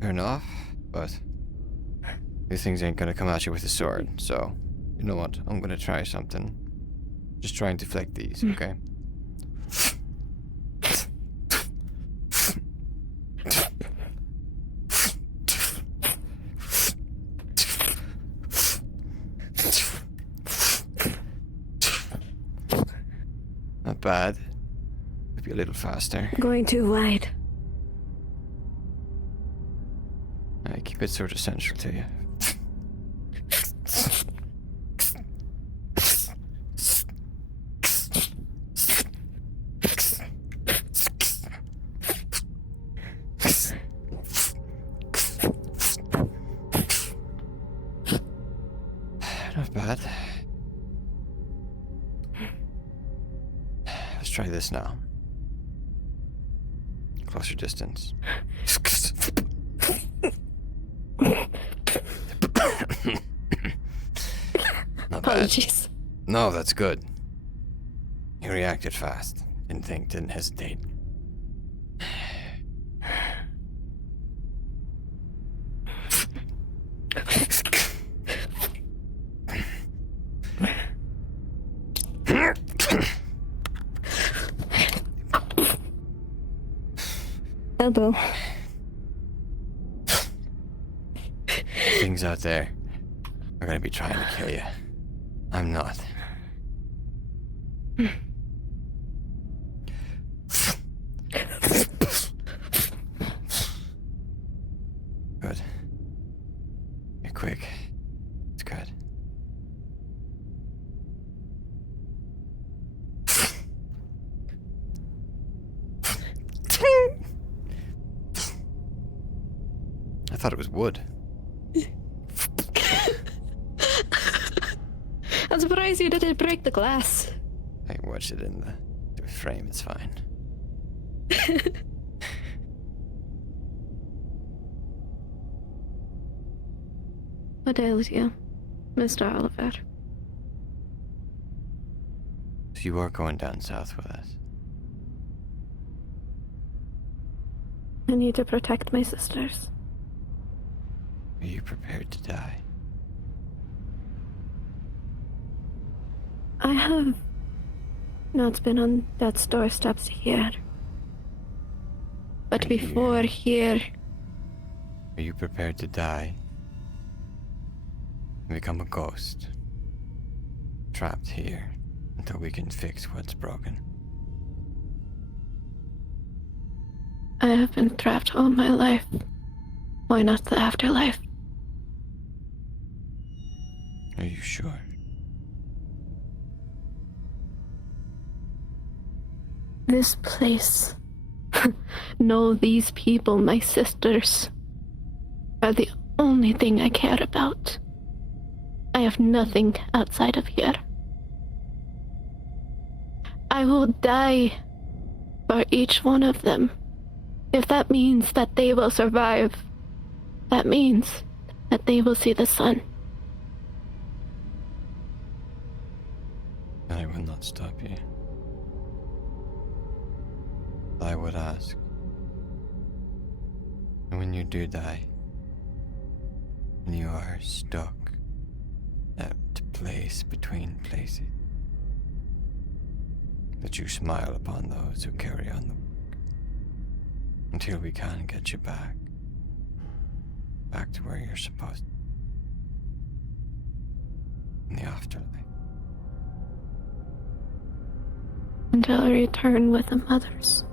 Fair enough, but these things ain't gonna come at you with a sword, so you know what? I'm gonna try something. Just try and deflect these, okay? Not bad. Could be a little faster. Going too wide. I keep it sort of central to you. Not bad. Let's try this now. Closer distance. Not bad. Apologies. No, that's good. You reacted fast. Didn't think, didn't hesitate. Elbow. Things out there are gonna be trying to kill you. I'm not. Good. You're quick. It's good. I thought it was wood. I'm surprised you didn't break the glass. I watched it in the frame, it's fine. What ails you, Mr. Oliver? So you are going down south with us? I need to protect my sisters. Are you prepared to die? I have not been on death's doorsteps here. But before here... Are you prepared to die? And become a ghost? Trapped here until we can fix what's broken? I have been trapped all my life. Why not the afterlife? Are you sure? This place. No, these people, my sisters, are the only thing I care about. I have nothing outside of here. I will die for each one of them. If that means that they will survive, that means that they will see the sun. I will not stop you. I would ask, and when you do die, and you are stuck at a place between places, that you smile upon those who carry on the work until we can get you back to where you're supposed to, in the afterlife. Until I return with the mothers.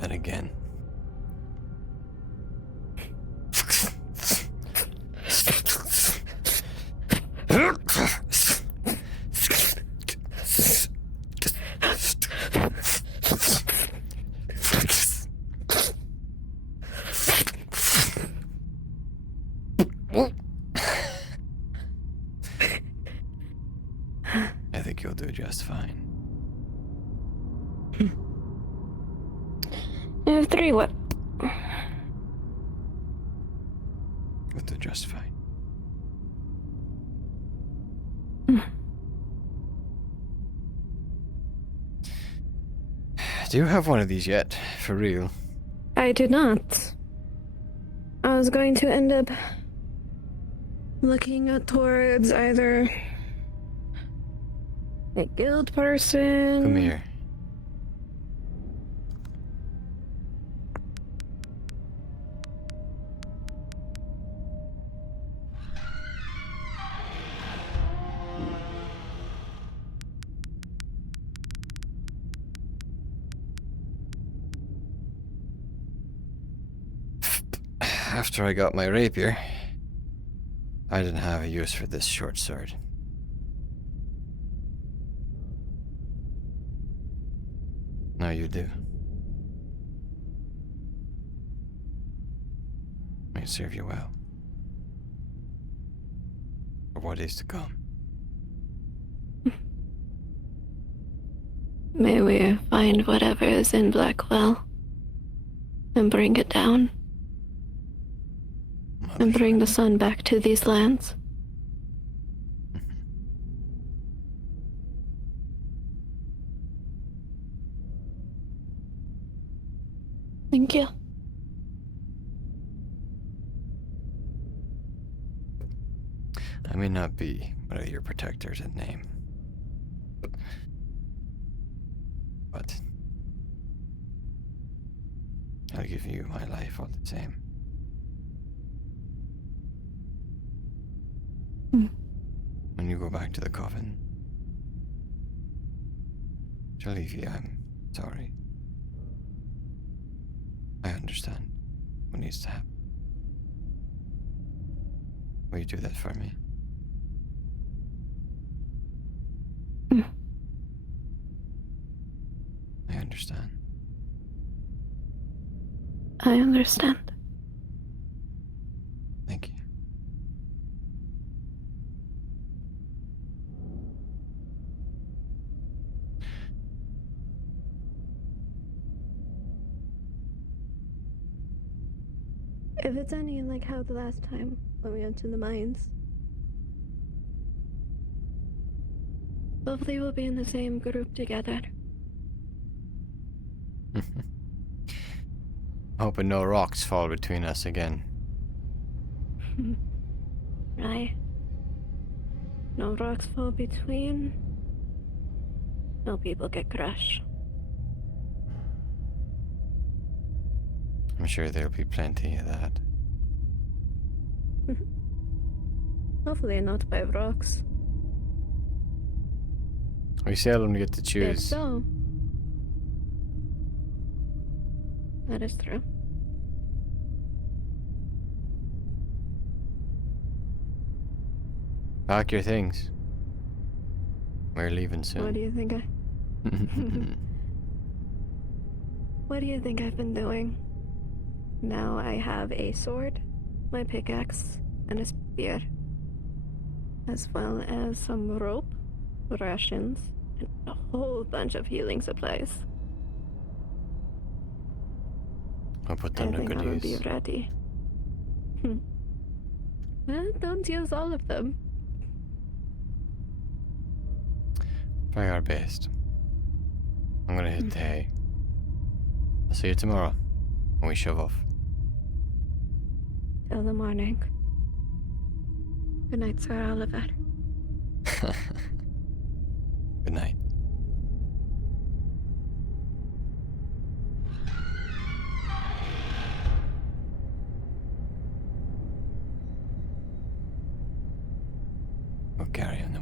And again. I think you'll do just fine. I have 3 what? You'll do just fine. Do you have one of these yet? For real? I did not. I was going to end up looking towards either a guild person. Come here. After I got my rapier, I didn't have a use for this short sword. Now you do. May it serve you well. For what is to come. May we find whatever is in Blackwell and bring it down. And bring the sun back to these lands. Thank you. I may not be one of your protectors in name, but I'll give you my life all the same. When you go back to the coven, Jalevi, I'm sorry. I understand what needs to happen. Will you do that for me? I I understand. Thank you. If it's any like how the last time when we went to the mines, hopefully we'll be in the same group together. Hoping no rocks fall between us again. Right. No rocks fall between. No people get crushed. I'm sure there'll be plenty of that. Hopefully not by rocks. We seldom get to If choose. so, that is true. Pack your things. We're leaving soon. What do you think What do you think I've been doing? Now I have a sword, my pickaxe, and a spear, as well as some rope, rations, and a whole bunch of healing supplies. I'll put I them to think good I will be use. ready. Well, don't use all of them. Try our best. I'm gonna hit the hay. I'll see you tomorrow when we shove off. Till the morning. Good night, Sir Oliver. Good night. We'll carry on the